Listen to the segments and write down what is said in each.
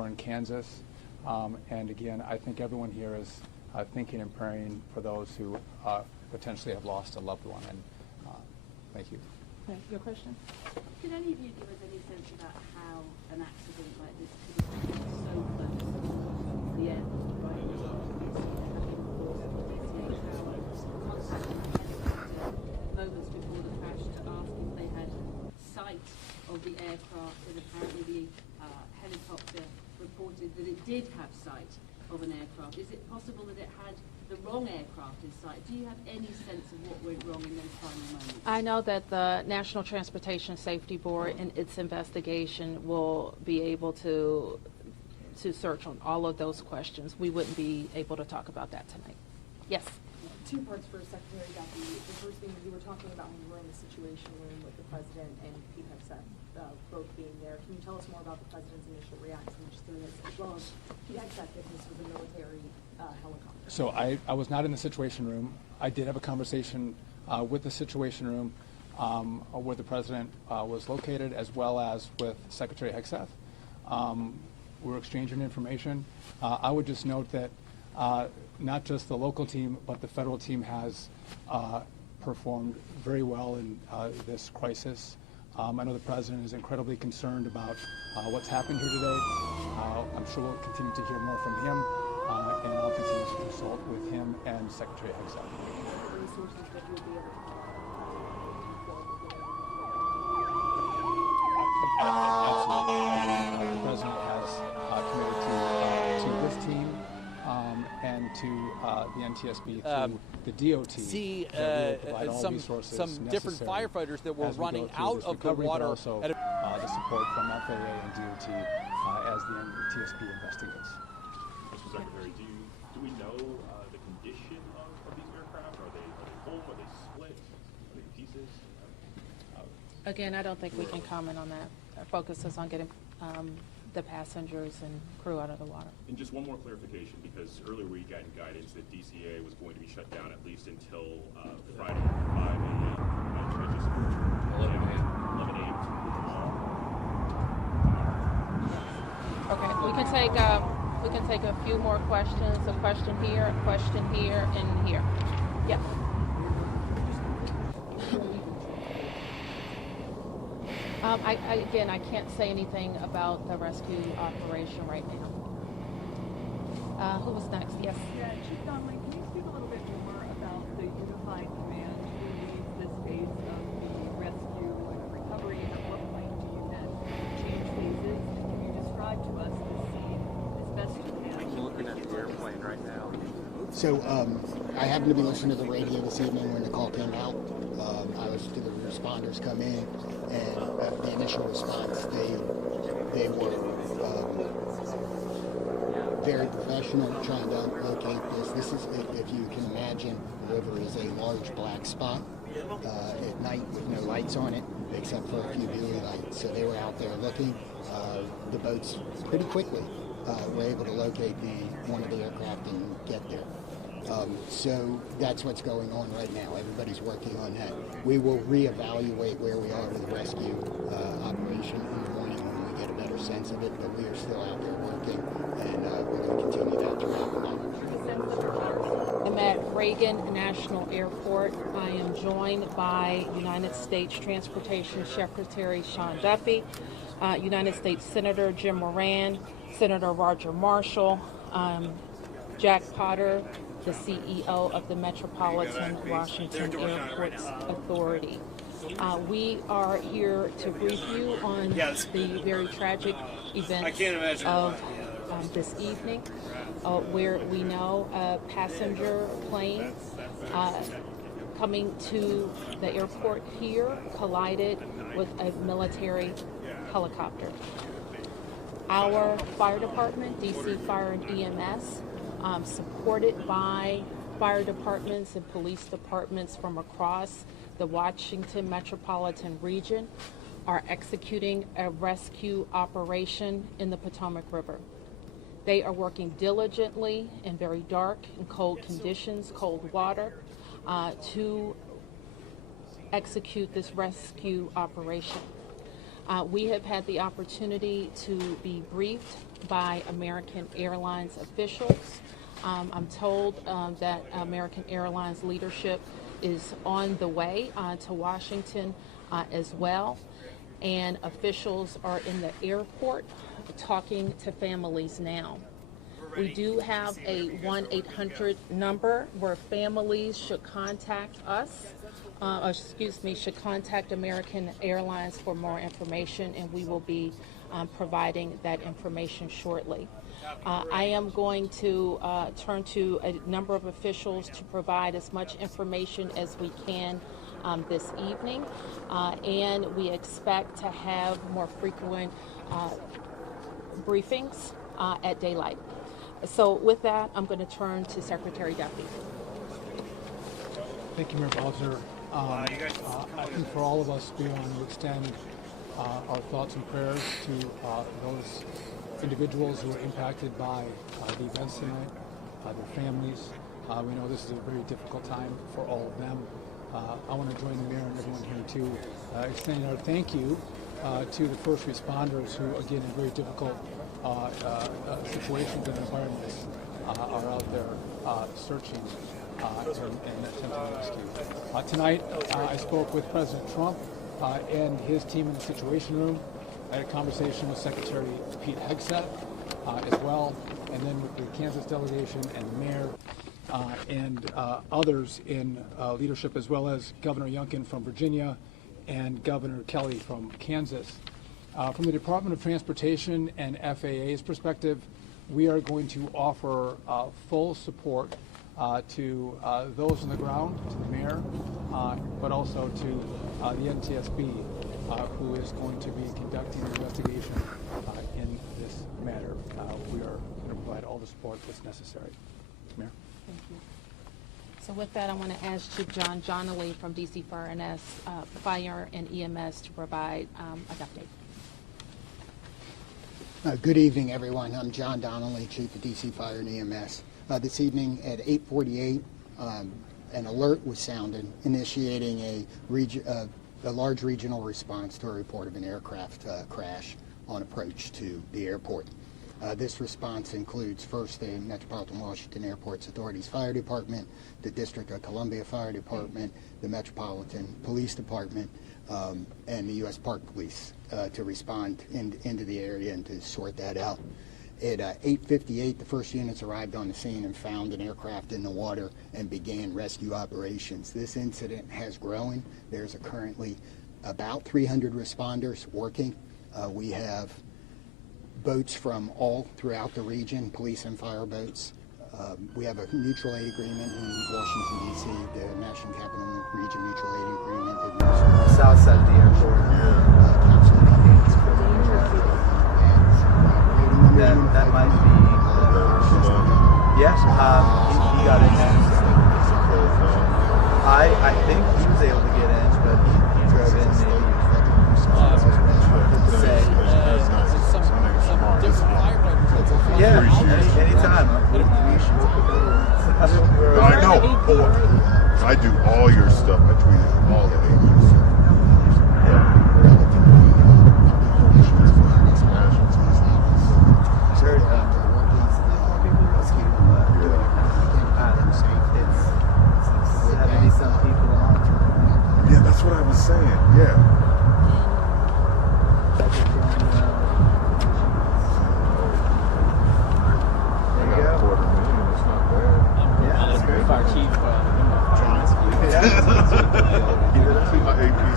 or in Kansas. And again, I think everyone here is thinking and praying for those who potentially have lost a loved one. And thank you. Okay, your question? Could any of you give us any sense about how an accident like this could have been so close to the airport, right? Moments before the crash to ask if they had sight of the aircraft, and apparently the helicopter reported that it did have sight of an aircraft. Is it possible that it had the wrong aircraft in sight? Do you have any sense of what went wrong in those final moments? I know that the National Transportation Safety Board in its investigation will be able to search on all of those questions. We wouldn't be able to talk about that tonight. Yes? Two parts for Secretary Duffy. The first thing you were talking about when you were in the Situation Room with the President and Pete Hegseth both being there. Can you tell us more about the President's initial reaction to this, as well as Pete Hegseth, if this was a military helicopter? So I was not in the Situation Room. I did have a conversation with the Situation Room where the President was located, as well as with Secretary Hegseth. We were exchanging information. I would just note that not just the local team, but the federal team has performed very well in this crisis. I know the President is incredibly concerned about what's happened here today. I'm sure we'll continue to hear more from him, and I'll continue to consult with him and Secretary Hegseth. Absolutely. The President has committed to this team and to the NTSB through the DOT. See some different firefighters that were running we out of the recovery, water. but also the support from FAA and DOT as the NTSB investigates. Mr. Secretary, do we know the condition of these aircraft? Are they whole? Are they split? Are they pieces? Again, I don't think we can comment on that. Our focus is on getting the passengers and crew out of the water. And just one more clarification, because earlier we got guidance that DCA was going to be shut down at least until Friday, 5 a.m. Transition 11 a.m. to tomorrow. Okay, we can take a few more questions. A question here, and here. Yeah. I can't say anything about the rescue operation right now. Who was next? Yes. Yeah, Chief Donnelly, can you speak a little bit more about the unified command who leads this phase of the rescue and recovery, and at what point do you then change phases? And can you describe to us the scene as best you can? I'm looking at the airplane right now. So I happened to be listening to the radio this evening when the call came out. I listened to the responders come in, and the initial response, they were very professional trying to locate this. This is, if you can imagine, the river is a large black spot at night with no lights on it except for a few buoy lights. So they were out there looking. The boats pretty quickly were able to locate one of the aircraft and get there. So that's what's going on right now. Everybody's working on that. We will reevaluate where we are with the rescue operation in the morning when we get a better sense of it, but we are still out there working, and we're going to continue that throughout the night. I'm at Reagan National Airport. I am joined by United States Transportation Secretary Sean Duffy, United States Senator Jim Moran, Senator Roger Marshall, Jack Potter, the CEO of the Metropolitan Washington Airports Authority. We are here to brief you on the very tragic events of this evening, where we know a passenger plane coming to the airport here collided with a military helicopter. Our fire department, DC Fire and EMS, supported by fire departments and police departments from across the Washington metropolitan region, are executing a rescue operation in the Potomac River. They are working diligently in very dark and cold conditions, cold water, to execute this rescue operation. We have had the opportunity to be briefed by American Airlines officials. I'm told that American Airlines leadership is on the way to Washington as well, and officials are in the airport talking to families now. We do have a 1-800 number where families should contact us, should contact American Airlines for more information, and we will be providing that information shortly. I am going to turn to a number of officials to provide as much information as we can this evening, and we expect to have more frequent briefings at daylight. So with that, I'm going to turn to Secretary Duffy. Thank you, Mayor Bowser. I think for all of us, we want to extend our thoughts and prayers to those individuals who are impacted by the events tonight, their families. We know this is a very difficult time for all of them. I want to join the mayor and everyone here to extend our thank you to the first responders who, again, in very difficult situations and environments, are out there searching and attempting rescue. Tonight, I spoke with President Trump and his team in the Situation Room. I had a conversation with Secretary Pete Hegseth as well, and then with the Kansas delegation and the mayor and others in leadership, as well as Governor Youngkin from Virginia and Governor Kelly from Kansas. From the Department of Transportation and FAA's perspective, we are going to offer full support to those on the ground, to the mayor, but also to the NTSB, who is going to be conducting an investigation in this matter. We are going to provide all the support that's necessary. Mayor? Thank you. So with that, I want to ask Chief John Johnley from DC Fire and EMS to provide an update. Good evening, everyone. I'm John Donnelly, Chief of DC Fire and EMS. This evening at 8:48, an alert was sounded, initiating a large regional response to a report of an aircraft crash on approach to the airport. This response includes first the Metropolitan Washington Airports Authority's Fire Department, the District of Columbia Fire Department, the Metropolitan Police Department, and the U.S. Park Police to respond into the area and to sort that out. At 8:58, the first units arrived on the scene and found an aircraft in the water and began rescue operations. This incident has grown. There's currently about 300 responders working. We have boats from all throughout the region, police and fire boats. We have a mutual aid agreement in Washington, D.C., the National Capital Region Mutual Aid Agreement. South side of the airport. That might be. Yes, he got in there. I think he was able to get in, but he drove in maybe. Some different firefighters. Yeah, anytime. I know. I do all your stuff. I tweet all of it. Yeah, that's what I was saying. Yeah. Fire chief,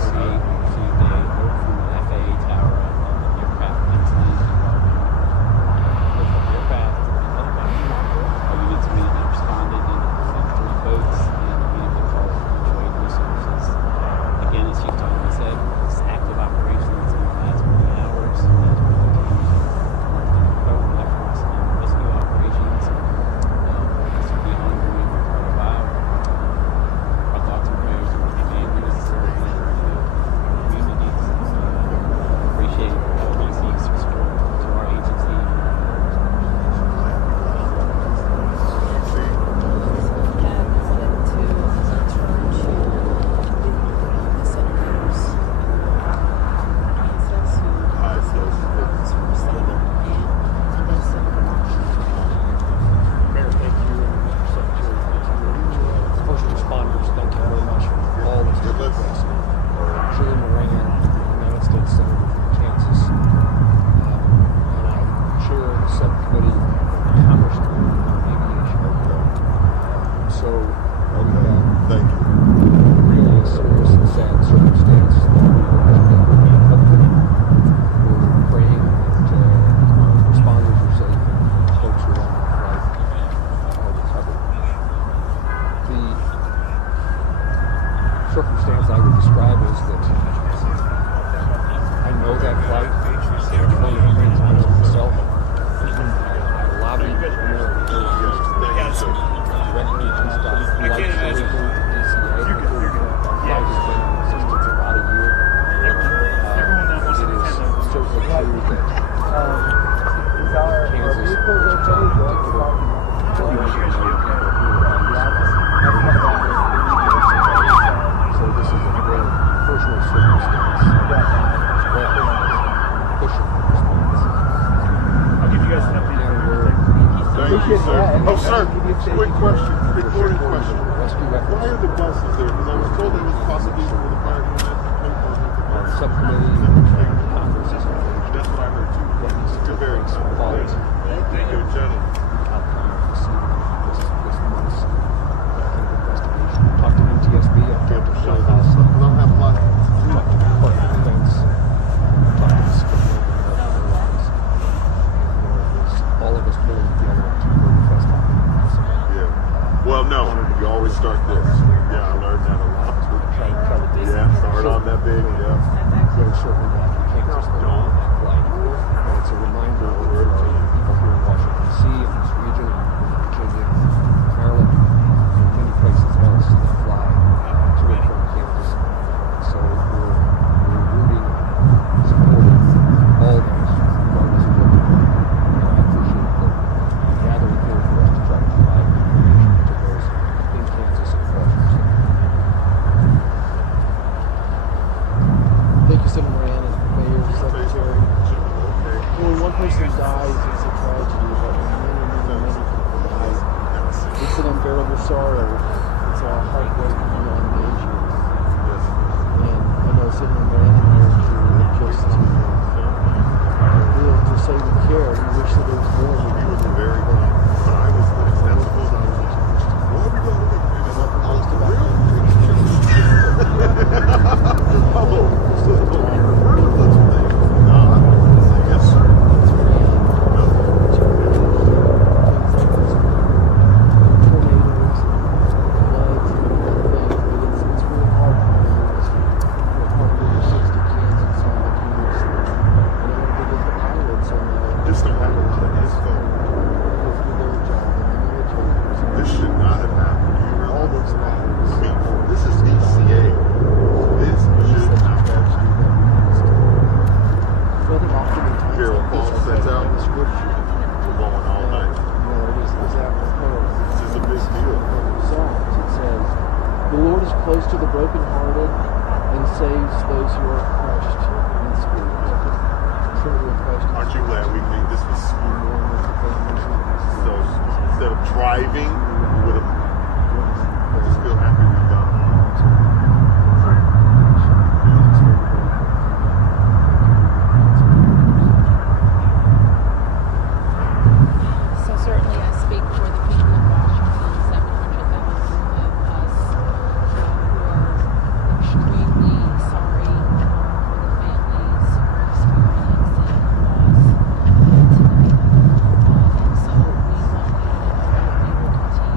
subcommittee on Commerce on aviation. So we have Thank you. really a serious and sad circumstance that we are hopeful. We're praying that responders are safe and folks who are on the flight are recovered. The circumstance I would describe is that I know that flight. I've flown it many times myself. I lobbied for directly against the flight to DCA. Flight has been in existence about a year. It is certainly true that Kansas, in particular, so this is a very personal circumstance as well as pushing response. I'll give you guys an update. Thank you, sir. Oh, sir, quick question. Recording question. Rescue Why are the buses there? Because I was told it was possibly for the fire unit. subcommittee and Congress is engaged. That's what I heard too. What needs to You're take very place follows Thank you, gentlemen. outcome of this month's investigation. Talked to NTSB, I've talked to the White House, Don't have a lot. talked to the Department of Defense, talked to the Secretary of Airlines. All of us pulling together to bring the best outcome. Yeah. Well, no, you always start this. Yeah, I learned that a lot. Try to do Yeah, start on that big. Yeah. Very shortly back in Kansas, that flight. And it's a reminder for people here in Washington, D.C., in this region, in Virginia, Maryland, and many places else that fly to and from Kansas. So we're rooting, supporting all those, regardless of what they do. And I appreciate the gathering here for us to try to provide information to those in Kansas and across the state. Thank you, Senator Moran and Mayor, Secretary. When one person dies, it's a tragedy, but when many people die, it's an unbearable sorrow. It's a heartbreak beyond measure. And I know Senator Moran and I are here just to say we care. We wish that there was more we could do. Very good. But I was sensible. What are we going to do? Honest about it. Yes, sir. This don't happen like this, though. This should not have happened. You realize? All those lives. I mean, this is DCA. This should not have happened. Well, I think oftentimes Carol like Paul this, I sets think out. in the scripture, We're going all night. it was apropos. This is a big deal. Psalms, it says, "The Lord is close to the brokenhearted and saves those who are crushed in spirit." Truly crushed in Aren't you glad we made this was spirit. Mourn with the families of the so instead of driving, we would have deceased. just feel happy we done. So certainly I speak for the people of Washington, 700,000 of us who are extremely sorry for the families who are experiencing loss tonight. And so we want you to know that we will continue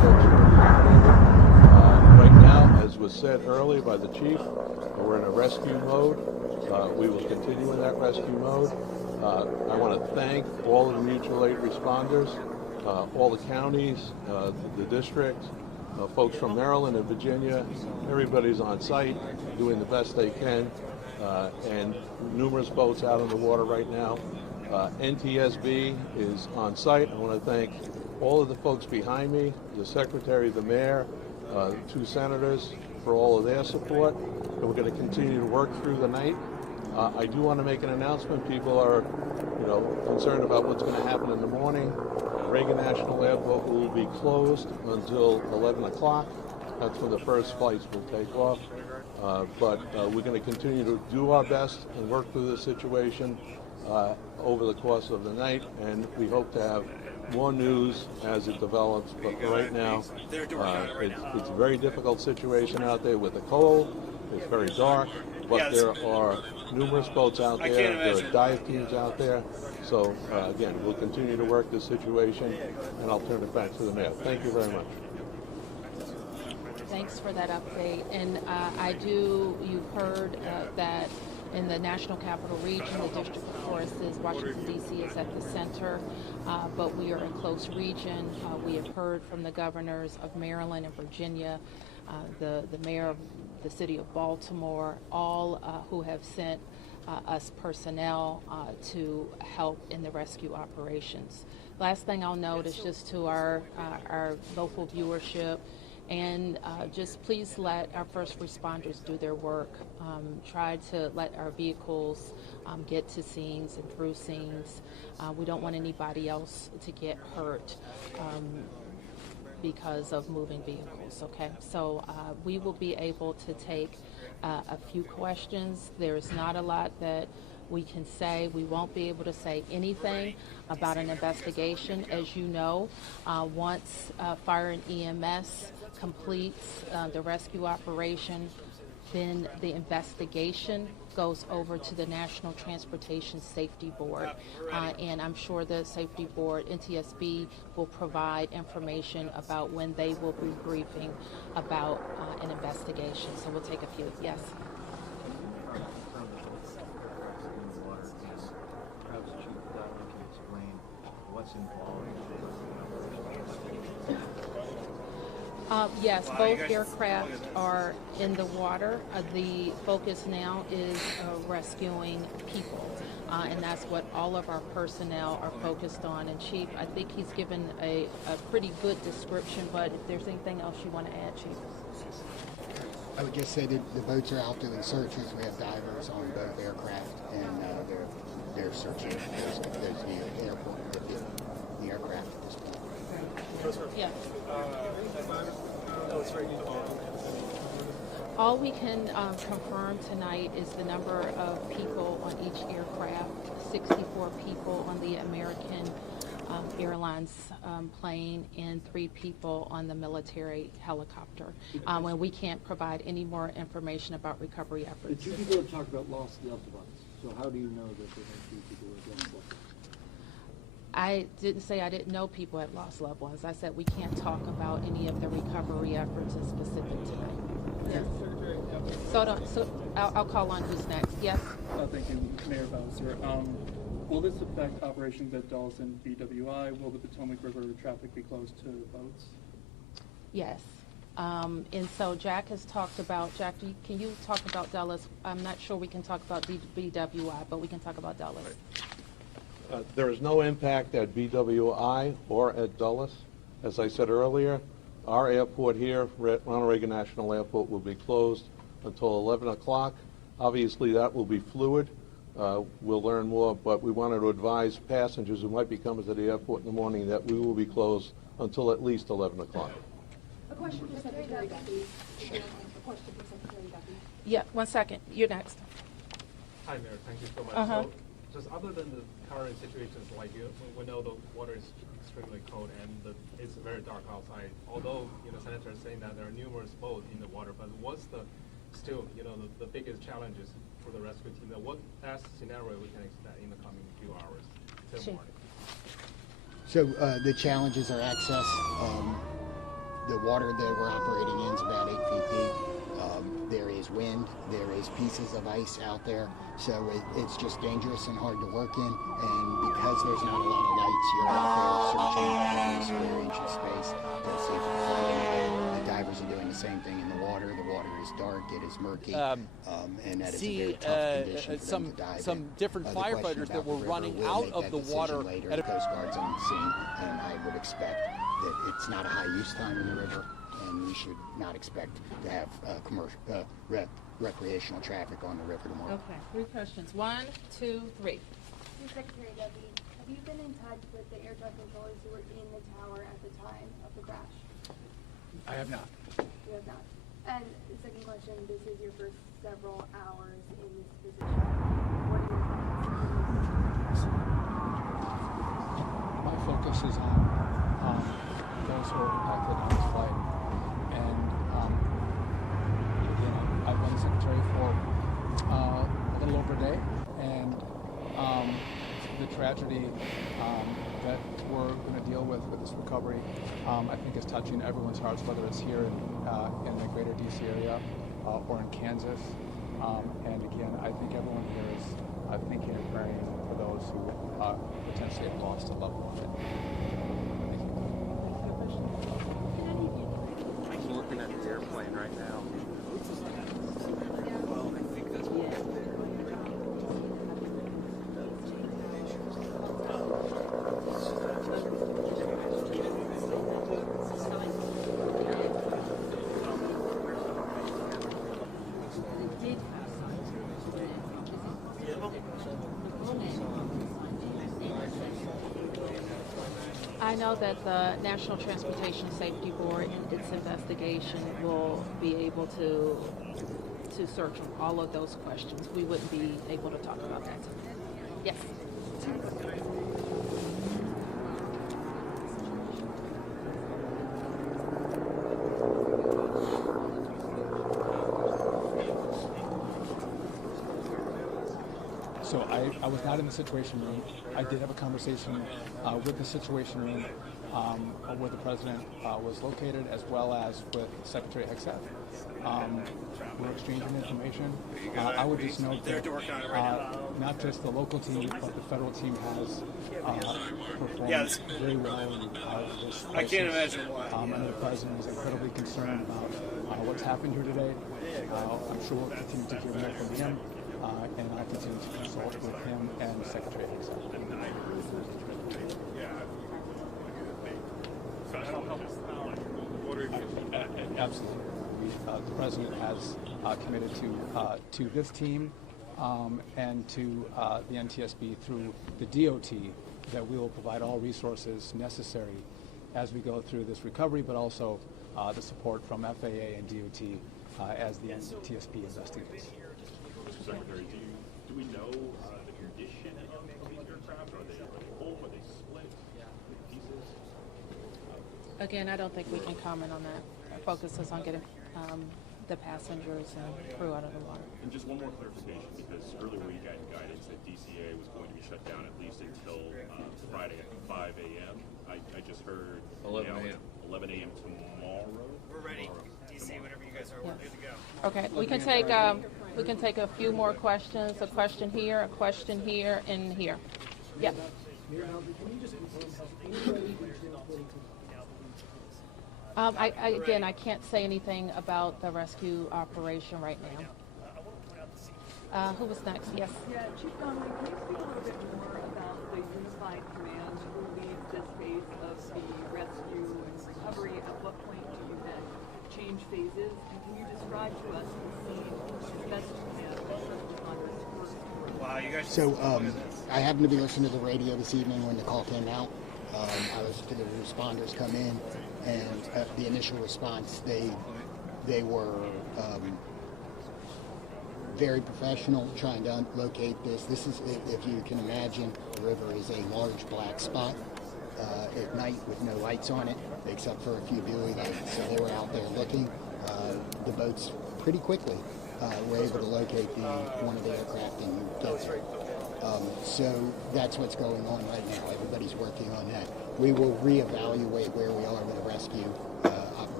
chief. We're in a rescue mode. We will continue in that rescue mode. I want to thank all of the mutual aid responders, all the counties, the district, folks from Maryland and Virginia. Everybody's on site doing the best they can, and numerous boats out on the water right now. NTSB is on site. I want to thank all of the folks behind me, the secretary, the mayor, the 2 senators for all of their support, and we're going to continue to work through the night. I do want to make an announcement. People are, concerned about what's going to happen in the morning. Reagan National Airport will be closed until 11 o'clock. That's when the first flights will take off. But we're going to continue to do our best and work through this situation over the course of the night, and we hope to have more news as it develops. But right now, it's a very difficult situation out there with the cold. It's very dark, but there are numerous boats out there. There are dive teams out there. So again, we'll continue to work this situation, and I'll turn it back to the mayor. Thank you very much. Thanks for that update. And you've heard that in the National Capital Region, the District of Course is Washington, D.C. is at the center, but we are a close region. We have heard from the governors of Maryland and Virginia, the mayor of the city of Baltimore, all who have sent us personnel to help in the rescue operations. Last thing I'll note is just to our local viewership, and just please let our first responders do their work. Try to let our vehicles get to scenes and through scenes. We don't want anybody else to get hurt because of moving vehicles, okay? So we will be able to take a few questions. There's not a lot that we can say. We won't be able to say anything about an investigation. As you know, once Fire and EMS completes the rescue operation, then the investigation goes over to the National Transportation Safety Board. And I'm sure the Safety Board, NTSB, will provide information about when they will be briefing about an investigation. So we'll take a few. Yes? Yes, both aircraft are in the water. The focus now is rescuing people, and that's what all of our personnel are focused on. And Chief, I think he's given a pretty good description, but if there's anything else you want to add, Chief? I would just say that the boats are out doing searches. We have divers on both aircraft, and they're searching the airport, the aircraft at this point. Yeah. All we can confirm tonight is the number of people on each aircraft, 64 people on the American Airlines plane and 3 people on the military helicopter. And we can't provide any more information about recovery efforts. The 2 people have talked about lost loved ones. So how do you know that there are 2 people who have lost loved ones? I didn't say I didn't know people had lost loved ones. I said we can't talk about any of the recovery efforts in specific tonight. Yes. So I'll call on who's next. Yes? Thank you, Mayor Bowser. Will this affect operations at Dulles and BWI? Will the Potomac River traffic be closed to boats? Yes. And so Jack has talked about, Jack, can you talk about Dulles? I'm not sure we can talk about BWI, but we can talk about Dulles. There is no impact at BWI or at Dulles. As I said earlier, our airport here, Ronald Reagan National Airport, will be closed until 11 o'clock. Obviously, that will be fluid. We'll learn more, but we wanted to advise passengers who might be coming to the airport in the morning that we will be closed until at least 11 o'clock. A question for Secretary Duffy. A question for Secretary Duffy. Yeah, 1 second. You're next. Hi, Mayor. Thank you so much. So, just other than the current situations, like we know the water is extremely cold and it's very dark outside. Although senators saying that there are numerous boats in the water, but what's the biggest challenges for the rescue team? What best scenario we can expect in the coming few hours till morning? So the challenges are access. The water that we're operating in is about 8 feet deep. there is wind, there is pieces of ice out there, so it's just dangerous and hard to work in, and because there's not a lot of lights, you're out there searching every square inch of space to see if it's flooding. The divers are doing the same thing in the water is dark, it is murky, and that is a very tough condition for them to dive in. Some different firefighters that were running out of the water. Later, the Coast Guard's on scene, and I would expect that it's not a high use time in the river, and we should not expect to have commercial, recreational traffic on the river tomorrow. Okay, 3 questions. 1, 2, 3. Secretary Debbie, have you been in touch with the air traffic controllers who were in the tower at the time of the crash? I have not. You have not. And the second question, this is your first several hours in this position. What are your thoughts? My focus is on those who are impacted on this flight. And again, I've been secretary for a little over a day, and the tragedy that we're going to deal with this recovery, I think is touching everyone's hearts, whether it's here in the greater DC area or in Kansas. And again, I think everyone here is thinking and praying for those who potentially have lost a loved one. I'm looking at the airplane right now. Well, I think that's I know that the National Transportation Safety Board, in its investigation, will be able to search on all of those questions. We wouldn't be able to talk about that tonight. Yes. So I was not in the Situation Room. I did have a conversation with the Situation Room where the President was located, as well as with Secretary Hegseth. We're exchanging information. I would just note that not just the local team, but the federal team has performed very well in this crisis. I can't imagine why. And the President is incredibly concerned about what's happened here today. I'm sure we'll continue to hear more from him. And I continue to consult with him and Secretary Hegseth. Absolutely. The President has committed to this team and to the NTSB through the DOT that we will provide all resources necessary as we go through this recovery, but also the support from FAA and DOT as the NTSB investigates. Mr. Secretary, do we know the condition of these aircraft? Are they full? Are they split pieces? Again, I don't think we can comment on that. Our focus is on getting the passengers and crew out of the water. And just one more clarification, because earlier we got guidance that DCA was going to be shut down at least until Friday at 5 a.m. I just heard 11 a.m. 11 a.m. tomorrow. We're ready. DC, whenever you guys are, we're good to go. Okay, we can take a few more questions. A question here, and here. Yep. Again, I can't say anything about the rescue operation right now. Who was next? Yes. Yeah, Chief Donnelly, can you speak a little bit more about the unified command who leads this phase of the rescue and recovery? At what point do you then change phases? And can you describe to us the scene as best you can on this first? Wow, you guys. So I happened to be listening to the radio this evening when the call came out. I was to the responders come in, and the initial response, they were very professional, trying to locate this. This is, if you can imagine, the river is a large black spot at night with no lights on it, except for a few buoy lights. So they were out there looking. The boats pretty quickly were able to locate one of the aircraft and get it. So that's what's going on right now. Everybody's working on that. We will reevaluate where we are with the rescue operation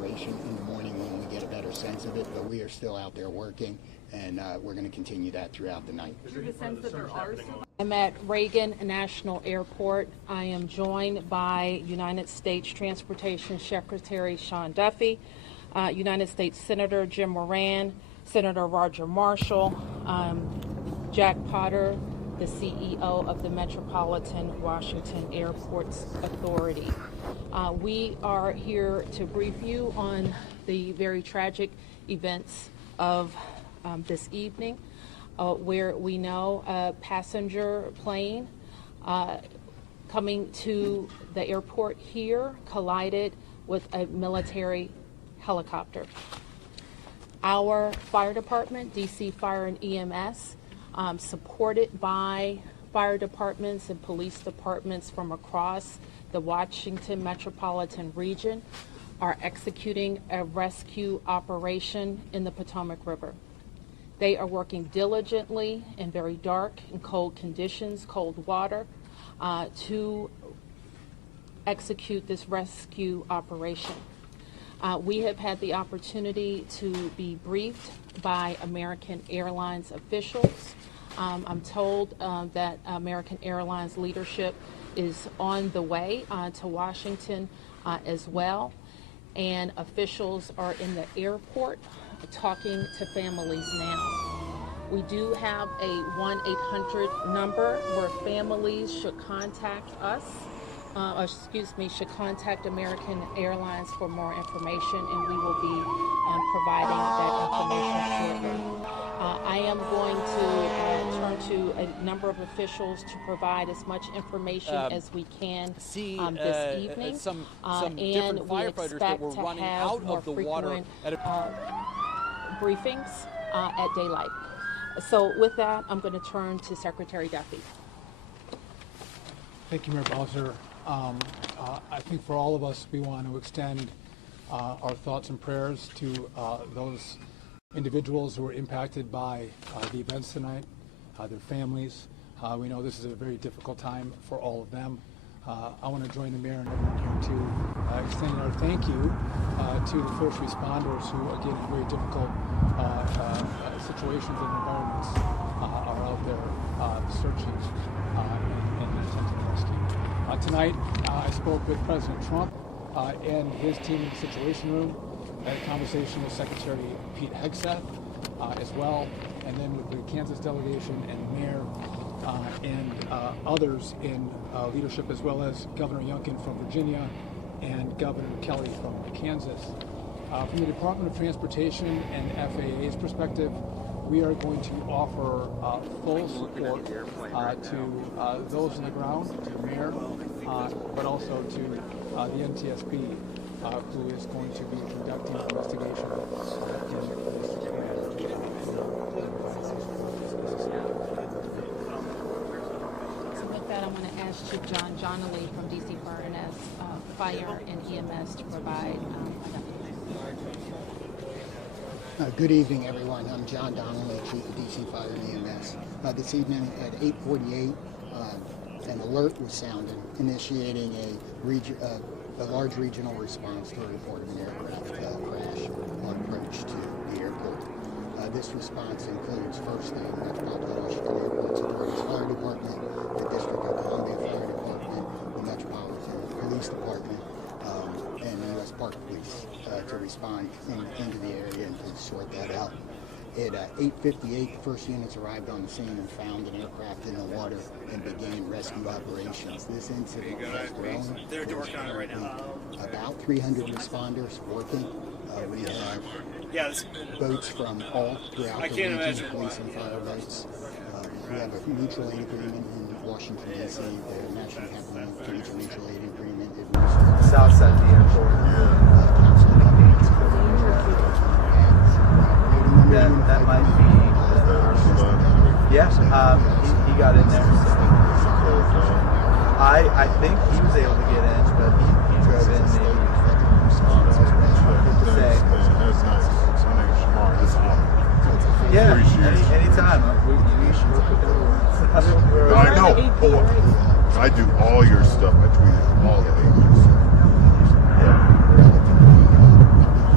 operation in the morning when we get a better sense of it, but we are still out there working, and we're going to continue that throughout the night. Is there the sense that there are still... I'm at Reagan National Airport. I am joined by United States Transportation Secretary Sean Duffy, United States Senator Jim Moran, Senator Roger Marshall, Jack Potter, the CEO of the Metropolitan Washington Airports Authority. We are here to brief you on the very tragic events of this evening, where we know a passenger plane coming to the airport here collided with a military helicopter. Our fire department, DC Fire and EMS, supported by fire departments and police departments from across the Washington metropolitan region, are executing a rescue operation in the Potomac River. They are working diligently in very dark and cold conditions, cold water, to execute this rescue operation. We have had the opportunity to be briefed by American Airlines officials. I'm told that American Airlines leadership is on the way to Washington as well, and officials are in the airport talking to families now. We do have a 1-800 number where families should contact us, should contact American Airlines for more information, and we will be providing that information shortly. I am going to turn to a number of officials to provide as much information as we can this evening. Some and different we firefighters expect that were to running have out more of the frequent, water briefings at daylight. So with that, I'm going to turn to Secretary Duffy. Thank you, Mayor Bowser. I think for all of us, we want to extend our thoughts and prayers to those individuals who were impacted by the events tonight, their families. We know this is a very difficult time for all of them. I want to join the mayor and everyone here to extend our thank you to the first responders who, again, in very difficult situations and environments, are out there searching and attempting rescue. Tonight, I spoke with President Trump and his team in the Situation Room. I had a conversation with Secretary Pete Hegseth as well, and then with the Kansas delegation and the mayor and others in leadership, as well as Governor Youngkin from Virginia and Governor Kelly from Kansas. From the Department of Transportation and FAA's perspective, we are going to offer full support to those on the ground, to the mayor, but also to the NTSB, who is going to be conducting an investigation So with that, I'm going to ask Chief John Donnelly from DC Fire and EMS to provide Good evening, everyone. I'm John Donnelly, Chief of DC Fire and EMS. This evening at 8:48, an alert was sounded, initiating a large regional response to a report of an aircraft crash on approach to the airport. This response includes first the Metropolitan Washington Airports Authority's Fire Department, the District of Columbia Fire Department, the Metropolitan Police Department, and the U.S. Park Police to respond into the area and to sort that out. At 8:58, the first units arrived on the scene and found an aircraft in the water and began rescue operations. This incident has grown. They're working on it right now. About 300 responders working. We have boats from all throughout the region, police and fire boats. We have a mutual aid agreement in Washington, D.C., the National Capital Mutual Aid Agreement. South side of the airport. That might be. Yes, he got in there. I think he was able to get in, but he drove in. Yeah, anytime. I know. I do all your stuff. I tweet all of it.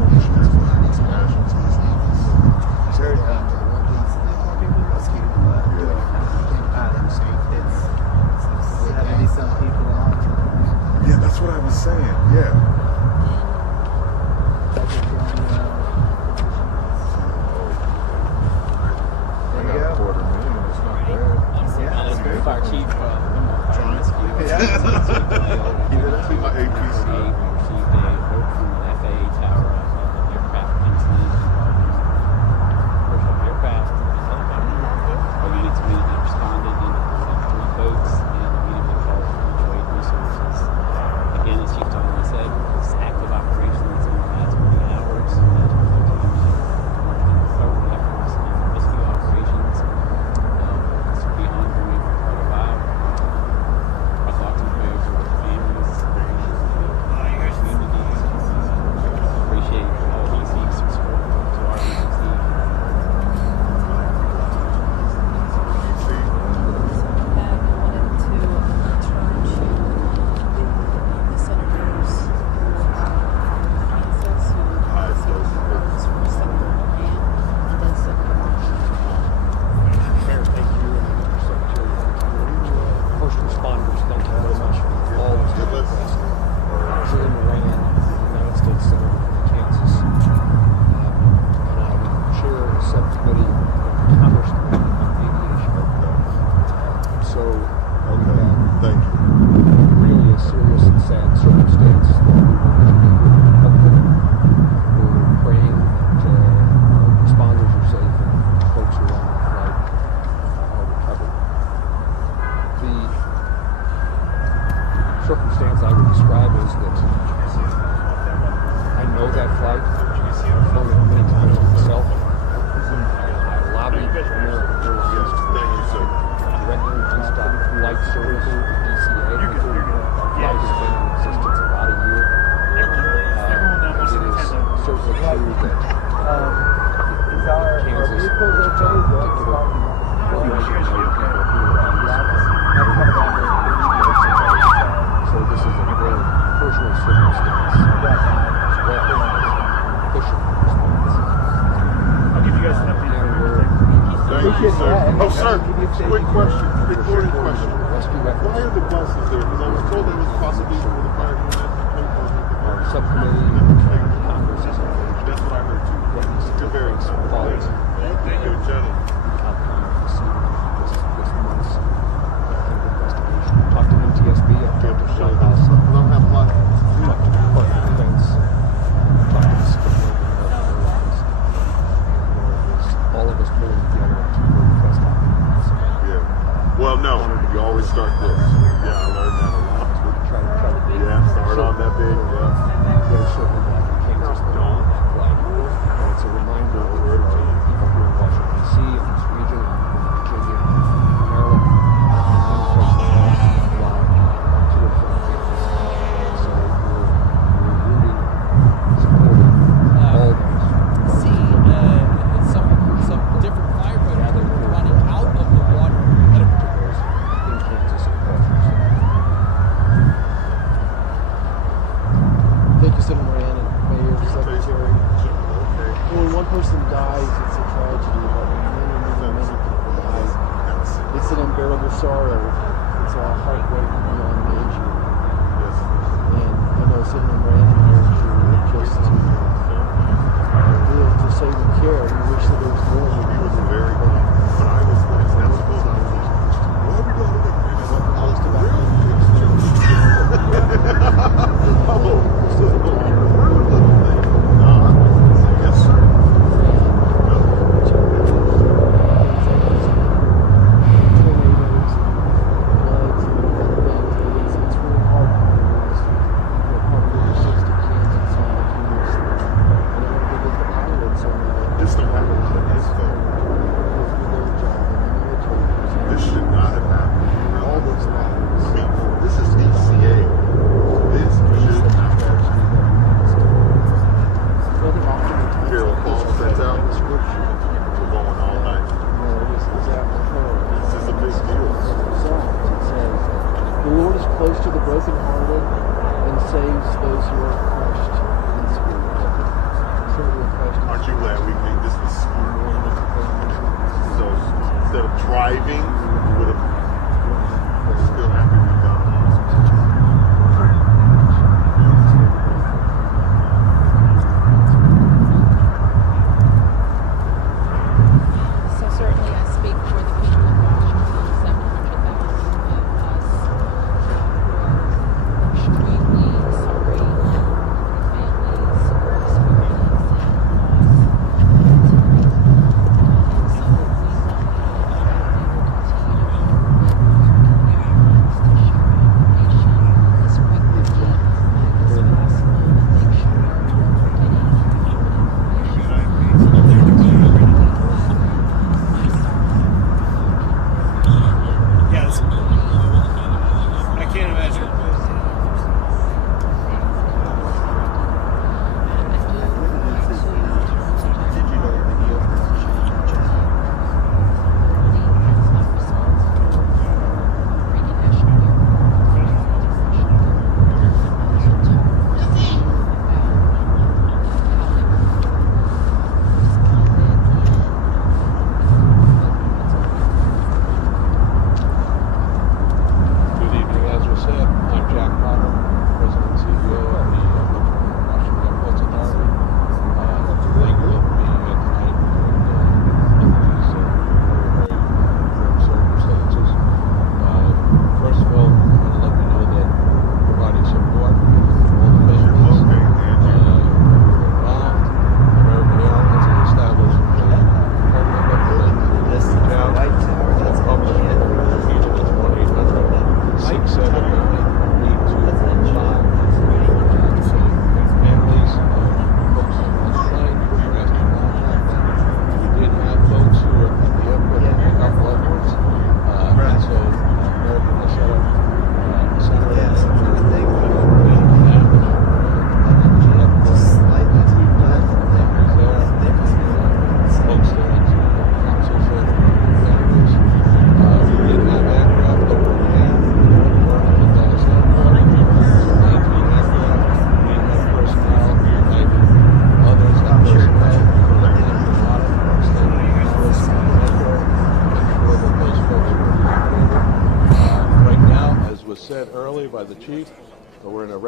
saying, yeah. I got $250,000. It's not bad. Yeah, fire chief, Keep it up. My APC. Received a note from the FAA tower of an aircraft incident involving commercial aircraft and helicopter. Our units immediately responded and deployed 3 boats and immediately called for mutual aid resources. Again, as Chief Donnelly said, this active operation is in the last 20 hours as we continue to market recovery efforts and rescue operations. This will be ongoing for quite a while. Our thoughts and prayers are with the families and communities. Appreciate all DC's support to our agency. First responders, thank you very much. All the Reagan, United States Senator from Kansas, and I chair a subcommittee of Congress on aviation. So we have really a serious and sad circumstance. We're praying that responders are safe and folks who are on the flight are recovered. The circumstance I would describe is that I know that flight. I've flown it many times myself. I lobbied American Airlines to directly non-stop flight service with DCA. The flight has been in existence about a year. It is certainly true that Kansas, so this is a very personal circumstance as well as pushing response. I'll give you guys an update. Thank you, sir. Oh, sir, quick question, recording question. Why are the buses there? Because I was told it was possibly for the fire unit. Subcommittee of Congress is engaged. That's what I heard too. It's very followed Thank you, gentlemen. outcome this month's investigation. Talked to NTSB, I've talked to the White House. I don't have a lot. Talked to the Department of Defense. Talked to the Secretary of Airlines. And all of us pulling together to request documents. Yeah. Well, no, you always start this. Yeah, I learned that a lot. Try to be. Yeah, start on that big. Very certain that we can't just don't fly. And it's a reminder that there are people here in Washington, D.C., in this region, in Virginia, Maryland, many places else fly to and from campus. So we're rooting, supporting all of us. See some different firefighters that were running out of the water. In Kansas and Washington. Thank you, Senator Moran and Mayor, Secretary. When one person dies, it's a tragedy, but when many people die, it's an unbearable sorrow. It's a heartbreak beyond measure. And I know Senator Moran and Mayor just to live to save and care. We wish that there was more. He was very good. But I was like, that's cool. Where are we going? Yes, sir. This don't happen on the East Coast. This should not have happened. All those lives. I mean, this is DCA. This should not have happened. Carol Paul sets out. We're going all night. This is a big deal. The Lord is close to the brokenhearted and saves those who are crushed in spirit. Aren't you glad we made this this morning? So instead of driving, we would have still happy we got on.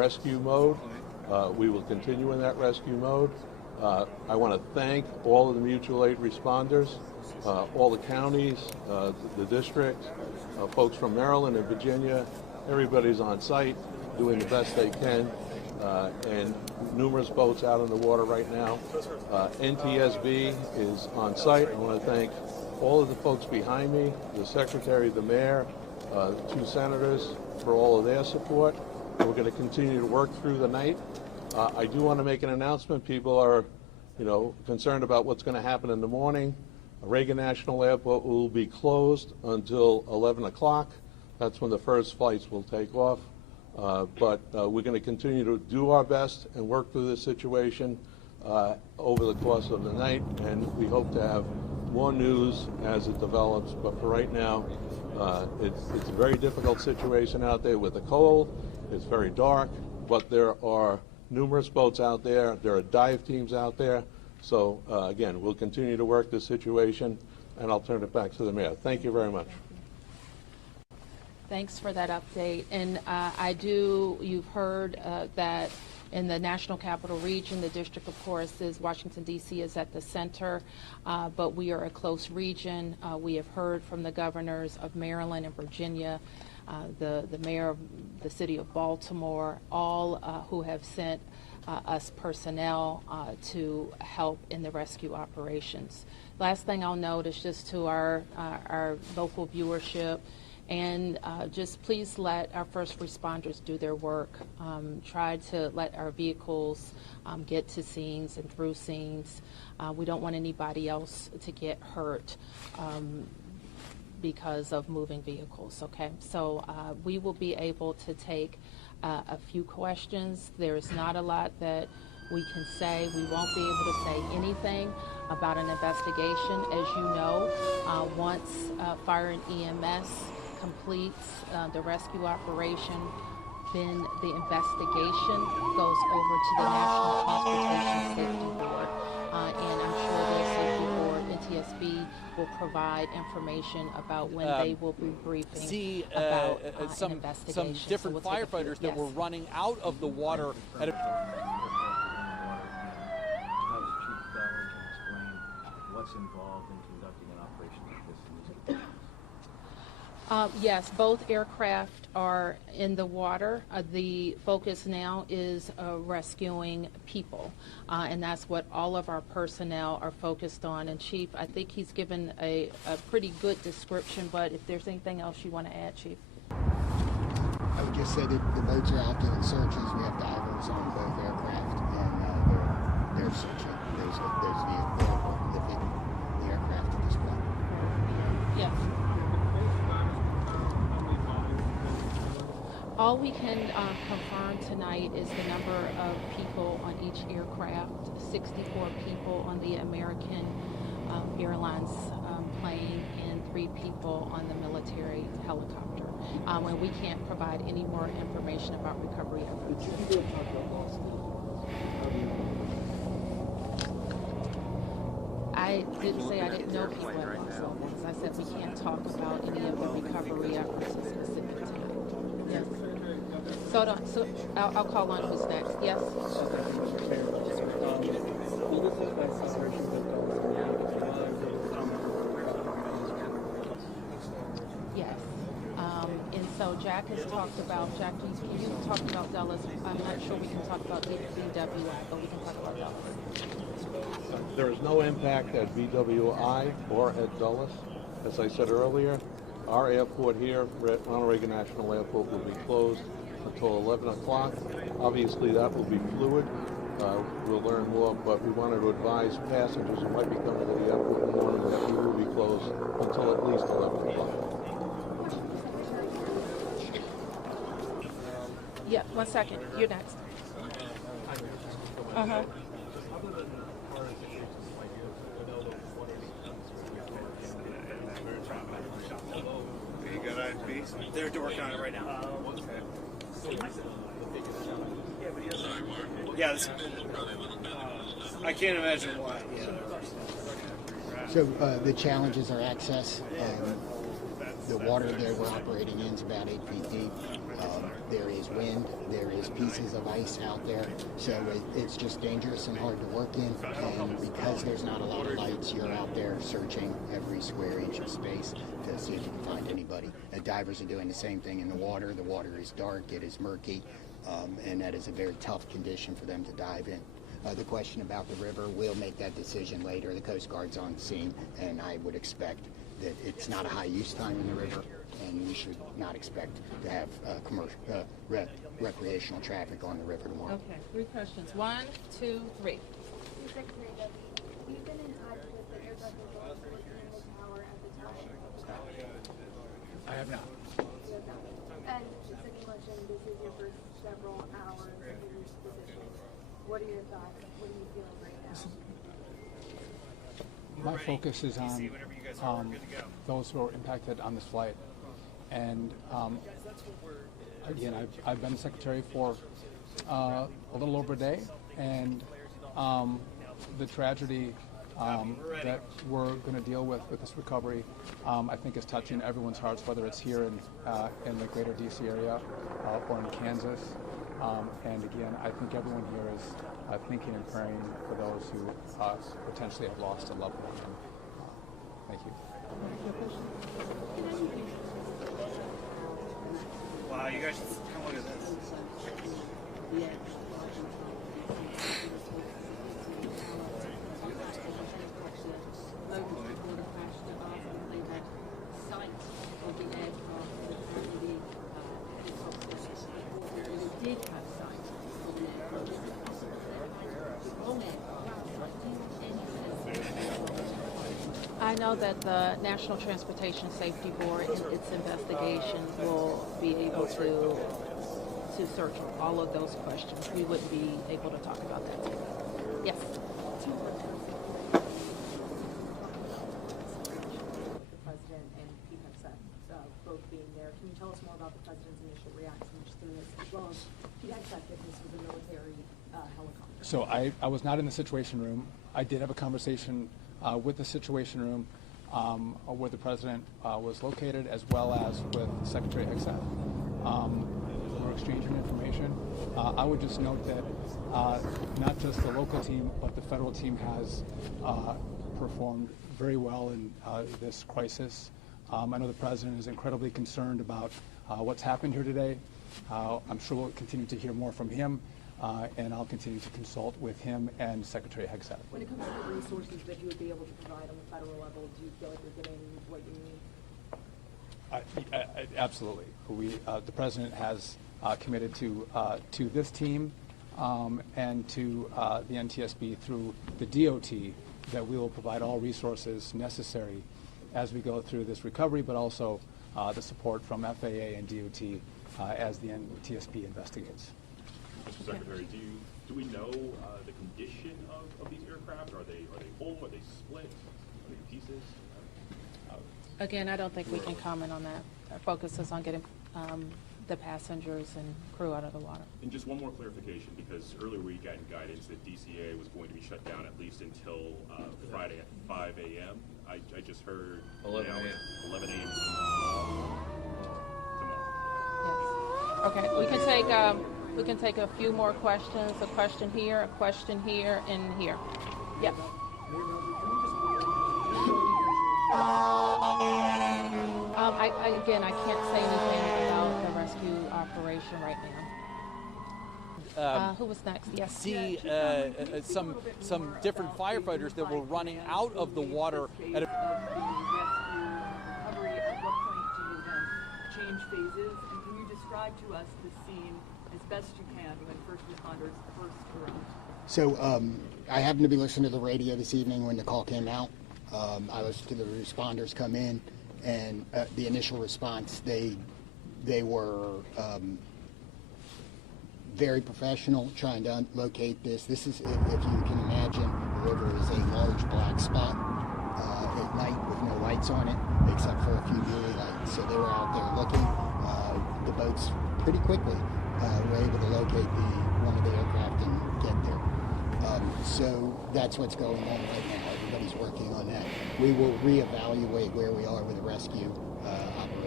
rescue mode. We will continue in that rescue mode. I want to thank all of the mutual aid responders, all the counties, the district, folks from Maryland and Virginia. Everybody's on site doing the best they can, and numerous boats out in the water right now. NTSB is on site. I want to thank all of the folks behind me, the Secretary, the Mayor, the 2 senators for all of their support. We're going to continue to work through the night. I do want to make an announcement. People are, concerned about what's going to happen in the morning. Reagan National Airport will be closed until 11 o'clock. That's when the first flights will take off. But we're going to continue to do our best and work through this situation over the course of the night, and we hope to have more news as it develops. But for right now, it's a very difficult situation out there with the cold. It's very dark, but there are numerous boats out there. There are dive teams out there. So again, we'll continue to work this situation, and I'll turn it back to the Mayor. Thank you very much. Thanks for that update. And you've heard that in the National Capital Region, the district, of course, is Washington, D.C. is at the center, but we are a close region. We have heard from the governors of Maryland and Virginia, the mayor of the city of Baltimore, all who have sent us personnel to help in the rescue operations. Last thing I'll note is just to our local viewership, and just please let our first responders do their work. Try to let our vehicles get to scenes and through scenes. We don't want anybody else to get hurt because of moving vehicles, okay? So we will be able to take a few questions. There's not a lot that we can say. We won't be able to say anything about an investigation. As you know, once fire and EMS completes the rescue operation, then the investigation goes over to the National Transportation Safety Board. And I'm sure the Safety Board, NTSB, will provide information about when they will be briefing about an investigation. Some different firefighters that were running out of the water at what's involved in conducting an operation like this in these Yes, both aircraft are in the water. The focus now is rescuing people, and that's what all of our personnel are focused on. And Chief, I think he's given a pretty good description, but if there's anything else you want to add, Chief. I would just say that the boats are out doing searches. We have divers on both aircraft, and they're searching. There's vehicle living the aircraft at this point. Yes. All we can confirm tonight is the number of people on each aircraft, 64 people on the American Airlines plane and 3 people on the military helicopter. And we can't provide any more information about recovery efforts. I didn't say I didn't know people at lost loved ones. I said we can't talk about any of the recovery efforts at specific time. Yes. So I'll call on who's next. Yes. Yes. And so Jack has talked about, you talked about Dulles. I'm not sure we can talk about BWI, but we can talk about Dulles. There is no impact at BWI or at Dulles. As I said earlier, our airport here, Ronald Reagan National Airport, will be closed until 11 o'clock. Obviously, that will be fluid. We'll learn more, but we wanted to advise passengers who might be coming to the airport in the morning that we will be closed until at least 11 o'clock. Yeah, 1 second. You're next. Uh-huh. You got IFB? They're working on it right now. Yeah, I can't imagine why. So the challenges are access. The water that we're operating in is about 8 feet deep. There is wind, there is pieces of ice out there, so it's just dangerous and hard to work in, and because there's not a lot of lights, you're out there searching every square inch of space to see if you can find anybody. Divers are doing the same thing in the water. The water is dark, it is murky, and that is a very tough condition for them to dive in. The question about the river, we'll make that decision later. The Coast Guard's on scene, and I would expect that it's not a high use time in the river, and we should not expect to have commercial, recreational traffic on the river tomorrow. Okay, 3 questions. 1, 2, 3. Secretary Duffy, we've been in touch with the aircraft controllers working in the tower at the time. I have not. You have not. And the second question, this is your first several hours in this position. What are your thoughts? What are you feeling right now? My focus is on those who are impacted on this flight. And again, I've been secretary for a little over a day, and the tragedy that we're going to deal with this recovery, I think is touching everyone's hearts, whether it's here in the greater DC area or in Kansas. And again, I think everyone here is thinking and praying for those who potentially have lost a loved one. Thank you. Wow, you guys, come look at this. I know that the National Transportation Safety Board in its investigation will be able to search all of those questions. We would be able to talk about that today. Yes. The president and PPEC both being there. Can you tell us more about the president's initial reaction to this, as well as PPEC if this was a military helicopter? So I was not in the Situation Room. I did have a conversation with the Situation Room where the president was located, as well as with Secretary Hegseth. We're exchanging information. I would just note that not just the local team, but the federal team has performed very well in this crisis. I know the president is incredibly concerned about what's happened here today. I'm sure we'll continue to hear more from him. And I'll continue to consult with him and Secretary Hegseth. When it comes to the resources that you would be able to provide on the federal level, do you feel like you're getting what you need? Absolutely. The president has committed to this team and to the NTSB through the DOT that we will provide all resources necessary as we go through this recovery, but also the support from FAA and DOT as the NTSB investigates. Mr. Secretary, do we know the condition of these aircraft? Are they whole? Are they split? Are they pieces? Again, I don't think we can comment on that. Our focus is on getting the passengers and crew out of the water. And just one more clarification, because earlier we got guidance that DCA was going to be shut down at least until Friday at 5 a.m. I just heard 11 a.m. 11 a.m. tomorrow. Yes. Okay, we can take a few more questions. A question here, and here. Yep. I can't say anything about the rescue operation right now. Who was next? Yes. See some different firefighters that were running out of the water at a recovery. At what point do you then change phases? And can you describe to us the scene as best you can when first responders first arrived? So I happened to be listening to the radio this evening when the call came out. I listened to the responders come in, and the initial response, they were very professional trying to locate this. This is, if you can imagine, the river is a large black spot at night with no lights on it, except for a few buoy lights. So they were out there looking. The boats pretty quickly were able to locate one of the aircraft and get there. So that's what's going on right now. Everybody's working on that. We will reevaluate where we are with the rescue operation.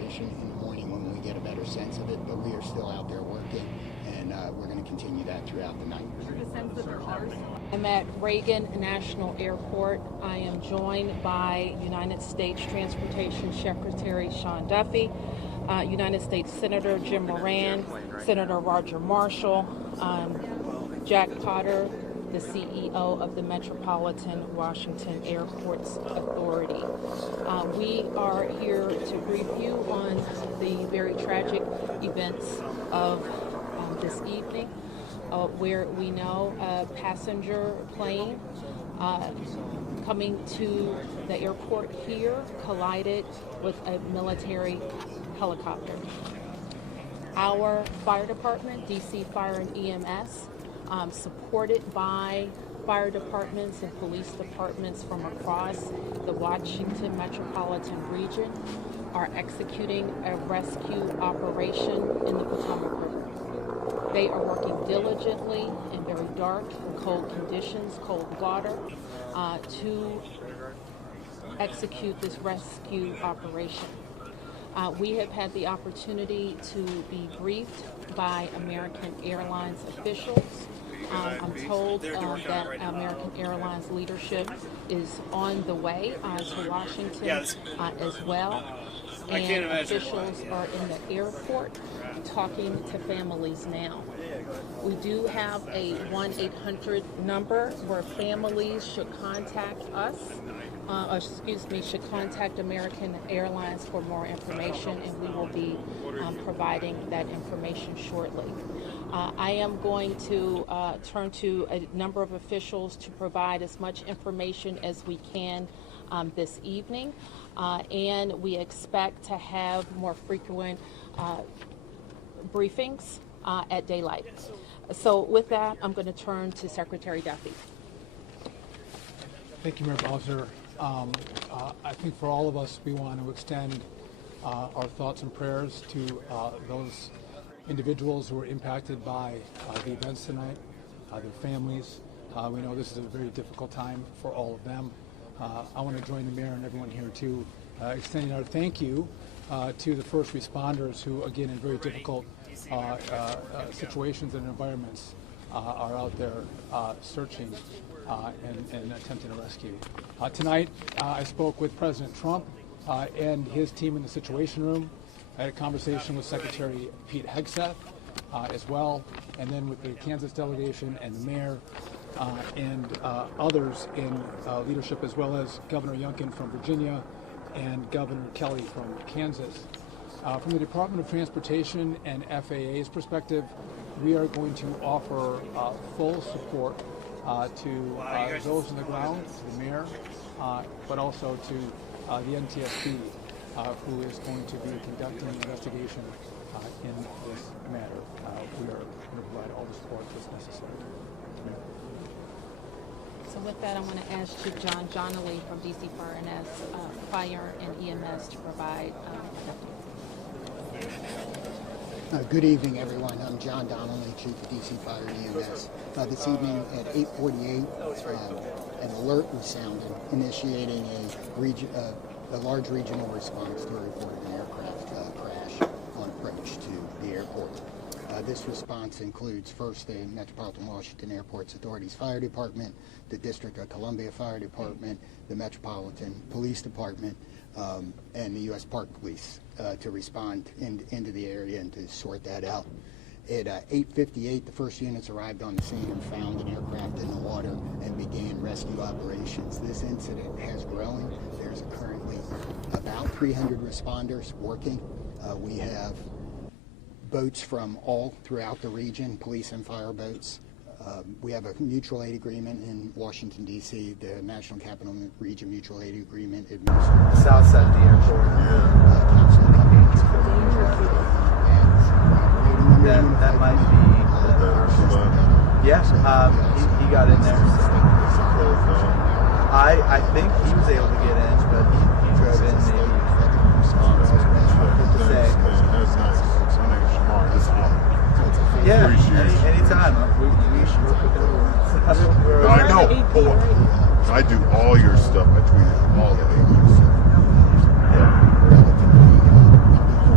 information in the morning when we get a better sense of it, but we are still out there working, and we're going to continue that throughout the night. I'm at Reagan National Airport. I am joined by United States Transportation Secretary Sean Duffy, United States Senator Jim Moran, Senator Roger Marshall, Jack Potter, the CEO of the Metropolitan Washington Airports Authority. We are here to brief you on the very tragic events of this evening, where we know a passenger plane coming to the airport here collided with a military helicopter. Our fire department, DC Fire and EMS, supported by fire departments and police departments from across the Washington metropolitan region, are executing a rescue operation in the Potomac River. They are working diligently in very dark and cold conditions, cold water, to execute this rescue operation. We have had the opportunity to be briefed by American Airlines officials. I'm told that American Airlines leadership is on the way to Washington as well. And officials are in the airport talking to families now. We do have a 1-800 number where families should contact us, should contact American Airlines for more information, and we will be providing that information shortly. I am going to turn to a number of officials to provide as much information as we can this evening, and we expect to have more frequent briefings at daylight. So with that, I'm going to turn to Secretary Duffy. Thank you, Mayor Bowser. I think for all of us, we want to extend our thoughts and prayers to those individuals who were impacted by the events tonight, their families. We know this is a very difficult time for all of them. I want to join the mayor and everyone here too, extending our thank you to the first responders who, again, in very difficult situations and environments, are out there searching and attempting to rescue. Tonight, I spoke with President Trump and his team in the Situation Room. I had a conversation with Secretary Pete Hegseth as well, and then with the Kansas delegation and the mayor and others in leadership, as well as Governor Youngkin from Virginia and Governor Kelly from Kansas. From the Department of Transportation and FAA's perspective, we are going to offer full support to those on the ground, to the mayor, but also to the NTSB, who is going to be conducting an investigation in this matter. We are going to provide all the support that's necessary. So with that, I want to ask Chief John Donnelly from DC Fire and EMS to provide Good evening, everyone. I'm John Donnelly, Chief of DC Fire and EMS. This evening at 8:48, an alert was sounded, initiating a large regional response to a reported aircraft crash on approach to the airport. This response includes first the Metropolitan Washington Airports Authority's Fire Department, the District of Columbia Fire Department, the Metropolitan Police Department, and the U.S. Park Police to respond into the area and to sort that out. At 8:58, the first units arrived on the scene and found an aircraft in the water and began rescue operations. This incident has grown. There's currently about 300 responders working. We have boats from all throughout the region, police and fire boats. We have a mutual aid agreement in Washington, D.C., the National Capital Region Mutual Aid Agreement administered. Southside the airport. That might be yes, he got in there. I think he was able to get in, but he drove in maybe. Hard to say. That's nice. My name's Shamar. This is Yeah, anytime. I know. I do all your stuff. I tweet all of it.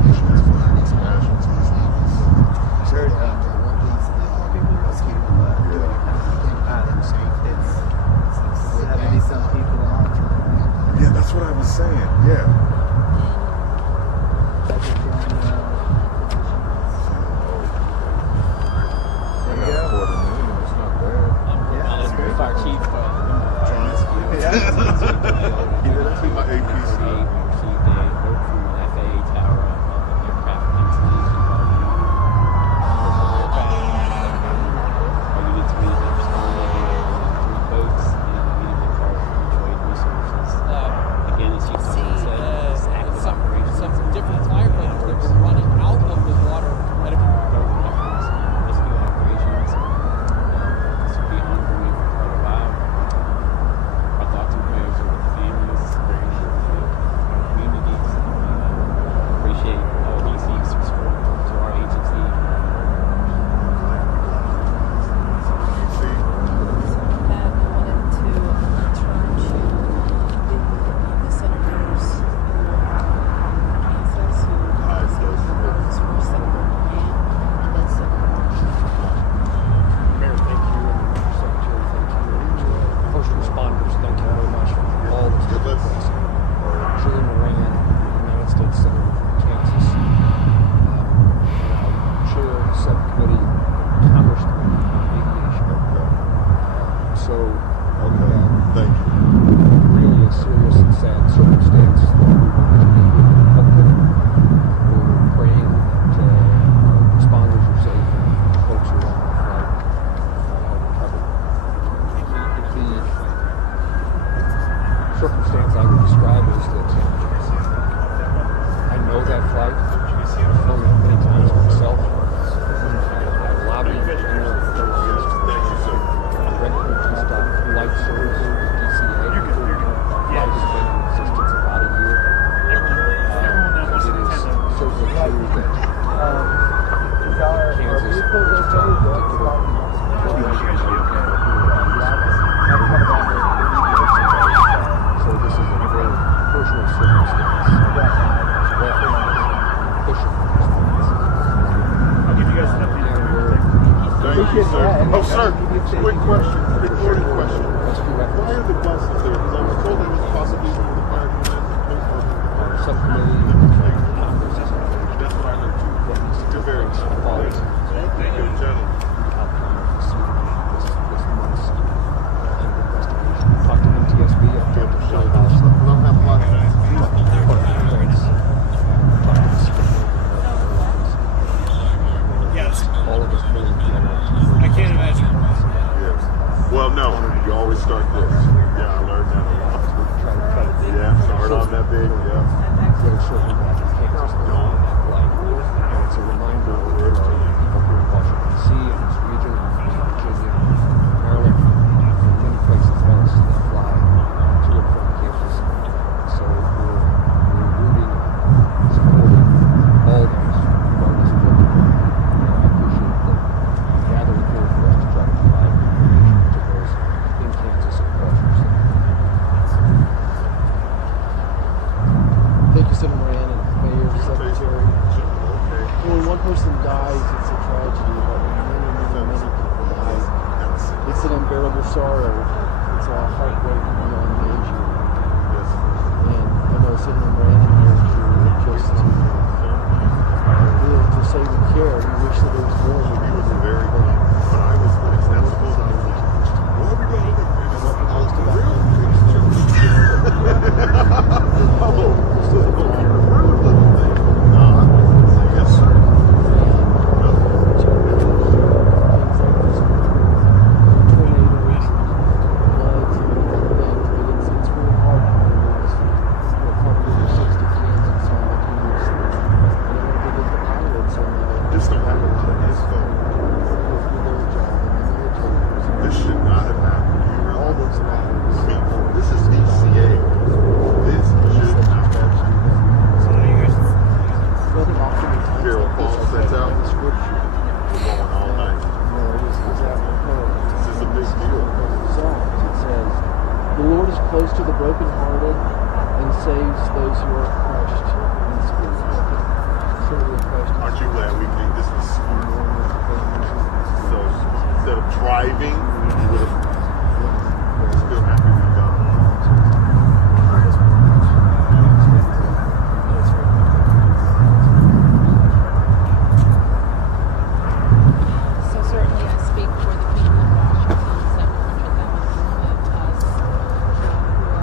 See my APC. We received a alert from the FAA tower of an aircraft installation involving personal aircraft. Our units immediately responded with 3 boats and immediately called mutual aid resources. Again, as Chief Sullivan said, it's active operations. Some different firefighters that were running out of the water at a Government efforts and rescue operations. This will be ongoing for quite a while. Our thoughts and prayers are with the families, our communities. Appreciate DC's support to our agency. That I wanted to turn to the senators who Kansas who votes for Senator Reagan and then Senator Mayor, thank you, and Secretary, thank you, and first responders, thank you very much for all that's taken place. Julie Moran, United States Senator from Kansas, and I chair the subcommittee on Commerce Committee on Aviation. So we had really a serious and sad circumstance that we wanted to be helpful. We're praying that responders are safe and folks who are on the flight are recovered. The circumstance I would describe is that I know that flight. I've flown it many times myself. I lobbied in there for Reagan Flight Service, DCA. Flight has been in existence about a year. It is certainly true that Kansas, in particular, so this is a very personal circumstance. I'll give you guys an update. Thank you, sir. Oh, sir, quick question, recorded question. Why are the buses there? Because I was told they was possibly one of the fire units. Subcommittee. That's what I heard too. You're very Policy. Thank you, gentlemen. This month's investigation. Talked to NTSB. I've talked to the White House. Don't have much. Talked to the Department of Defense. Talked to the Secretary of Airlines. Yes. All of us really I can't imagine. Yes. Well, no. You always start this. Yeah, I learned that a lot. try to cut it. Yeah, start on that big. Yeah. Very shortly back in Kansas, on that flight. And it's a reminder to people here in Washington, D.C. and this region, Virginia, Maryland, and many places else that fly to and from campus. So we're rooting, supporting all those regardless of what they're doing. And I appreciate the gathering here for us to try to provide information to those in Kansas and across our state. Thank you, Senator Moran and Mayor, Secretary. When one person dies, it's a tragedy, but when many people die, it's an unbearable sorrow. It's a heartbreak beyond measure. And I know Senator Moran and Mayor just to say we care. We wish that there was more we could do. Very good. But I was like, that's supposed to be what are we going to do? Yes, sir. This don't happen to this though. This should not have happened. All those lives. I mean, this is DCA. This should not have happened. Carol Paul sets out. We're going all night. This is a big deal. It says, "The Lord is close to the brokenhearted and saves those who are crushed in spirit." Aren't you glad we made this was so instead of driving, we would have still happy we done. So certainly I speak for the people of Washington, 700,000 of us who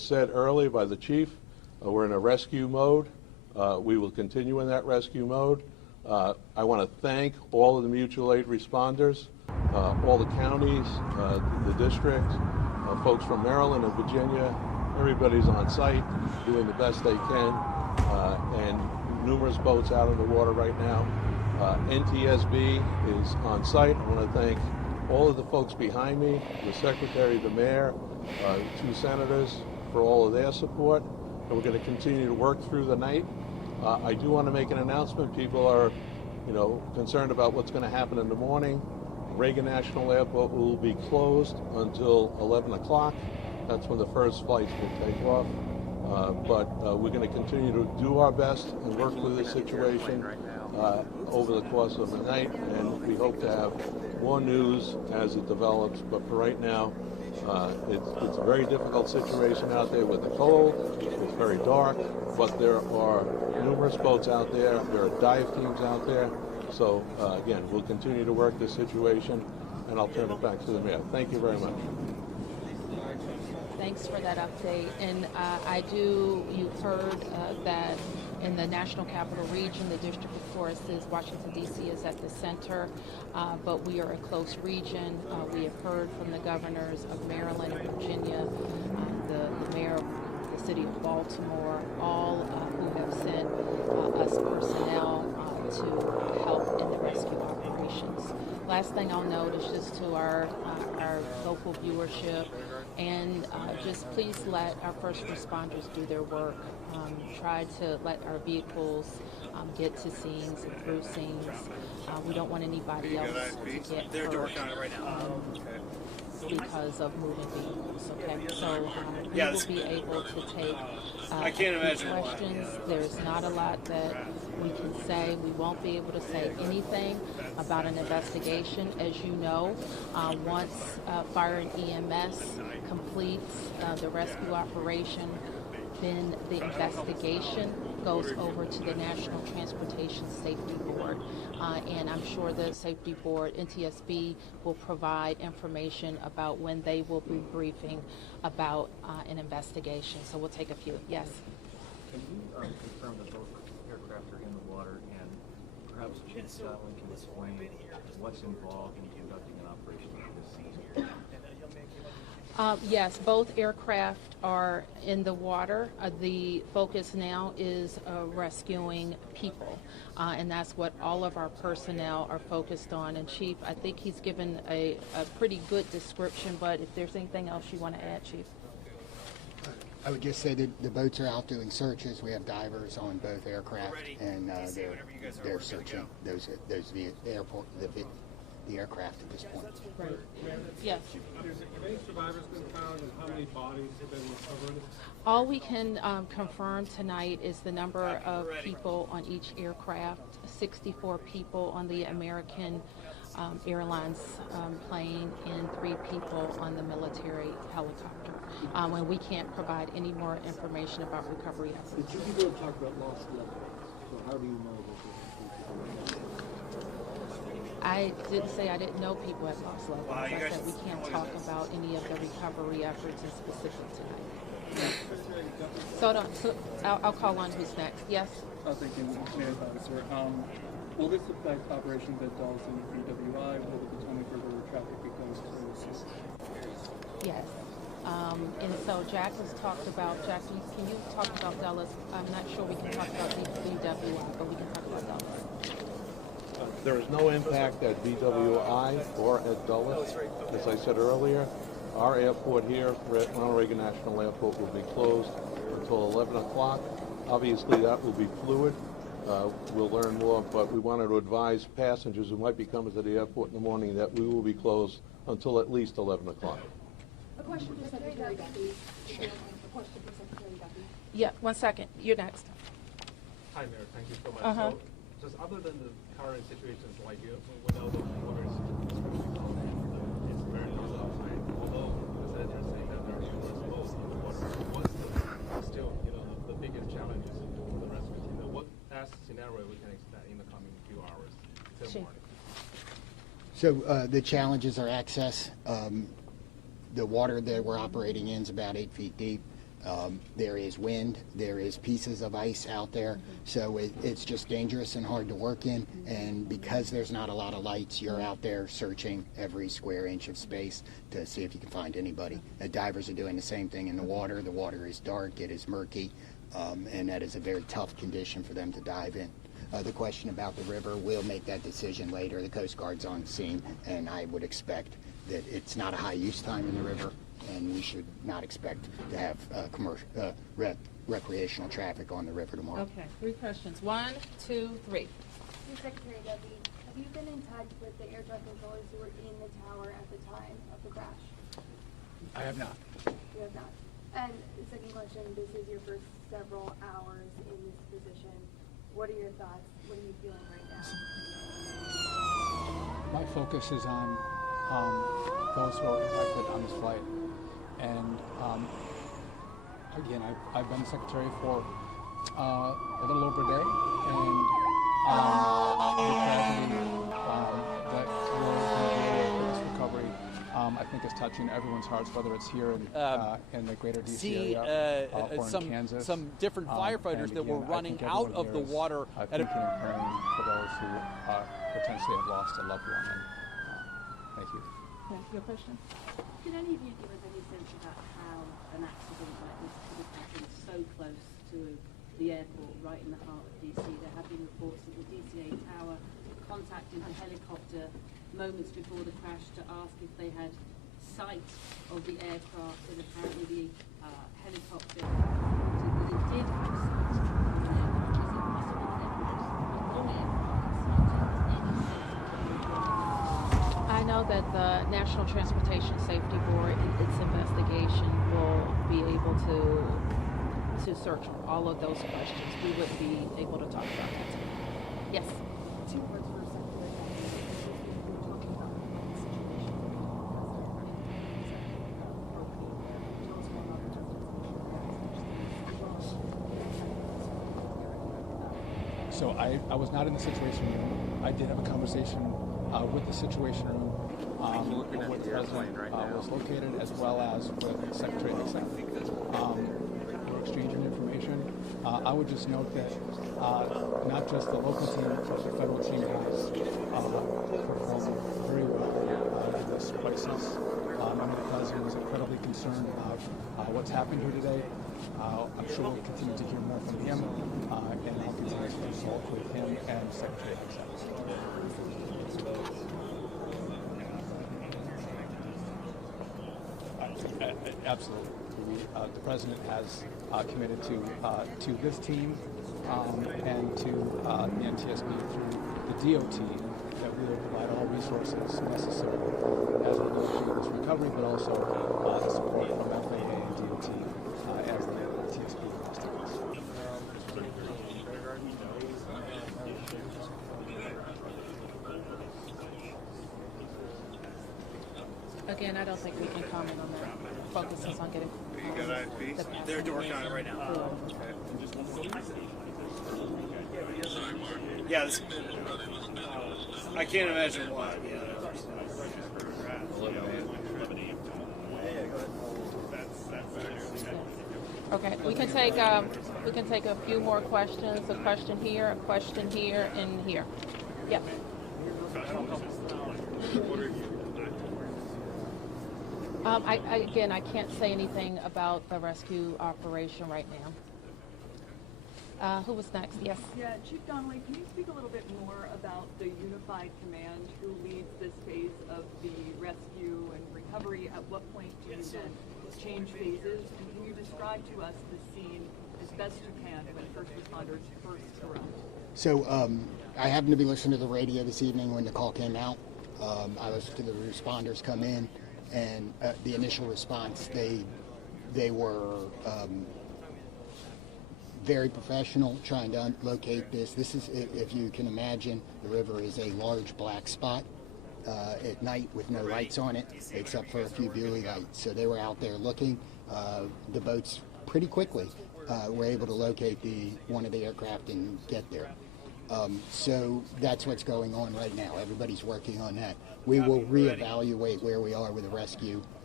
was said earlier by the chief, we're in a rescue mode. We will continue in that rescue mode. I want to thank all of the mutual aid responders, all the counties, the districts, folks from Maryland and Virginia. Everybody's on site doing the best they can, and numerous boats out in the water right now. NTSB is on site. I want to thank all of the folks behind me, the secretary, the mayor, 2 senators for all of their support, and we're going to continue to work through the night. I do want to make an announcement. People are, concerned about what's going to happen in the morning. Reagan National Airport will be closed until 11 o'clock. That's when the first flights will take off. But we're going to continue to do our best and work through this situation over the course of the night, and we hope to have more news as it develops. But for right now, it's a very difficult situation out there with the cold. It's very dark, but there are numerous boats out there. There are dive teams out there. So again, we'll continue to work this situation, and I'll turn it back to the mayor. Thank you very much. Thanks for that update. And you've heard that in the National Capital Region, the District of course is Washington, D.C. is at the center, but we are a close region. We have heard from the governors of Maryland and Virginia, the mayor of the city of Baltimore, all who have sent us personnel to help in the rescue operations. Last thing I'll note is just to our local viewership, and just please let our first responders do their work. Try to let our vehicles get to scenes and through scenes. We don't want anybody else to get hurt because of moving vehicles. Okay, so we will be able to take questions. There's not a lot that we can say. We won't be able to say anything about an investigation. As you know, once fire and EMS completes the rescue operation, then the investigation goes over to the National Transportation Safety Board. And I'm sure the Safety Board, NTSB, will provide information about when they will be briefing about an investigation. So we'll take a few. Yes? Can you confirm that both aircraft are in the water, and perhaps Chief Scotland can explain what's involved in conducting an operation like this? Yes, both aircraft are in the water. The focus now is rescuing people, and that's what all of our personnel are focused on. And Chief, I think he's given a pretty good description, but if there's anything else you want to add, Chief? I would just say that the boats are out doing searches. We have divers on both aircraft, and they're searching the aircraft at this point. Right. Yes. Have any survivors been found, and how many bodies have been recovered? All we can confirm tonight is the number of people on each aircraft. 64 people on the American Airlines plane and 3 people on the military helicopter. And we can't provide any more information about recovery efforts. Did you people talk about lost level? So how do you know that? I didn't say I didn't know people had lost loved ones. I said we can't talk about any of the recovery efforts in specific tonight. So I'll call on who's next. Yes? Thank you, Mayor Officer. Will this affect operations at Dawson BWI? Will the Potomac River traffic be closed to? Yes. And so Jack has talked about, Jack, can you talk about Dulles? I'm not sure we can talk about BWI, but we can talk about Dulles. There is no impact at BWI or at Dulles. As I said earlier, our airport here, Ronald Reagan National Airport, will be closed until 11 o'clock. Obviously, that will be fluid. We'll learn more, but we wanted to advise passengers who might be coming to the airport in the morning that we will be closed until at least 11 o'clock. A question for Secretary Duffy. A question for Secretary Duffy. Yeah, 1 second. You're next. Hi, Mayor. Thank you so much. So, just other than the current situations, like we know the water is extremely cold and it's very dark outside. Although the senator is saying that there are numerous boats in the water, what's still, the biggest challenge is for the rescue team? What scenario we can expect in the coming few hours till morning? So the challenges are access. The water that we're operating in is about 8 feet deep. There is wind, there is pieces of ice out there, so it's just dangerous and hard to work in, and because there's not a lot of lights, you're out there searching every square inch of space to see if you can find anybody. The divers are doing the same thing in the water. The water is dark, it is murky, and that is a very tough condition for them to dive in. The question about the river, we'll make that decision later. The Coast Guard's on scene, and I would expect that it's not a high use time in the river, and we should not expect to have recreational traffic on the river tomorrow. Okay, 3 questions. 1, 2, 3. Secretary Duffy, have you been in touch with the air traffic controllers who were in the tower at the time of the crash? I have not. You have not. And the second question, this is your first several hours in this position. What are your thoughts? What are you feeling right now? My focus is on those who are impacted on this flight. And again, I've been secretary for a little over a day, and the tragedy that we're dealing with this recovery, I think is touching everyone's hearts, whether it's here in the greater DC area or in Kansas. Some different firefighters that were running out of the water. Thinking and praying for those who potentially have lost a loved one. And, thank you. Your question? Can any of you give us any sense about how an accident like this could have happened so close to the airport, right in the heart of DC? There have been reports that the DCA tower contacted the helicopter moments before the crash to ask if they had sight of the aircraft, and apparently the helicopter reported that it did have sight of the aircraft. Is it possible that on aircraft sighting any sense of I know that the National Transportation Safety Board, in its investigation, will be able to search all of those questions. We would be able to talk about that today. Yes? 2 words for Secretary Duffy. You were talking about the situation Tell us more about the president's So I was not in the Situation Room. I did have a conversation with the Situation Room where the President was located, as well as with Secretary Nixon. We're exchanging information. I would just note that not just the local team, but the federal team has performed very well in this crisis. I mean, the President was incredibly concerned about what's happened here today. I'm sure we'll continue to hear more from him, and I'll continue to consult with him and Secretary Nixon. Absolutely. The President has committed to this team and to the NTSB through the DOT that we will provide all resources necessary as we go through this recovery, but also the support from FAA and DOT as the NTSB investigates. Again, I don't think we can comment on that. Focus is on getting They're working on it right now. Yeah, this, I can't imagine why. Okay, we can take a few more questions. A question here, and here. Yep. Again, I can't say anything about the rescue operation right now. Who was next? Yes. Yeah, Chief Donnelly, can you speak a little bit more about the unified command who leads this phase of the rescue and recovery? At what point do you then change phases? And can you describe to us the scene as best you can when first responders first arrive? So I happened to be listening to the radio this evening when the call came out. I listened to the responders come in, and the initial response, they were very professional, trying to locate this. This is, if you can imagine, the river is a large black spot at night with no lights on it, except for a few buoy lights. So they were out there looking. The boats pretty quickly were able to locate one of the aircraft and get there. So that's what's going on right now. Everybody's working on that. We will reevaluate where we are with the rescue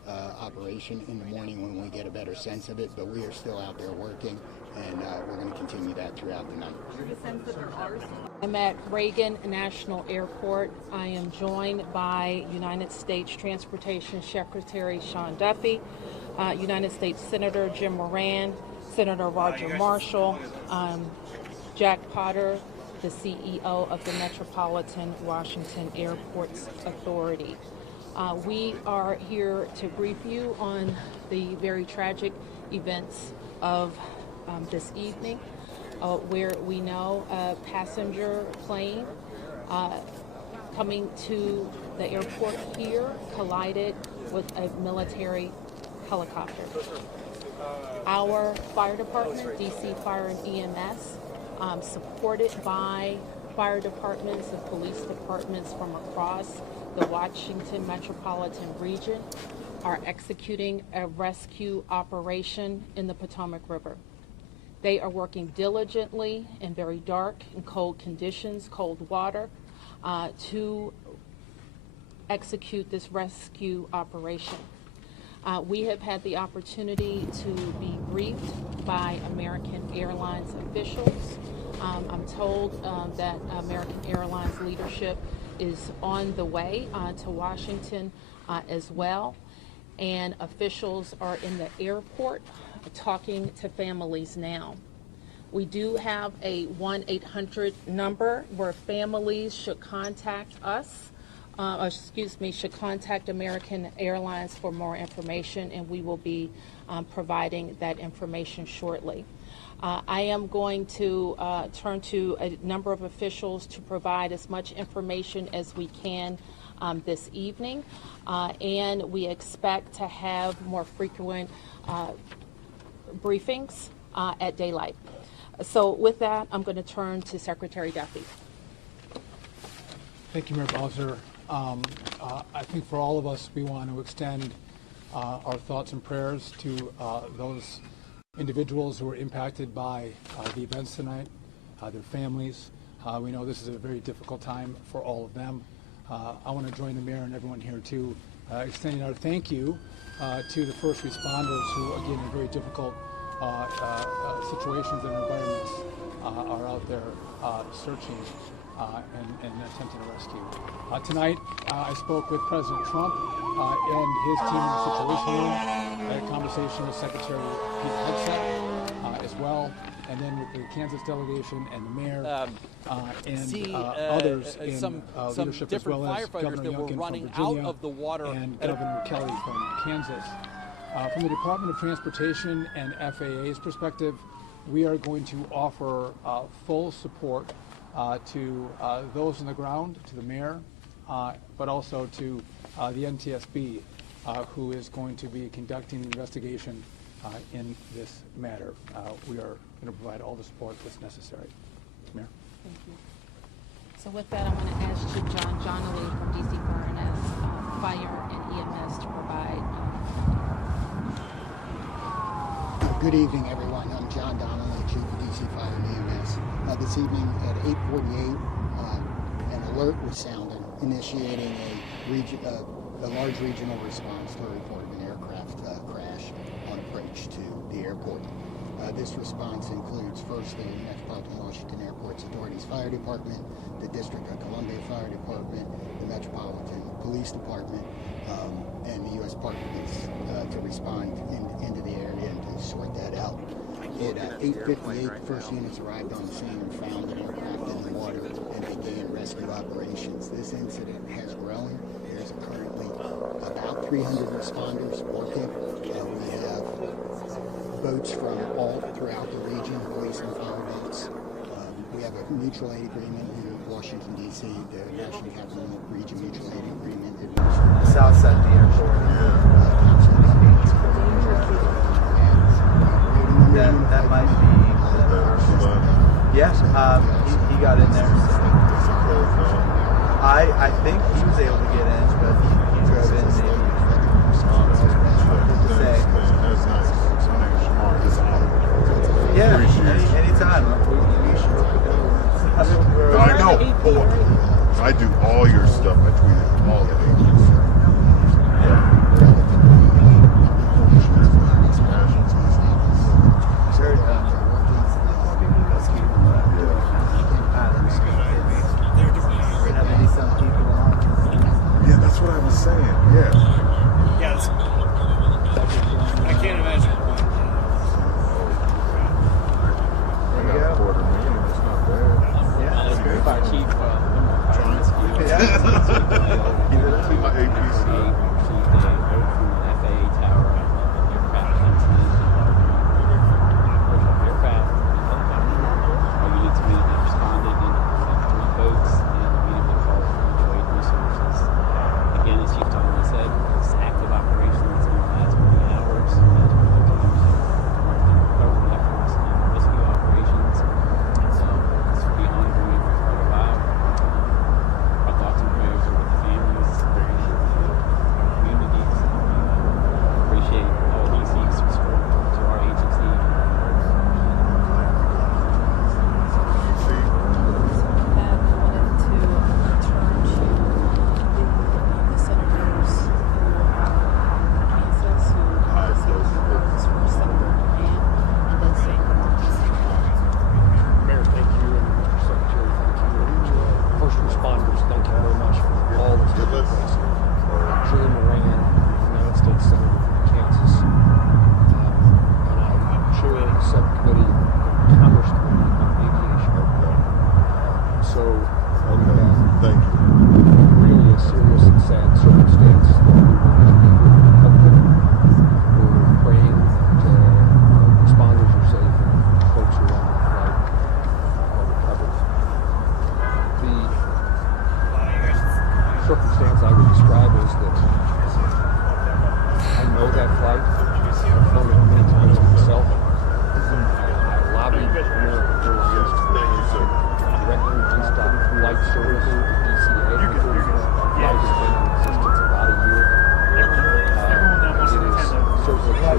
operation in the morning when we get a better sense of it, but we are still out there working, and we're going to continue that throughout the night. I'm at Reagan National Airport. I am joined by United States Transportation Secretary Sean Duffy, United States Senator Jim Moran, Senator Roger Marshall, Jack Potter, the CEO of the Metropolitan Washington Airports Authority. We are here to brief you on the very tragic events of this evening, where we know a passenger plane coming to the airport here collided with a military helicopter. Our fire department, DC Fire and EMS, supported by fire departments and police departments from across the Washington metropolitan region, are executing a rescue operation in the Potomac River. They are working diligently in very dark and cold conditions, cold water, to execute this rescue operation. We have had the opportunity to be briefed by American Airlines officials. I'm told that American Airlines leadership is on the way to Washington as well, and officials are in the airport talking to families now. We do have a 1-800 number where families should contact us, should contact American Airlines for more information, and we will be providing that information shortly. I am going to turn to a number of officials to provide as much information as we can this evening, and we expect to have more frequent briefings at daylight. So with that, I'm going to turn to Secretary Duffy. Thank you, Mayor Bowser. I think for all of us, we want to extend our thoughts and prayers to those individuals who were impacted by the events tonight, their families. We know this is a very difficult time for all of them. I want to join the mayor and everyone here too, extending our thank you to the first responders who, again, in very difficult situations and environments, are out there searching and attempting a rescue. Tonight, I spoke with President Trump and his team in the Situation Room. I had a conversation with Secretary Pete Hegseth as well, and then with the Kansas delegation and the mayor and others in some leadership, as well as Governor that were Youngkin running from Virginia out of the water and Governor Kelly from Kansas. From the Department of Transportation and FAA's perspective, we are going to offer full support to those on the ground, to the mayor, but also to the NTSB, who is going to be conducting the investigation in this matter. We are going to provide all the support that's necessary. Mayor? Thank you. So with that, I'm going to ask Chief John Johnley from DC Fire and EMS to provide. Good evening, everyone. I'm John Donnelly, Chief of DC Fire and EMS. This evening at 8:48, an alert was sounded, initiating a large regional response to a report of an aircraft crash on approach to the airport. This response includes first the Metropolitan Washington Airports Authority's Fire Department, the District of Columbia Fire Department, the Metropolitan Police Department, and the U.S. Park Police to respond into the area and to sort that out. At 8:58, the first units arrived on the scene and found an aircraft in the water and began rescue operations. This incident has grown. There's currently about 300 responders working. We have boats from all throughout the region, police and fire boats. We have a mutual aid agreement in Washington, D.C., the National Capital Region Mutual Aid Agreement. South side of the airport. That might be. Yes, he got in there. I think he was able to get in, but he drove in. Yeah, anytime. I know. I do all your stuff. I tweet all the agents.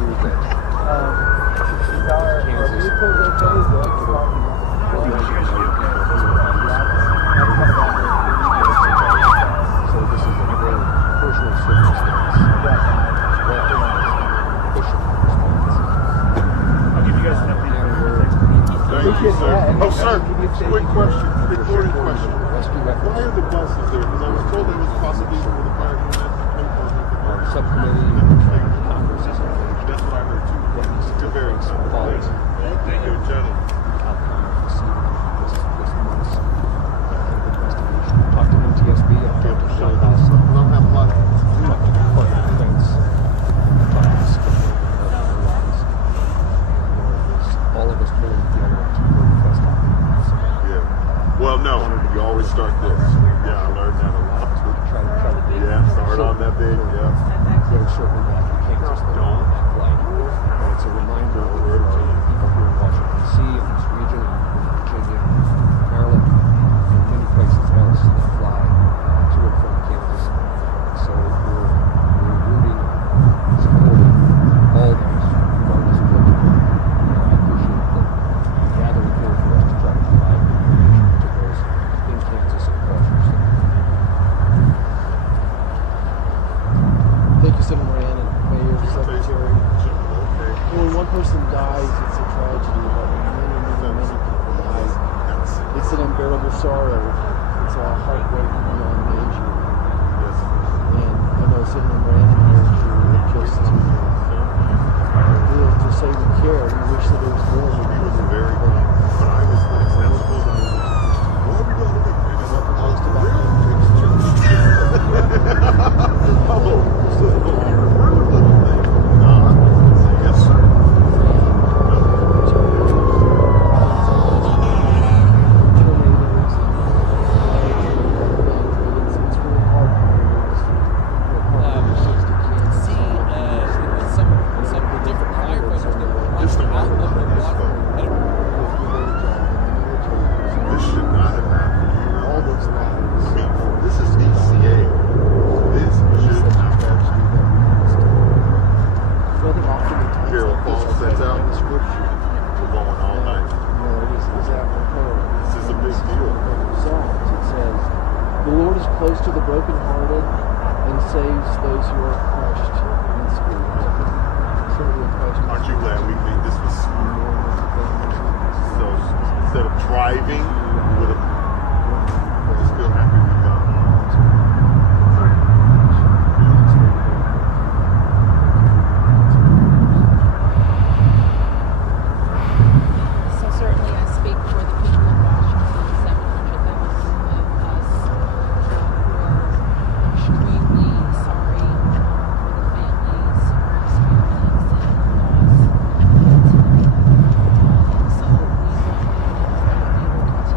sure that Is our vehicles okay? Is that so this is a very personal circumstance. I'll give you guys an update. Thank you, sir. Oh, sir, quick question, recorded question. Why are the buses there? Because I was told they was possibly for the fire unit. Subcommittee, Congress is engaged. That's what I heard too. You're very Following Thank you, gentlemen. outcome of this month's investigation. Talked to NTSB, I talked to Shell House. I don't have a lot. Talked to the Department of Defense. Talked to the Secretary of Airlines. All of us pulling together to bring the best outcome. Yeah. Well, no, you always start there. Yeah, I learned that a lot. Try to do Yeah, start on that big, yeah. Very shortly back, we can't just don't flight. And it's a reminder for people here in Washington, D.C. and this region, and Virginia, Maryland, and many places else that fly to and from campus. So we're rooting, supporting all those, regardless of what you do. I appreciate the gathering here for us to try to provide information to those in Kansas and across our state. Thank you, Senator Moran and Mayor, Secretary. When one person dies, it's a tragedy, but when many people die, it's an unbearable sorrow. It's a heartbreak beyond measure. And I know Senator Moran and Mayor just to say we care. We wish that there was more. He was very good. But I was successful. What are we going to do? Yes, sir. Some of the different firefighters that were rushed out of the water. This should not have happened. All those lives. This is DCA. This should not have happened. Carol Paul sent out. We're going all night. This is a big deal. It says, "The Lord is close to the brokenhearted and saves those who are crushed in spirit." Aren't you glad we made this was so instead of driving, we would have just feel happy we got So certainly I speak for the people of Washington, 700,000 of us who are extremely sorry for the families who are experiencing loss tonight. And so we will continue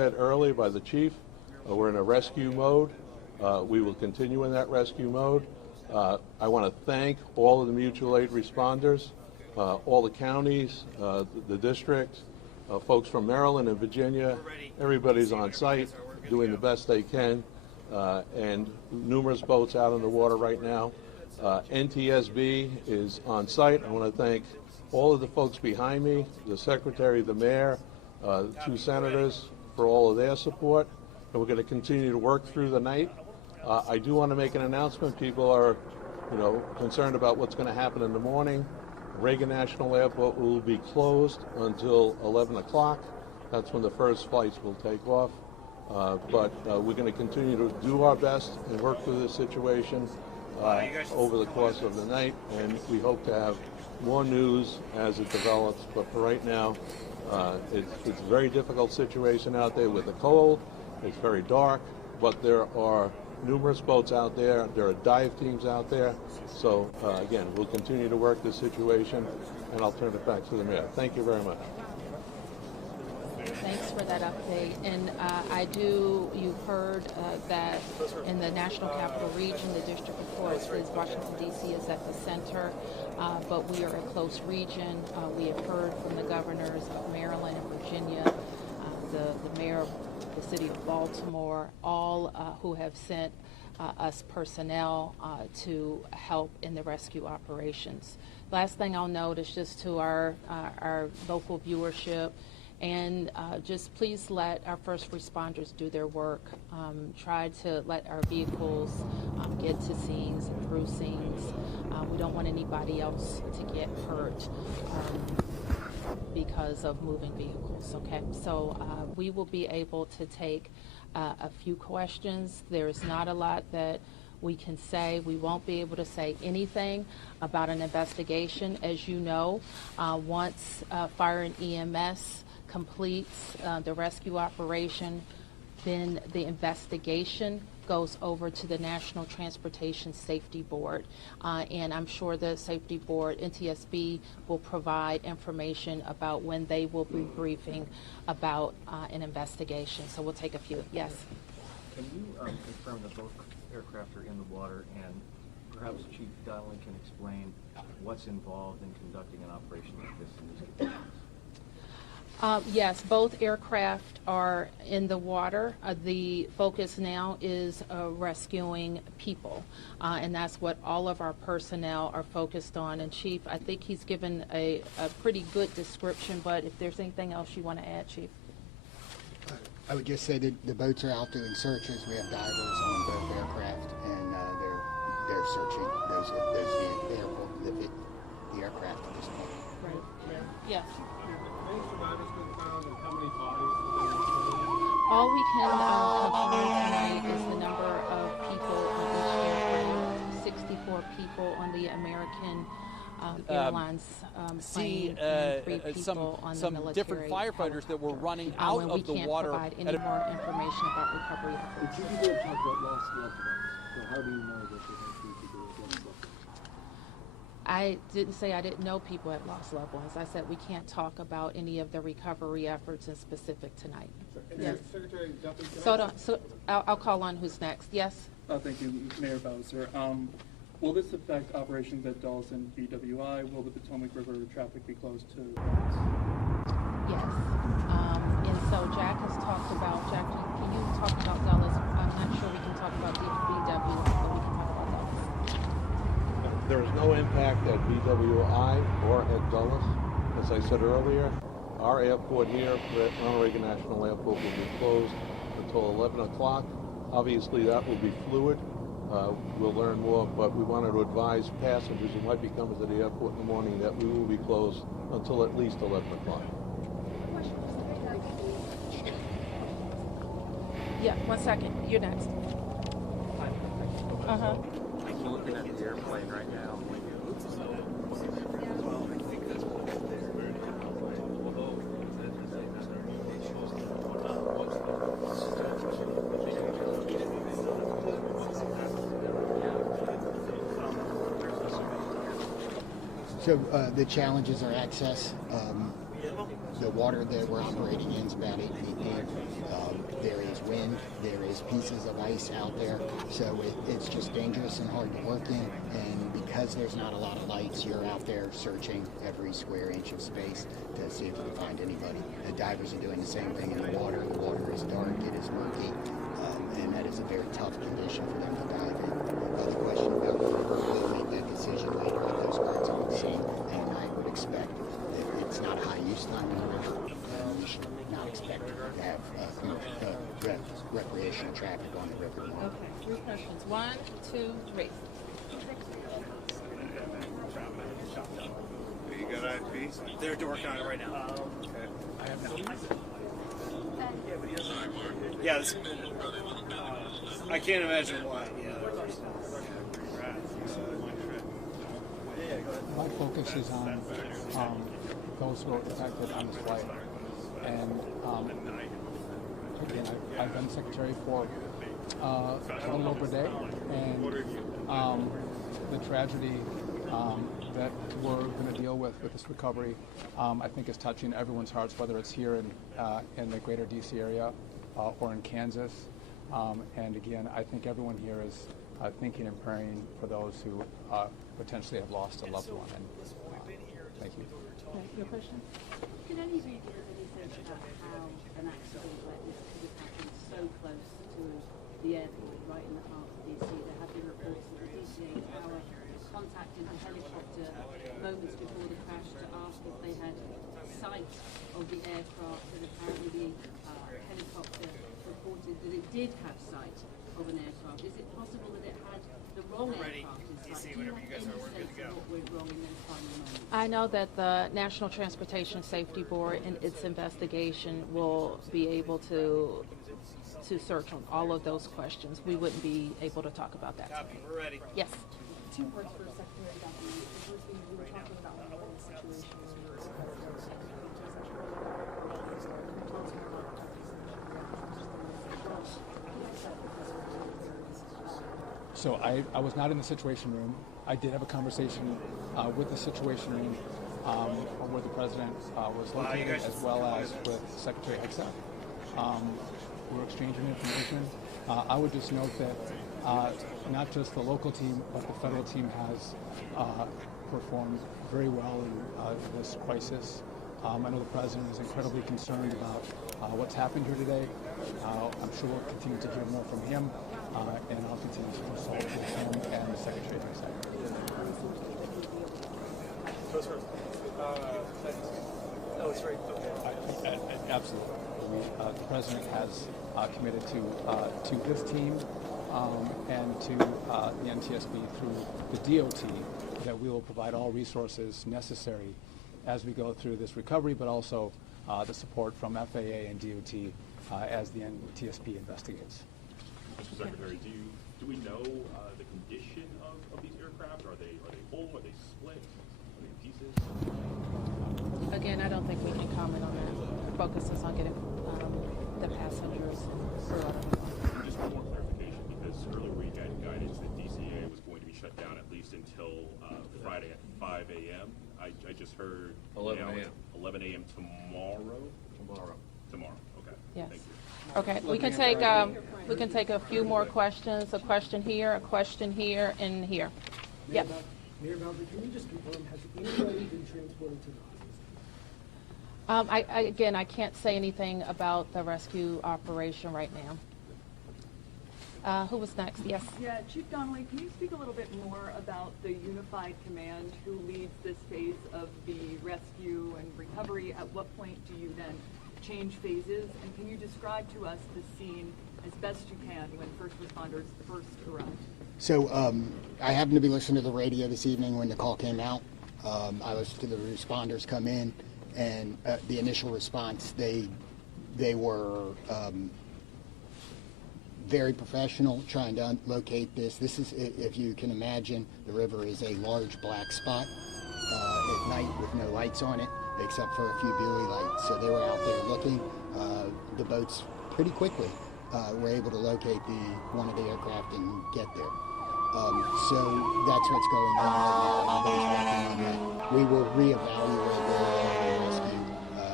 said earlier by the chief, we're in a rescue mode. We will continue in that rescue mode. I want to thank all of the mutual aid responders, all the counties, the district, folks from Maryland and Virginia. Everybody's on site doing the best they can, and numerous boats out on the water right now. NTSB is on site. I want to thank all of the folks behind me, the secretary, the mayor, the 2 senators for all of their support. And we're going to continue to work through the night. I do want to make an announcement. People are, concerned about what's going to happen in the morning. Reagan National Airport will be closed until 11 o'clock. That's when the first flights will take off. But we're going to continue to do our best and work through this situation over the course of the night, and we hope to have more news as it develops. But for right now, it's a very difficult situation out there with the cold. It's very dark, but there are numerous boats out there. There are dive teams out there. So again, we'll continue to work this situation, and I'll turn it back to the mayor. Thank you very much. Thanks for that update. And you've heard that in the National Capital Region, the district, of course, is Washington, D.C. is at the center, but we are a close region. We have heard from the governors of Maryland and Virginia, the mayor of the city of Baltimore, all who have sent us personnel to help in the rescue operations. Last thing I'll note is just to our local viewership, and just please let our first responders do their work. Try to let our vehicles get to scenes and through scenes. We don't want anybody else to get hurt because of moving vehicles, okay? So we will be able to take a few questions. There's not a lot that we can say. We won't be able to say anything about an investigation. As you know, once fire and EMS completes the rescue operation, then the investigation goes over to the National Transportation Safety Board. And I'm sure the Safety Board, NTSB, will provide information about when they will be briefing about an investigation. So we'll take a few. Yes? Can you confirm that both aircraft are in the water, and perhaps Chief Donnelly can explain what's involved in conducting an operation like this in these conditions? Yes, both aircraft are in the water. The focus now is rescuing people, and that's what all of our personnel are focused on. And Chief, I think he's given a pretty good description, but if there's anything else you want to add, Chief? I would just say that the boats are out doing searches. We have divers on both aircraft, and they're searching the aircraft at this point. Right. Yes. All we can confirm tonight is the number of people on each airplane. 64 people on the American Airlines plane, and 3 people on the military. Some different firefighters that were running out of the water. We can't provide any more information about recovery efforts. Would you be able to talk about lost loved ones? So how do you know that there's going to be lost loved ones? I didn't say I didn't know people had lost loved ones. I said we can't talk about any of the recovery efforts in specific tonight. Yes. Secretary Duffy, So I'll call on who's next. Yes? Thank you, Mayor Bowser. Will this affect operations at Dawson BWI? Will the Potomac River traffic be closed to? Yes. And so Jack has talked about, Jack, can you talk about Dulles? I'm not sure we can talk about BWI, but we can talk about Dulles. There is no impact at BWI or at Dulles. As I said earlier, our airport here, Reagan National Airport, will be closed until 11 o'clock. Obviously, that will be fluid. We'll learn more, but we wanted to advise passengers who might be coming to the airport in the morning that we will be closed until at least 11 o'clock. Yeah, 1 second. You're next. I'm looking at the airplane right now. So the challenges are access. the water that we're operating in is about 8 feet deep. There is wind, there is pieces of ice out there, so it's just dangerous and hard to work in. And because there's not a lot of lights, you're out there searching every square inch of space to see if you can find anybody. The divers are doing the same thing in the water. The water is dark, it is murky, and that is a very tough condition for them to dive in. The question about the river, we'll make that decision later when those guards are on the scene, and I would expect that it's not a high use time in the river, and we should not expect to have recreational traffic on the river. Okay, 3 questions. 1, 2, 3. You got eyepiece? They're working on it right now. Okay. I have no reason. Yeah, this, I can't imagine why. My focus is on those who are affected on this flight. And again, I've been secretary for a little over a day, and the tragedy that we're going to deal with this recovery, I think is touching everyone's hearts, whether it's here in the greater DC area or in Kansas. And again, I think everyone here is thinking and praying for those who potentially have lost a loved one. And thank you. Your question? Can any of you give any sense about how an accident like this could have happened so close to the airport, right in the heart of DC? There have been reports that the DCA tower contacted the helicopter moments before the crash to ask if they had sight of the aircraft, and apparently the helicopter reported that it did have sight of an aircraft. Is it possible that it had the wrong aircraft in sight? Do you have any sense of what went wrong in those final moments? I know that the National Transportation Safety Board in its investigation will be able to search on all of those questions. We wouldn't be able to talk about that today. We're ready. Yes. 2 parts for Secretary Duffy. The first thing you were talking about when you were in the situation when you were the president and Can you tell us more about Duffy's So I was not in the Situation Room. I did have a conversation with the Situation Room where the president was located, as well as with Secretary Hegseth. We're exchanging information. I would just note that not just the local team, but the federal team has performed very well in this crisis. I know the president is incredibly concerned about what's happened here today. I'm sure we'll continue to hear more from him, and I'll continue to consult with him and the Secretary of State. No, it's right. Okay. Absolutely. The president has committed to this team and to the NTSB through the DOT that we will provide all resources necessary as we go through this recovery, but also the support from FAA and DOT as the NTSB investigates. Mr. Secretary, do we know the condition of these aircraft? Are they whole? Are they split? Are they pieces? Again, I don't think we can comment on that. The focus is on getting the passengers through. Just one more clarification, because earlier we got guidance that DCA was going to be shut down at least until Friday at 5 a.m. I just heard 11 a.m. 11 a.m. tomorrow. Okay. Yes. Thank you. Okay, we can take a few more questions. A question here, and here. Yep. Mayor Malvern, can you just confirm, has anybody been transported to the Again, I can't say anything about the rescue operation right now. Who was next? Yes. Yeah, Chief Donnelly, can you speak a little bit more about the unified command who leads this phase of the rescue and recovery? At what point do you then change phases? And can you describe to us the scene as best you can when first responders first arrived? So I happened to be listening to the radio this evening when the call came out. I listened to the responders come in, and the initial response, they were very professional trying to locate this. This is, if you can imagine, the river is a large black spot at night with no lights on it except for a few buoy lights. So they were out there looking. The boats pretty quickly were able to locate one of the aircraft and get there. So that's what's going on right now. Everybody's working on that. We will reevaluate where we are in rescue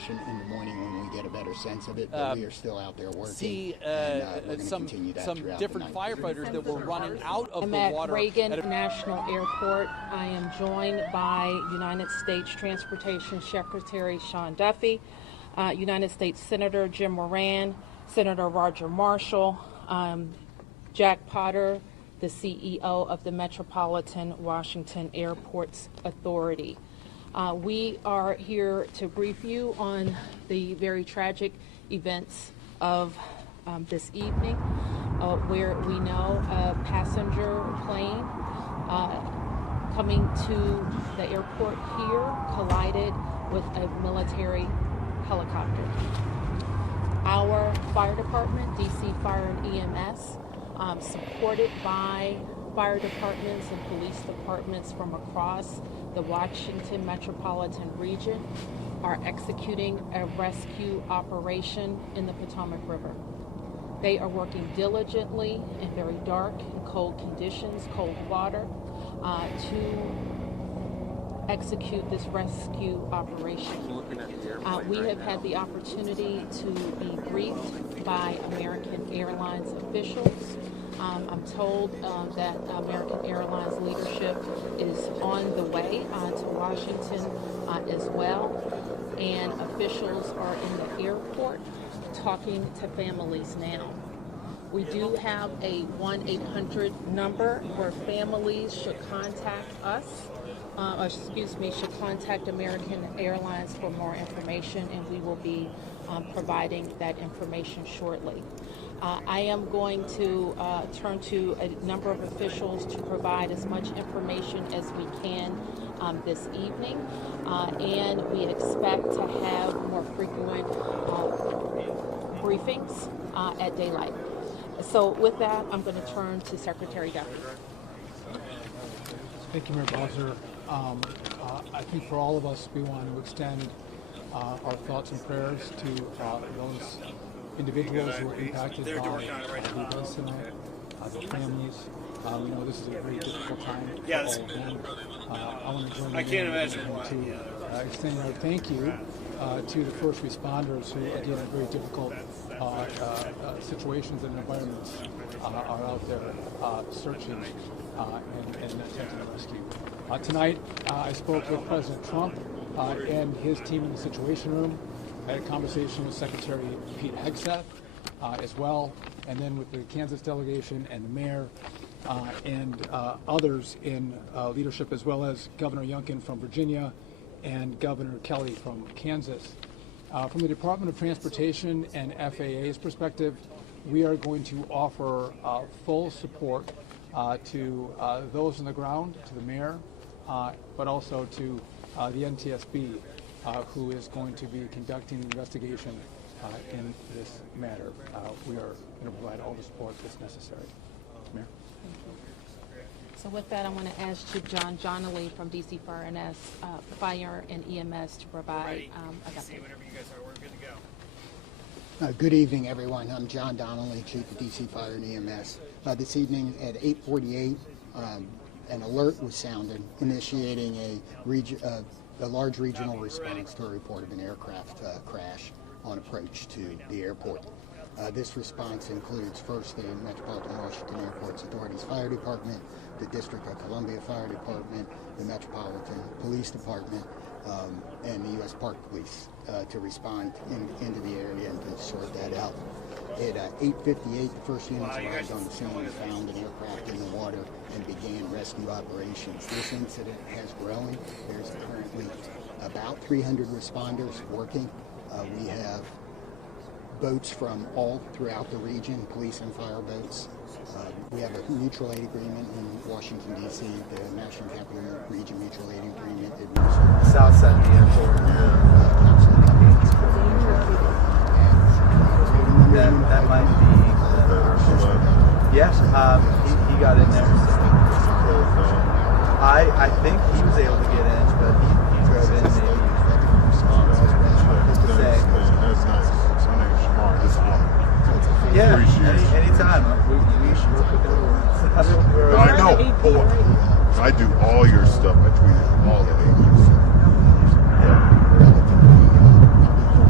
information in the morning when we get a better sense of it, but we are still out there working. See and we're going to continue that some throughout different the night. firefighters that were running out of I'm the at water. Reagan National Airport. I am joined by United States Transportation Secretary Sean Duffy, United States Senator Jim Moran, Senator Roger Marshall, Jack Potter, the CEO of the Metropolitan Washington Airports Authority. We are here to brief you on the very tragic events of this evening, where we know a passenger plane coming to the airport here collided with a military helicopter. Our fire department, DC Fire and EMS, supported by fire departments and police departments from across the Washington metropolitan region, are executing a rescue operation in the Potomac River. They are working diligently in very dark and cold conditions, cold water, to execute this rescue operation. We have had the opportunity to be briefed by American Airlines officials. I'm told that American Airlines leadership is on the way to Washington as well, and officials are in the airport talking to families now. We do have a 1-800 number where families should contact us, should contact American Airlines for more information, and we will be providing that information shortly. I am going to turn to a number of officials to provide as much information as we can this evening, and we expect to have more frequent briefings at daylight. So with that, I'm going to turn to Secretary Duffy. Thank you, Mayor Bowser. I think for all of us, we want to extend our thoughts and prayers to those individuals who were impacted by the events tonight, their families. We know this is a very difficult time for all of them. I want to join you to extend our thank you to the first responders who, again, in very difficult situations and environments, are out there searching and attempting rescue. Tonight, I spoke with President Trump and his team in the Situation Room. I had a conversation with Secretary Pete Hegseth as well, and then with the Kansas delegation and the mayor and others in leadership, as well as Governor Youngkin from Virginia and Governor Kelly from Kansas. From the Department of Transportation and FAA's perspective, we are going to offer full support to those on the ground, to the mayor, but also to the NTSB, who is going to be conducting the investigation in this matter. We are going to provide all the support that's necessary. Mayor? Thank you. So with that, I want to ask Chief John Donnelly from DC Fire and EMS to provide a update. Whenever you guys are, we're good to go. Good evening, everyone. I'm John Donnelly, Chief of DC Fire and EMS. This evening at 8:48, an alert was sounded, initiating a large regional response to a report of an aircraft crash on approach to the airport. This response includes first the Metropolitan Washington Airports Authority's Fire Department, the District of Columbia Fire Department, the Metropolitan Police Department, and the U.S. Park Police to respond into the area and to sort that out. At 8:58, the first units arrived on the scene and found an aircraft in the water and began rescue operations. This incident has grown. There's currently about 300 responders working. We have boats from all throughout the region, police and fire boats. We have a mutual aid agreement in Washington, D.C., the National Capital Region Mutual Aid Agreement. South side of the airport. That might be. Yes, he got in there. I think he was able to get in, but he drove in maybe. Yeah, anytime. We should work with everyone. I know. I do all your stuff. I tweet all of it.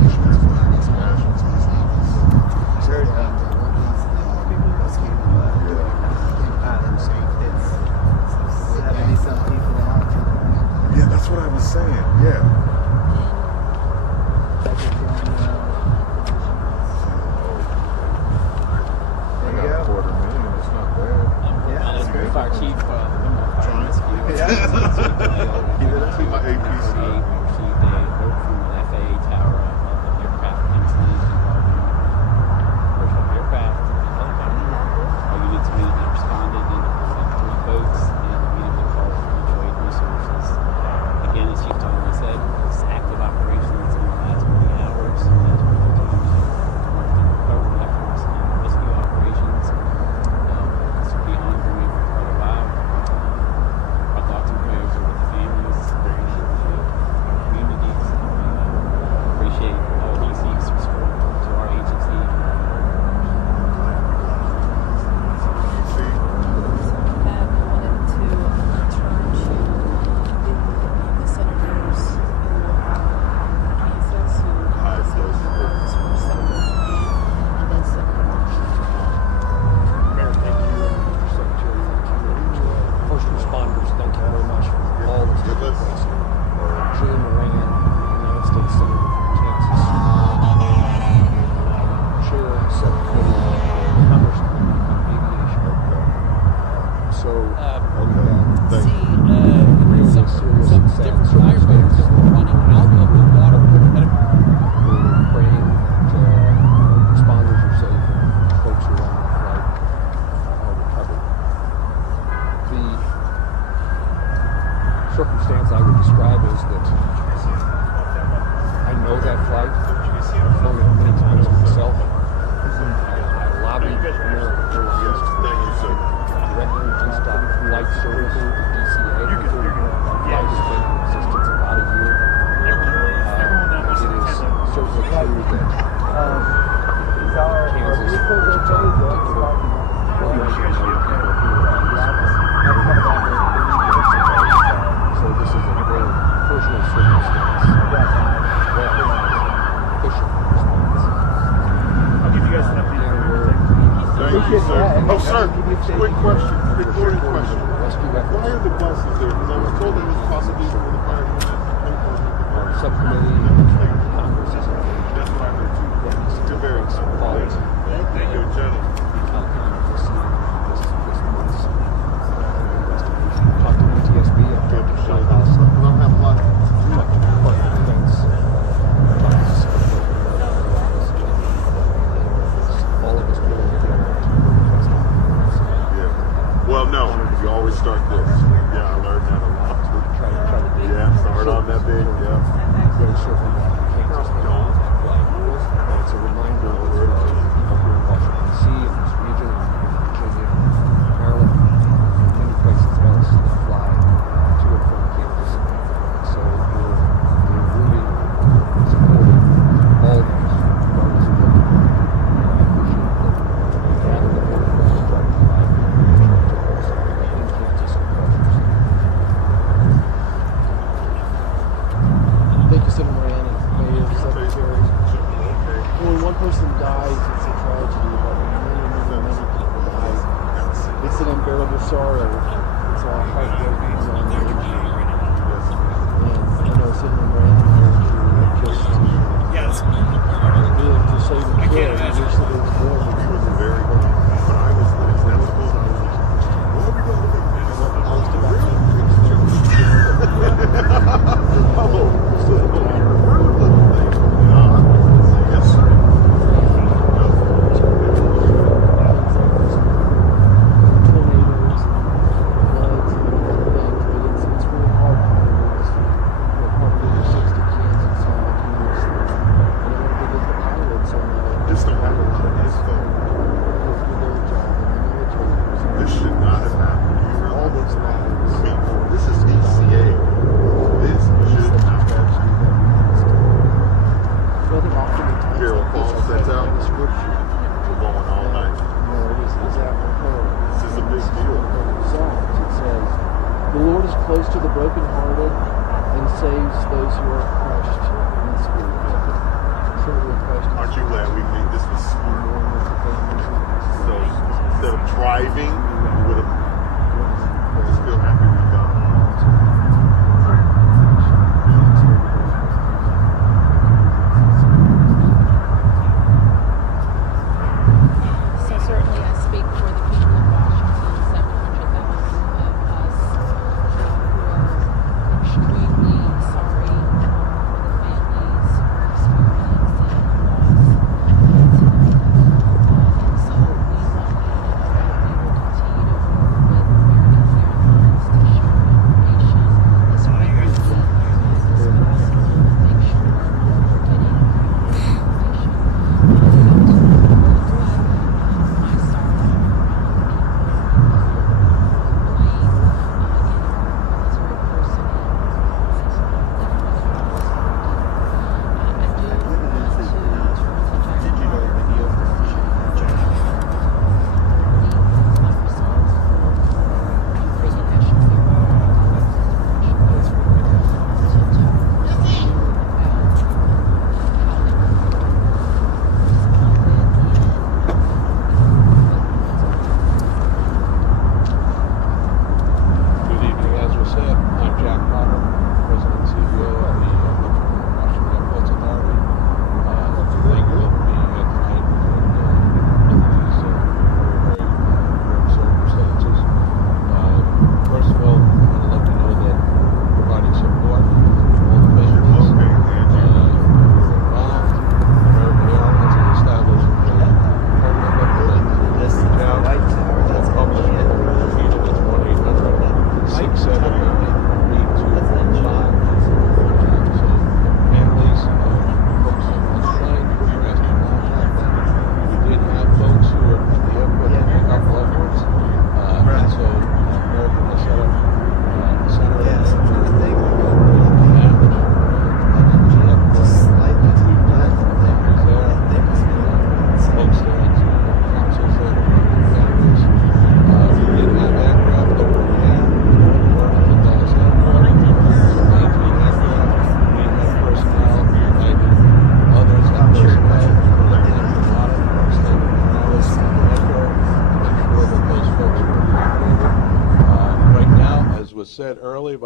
just saying, yeah. I got $250,000. It's not bad. Fire chief, fire rescue. Keep it up to my APC. We received a note from the FAA tower of an aircraft incident involving commercial aircraft and helicopter. Our units immediately responded and deployed 3 boats and immediately called mutual aid resources. Again, as Chief Tony said, it's active operations in the last 20 hours as we continue to work the recovery efforts and rescue operations. This will be ongoing for quite a while. Our thoughts and prayers are with the families and our communities. Appreciate all DC's support to our agency. I wanted to turn to the senators who Kansas who votes for Senator Reagan and then Senator Washington. Mayor, thank you, and Secretary, thank you. First responders, thank you very much for all that's taken place. Jim Moran, United States Senator from Kansas, Chair and Secretary of Congressman on Aviation. So, really serious some and sad different firefighters that were running out of the water. We're praying that responders are safe and folks who are on the flight are recovered. The circumstance I would describe is that I know that flight. I've flown it many times myself. I lobbied American Airlines to directly unstop flight service to DCA. The flight has been in existence about a year. It is certainly true that Kansas, in particular, so this is a very personal circumstance. I'll give you guys an update. Thank you, sir. Oh, sir, quick question, recording question. Why are the buses there? Because I was told that it was possibly for the fire unit. Subcommittee, Congress is engaged. That's what I heard too. You're very excited. Thank you, gentlemen. Talk to PTSB, I've talked to Shell House. I don't have a lot. Talked to Department of Defense. All of us really Well, no, you always start this. Yeah, I learned that a lot. Try to Yeah, start on that big, yeah. Very certainly that we can't just go. It's a reminder of people here in Washington, D.C., in this region, Virginia, Maryland, and many places else that fly to and from campus. So we're really supporting all of us, regardless of what you do. I appreciate that we gather the work for us to try to provide in Kansas and others. Thank you, Senator Moran, and Mayor, Secretary. When one person dies, it's a tragedy, but when many people die, it's an unbearable sorrow. It's a heartbreaking song. And I know Senator Moran and Mayor just live to say the prayer. I wish that it was more than very good. But I was yes, sir. tornadoes and floods and different things, but it's really hard for us. We're partly over 60 Kansas on my community. And I want to give the pilots on This don't happen like this, though. their job in the military. This should not have happened. All those lives. I mean, this is DCA. This should not have happened. Well, I think oftentimes Carol Paul sets out. the scripture. We're going all night. It is apropos. This is a big deal. Psalms, it says, "The Lord is close to the brokenhearted and saves those who are crushed in spirit." Aren't you glad we made this was smart? So instead of driving, we would have just feel happy we got.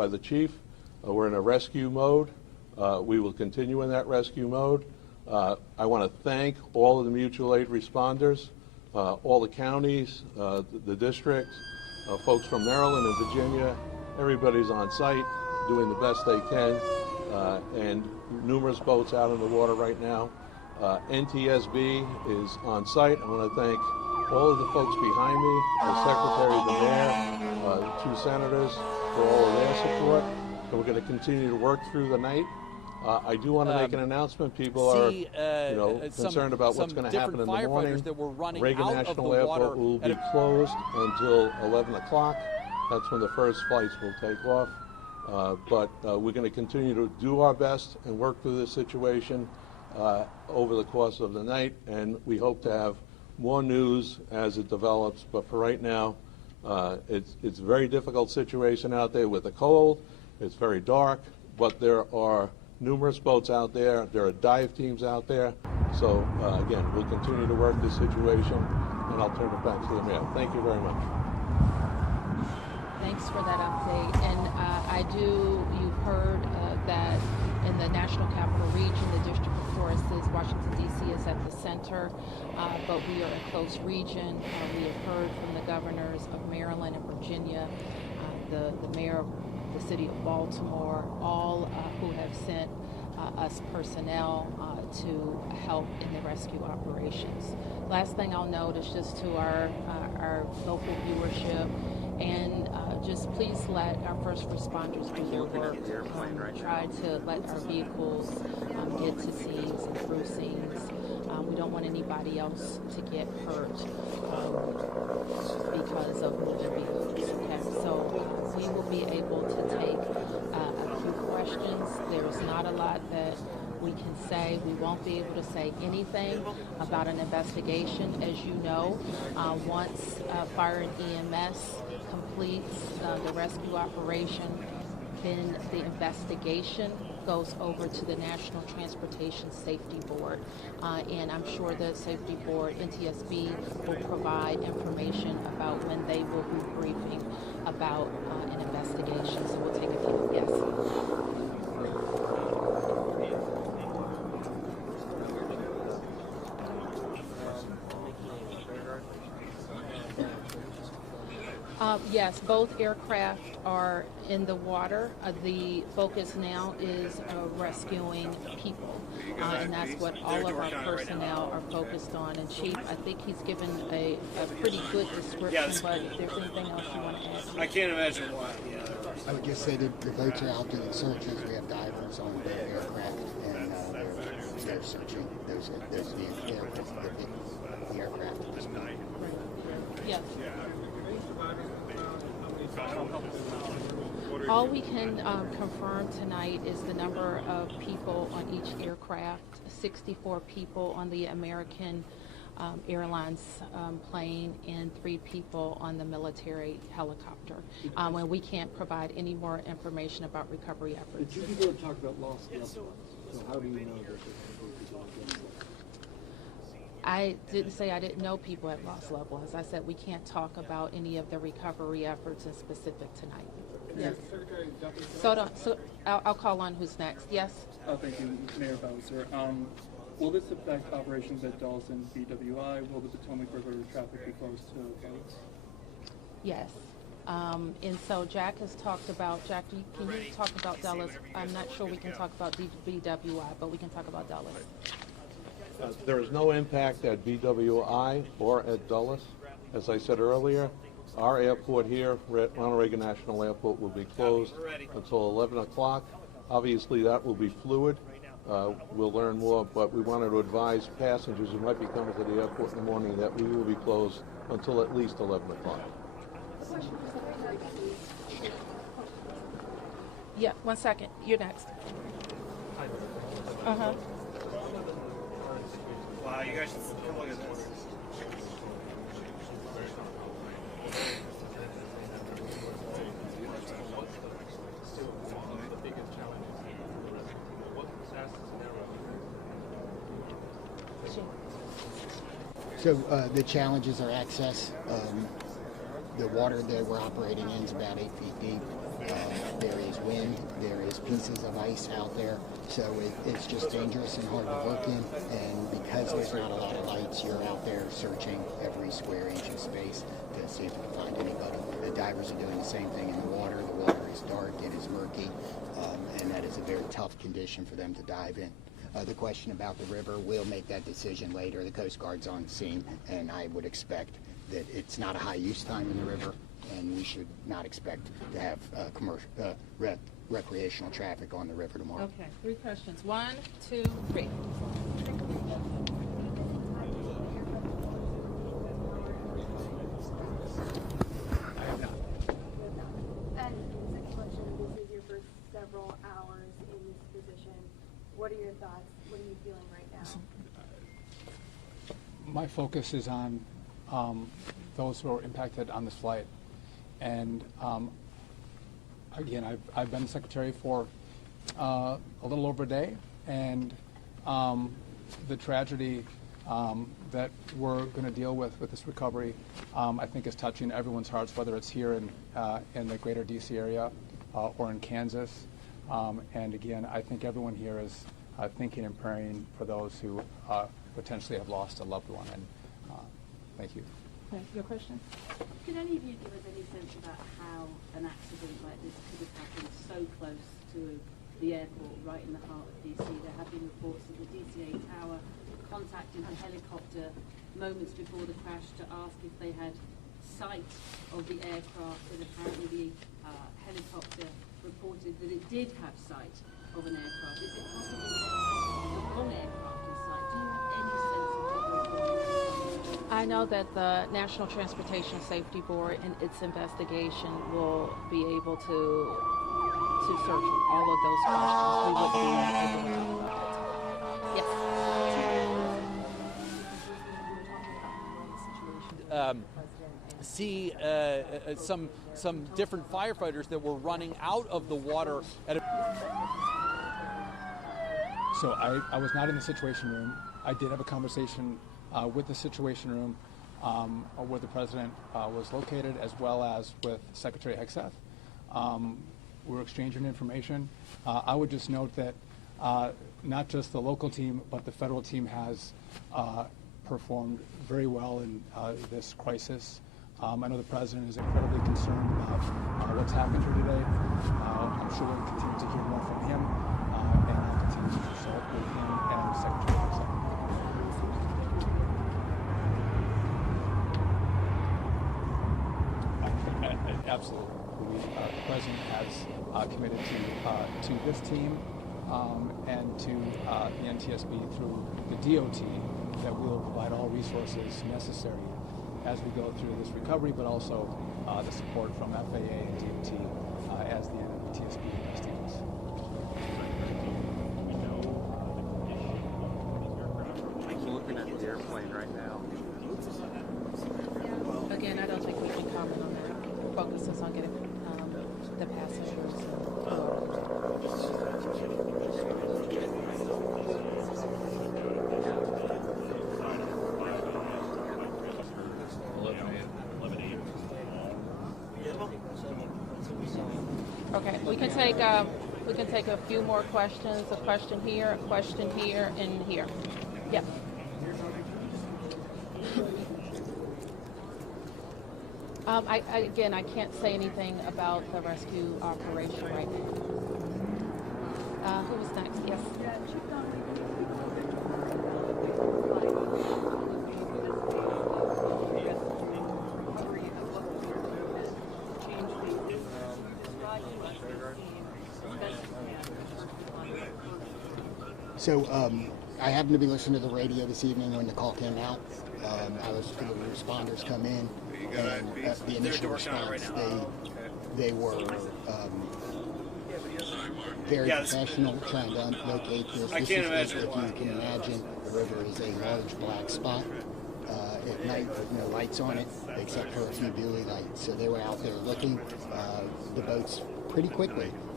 by the chief. We're in a rescue mode. We will continue in that rescue mode. I want to thank all of the mutual aid responders, all the counties, the districts, folks from Maryland and Virginia. Everybody's on site doing the best they can, and numerous boats out in the water right now. NTSB is on site. I want to thank all of the folks behind me, the secretary, the mayor, the two senators, for all of their support. And we're going to continue to work through the night. I do want to make an announcement. People are, concerned about what's going to happen in the morning. Reagan National Airport will be closed until 11 o'clock. That's when the first flights will take off. But we're going to continue to do our best and work through this situation over the course of the night, and we hope to have more news as it develops. But for right now, it's a very difficult situation out there with the cold. It's very dark, but there are numerous boats out there. There are dive teams out there. So again, we'll continue to work this situation, and I'll turn it back to the mayor. Thank you very much. Thanks for that update. And you've heard that in the National Capital Region, the District of Forests, Washington, D.C. is at the center, but we are a close region. We have heard from the governors of Maryland and Virginia, the mayor of the city of Baltimore, all who have sent us personnel to help in the rescue operations. Last thing I'll note is just to our local viewership, and just please let our first responders do their work. Try to let our vehicles get to scenes and through scenes. We don't want anybody else to get hurt because of moving vehicles. Okay, so we will be able to take a few questions. There's not a lot that we can say. We won't be able to say anything about an investigation. As you know, once fire and EMS completes the rescue operation, then the investigation goes over to the National Transportation Safety Board. And I'm sure the Safety Board, NTSB, will provide information about when they will be briefing about an investigation. So we'll take a few. Yes. Yes, both aircraft are in the water. The focus now is rescuing people, and that's what all of our personnel are focused on. And Chief, I think he's given a pretty good description, but if there's anything else you want to add? I can't imagine why. I would just say that the boats are out doing searches. We have divers on both aircraft, and they're searching those the aircraft at this point. Yes. All we can confirm tonight is the number of people on each aircraft, 64 people on the American Airlines plane and 3 people on the military helicopter. And we can't provide any more information about recovery efforts. Did you talk about lost loved ones? So how do you know that? I didn't say I didn't know people had lost loved ones. I said we can't talk about any of the recovery efforts in specific tonight. Yes. So I'll call on who's next. Yes? Thank you, Mayor Bowser. Will this affect operations at Dawson BWI? Will the Potomac River traffic be closed to boats? Yes. And so Jack has talked about, Jack, can you talk about Dulles? I'm not sure we can talk about BWI, but we can talk about Dulles. There is no impact at BWI or at Dulles. As I said earlier, our airport here, Ronald Reagan National Airport, will be closed until 11 o'clock. Obviously, that will be fluid. We'll learn more, but we wanted to advise passengers who might be coming to the airport in the morning that we will be closed until at least 11 o'clock. Yeah, 1 second. You're next. Uh-huh. Wow, you guys should come look at this. So the challenges are access. The water that we're operating in is about 8 feet deep. There is wind, there is pieces of ice out there, so it's just dangerous and hard to work in. And because there's not a lot of lights, you're out there searching every square inch of space to see if you can find anybody. The divers are doing the same thing in the water. The water is dark, it is murky, and that is a very tough condition for them to dive in. The question about the river, we'll make that decision later. The Coast Guard's on scene, and I would expect that it's not a high use time in the river, and we should not expect to have commercial, recreational traffic on the river tomorrow. Okay, 3 questions. 1, 2, 3. I have not. And second question, this is your first several hours in this position. What are your thoughts? What are you feeling right now? My focus is on those who are impacted on this flight. And again, I've been secretary for a little over a day, and the tragedy that we're going to deal with this recovery, I think is touching everyone's hearts, whether it's here in the greater DC area or in Kansas. And again, I think everyone here is thinking and praying for those who potentially have lost a loved one. And thank you. Okay, your question? Can any of you give us any sense about how an accident like this could have happened so close to the airport, right in the heart of DC? There have been reports of the DCA tower contacting a helicopter moments before the crash to ask if they had sight of the aircraft, and apparently the helicopter reported that it did have sight of an aircraft. Is it possible that the wrong aircraft in sight? Do you have any sense of what was going on? I know that the National Transportation Safety Board in its investigation will be able to search all of those questions. We would be able to. See some different firefighters that were running out of the water at So I was not in the Situation Room. I did have a conversation with the Situation Room where the President was located, as well as with Secretary Hegseth. We're exchanging information. I would just note that not just the local team, but the federal team has performed very well in this crisis. I know the President is incredibly concerned about what's happened here today. I'm sure we'll continue to hear more from him, and I'll continue to consult with him and Secretary Hegseth. Absolutely. The President has committed to this team and to the NTSB through the DOT that we will provide all resources necessary as we go through this recovery, but also the support from FAA and DOT as the NTSB investigates. I'm looking at the airplane right now. Again, I don't think we can comment on that. Focus is on getting the passengers. Okay, we can take a few more questions. A question here, and here. Yeah. Again, I can't say anything about the rescue operation right now. Who was next? Yes. So I happened to be listening to the radio this evening when the call came out. I was the responders come in, and the initial response, they were very professional trying to locate this. If you can imagine, the river is a large black spot at night with no lights on it except for a few buoy lights. So they were out there looking the boats pretty quickly.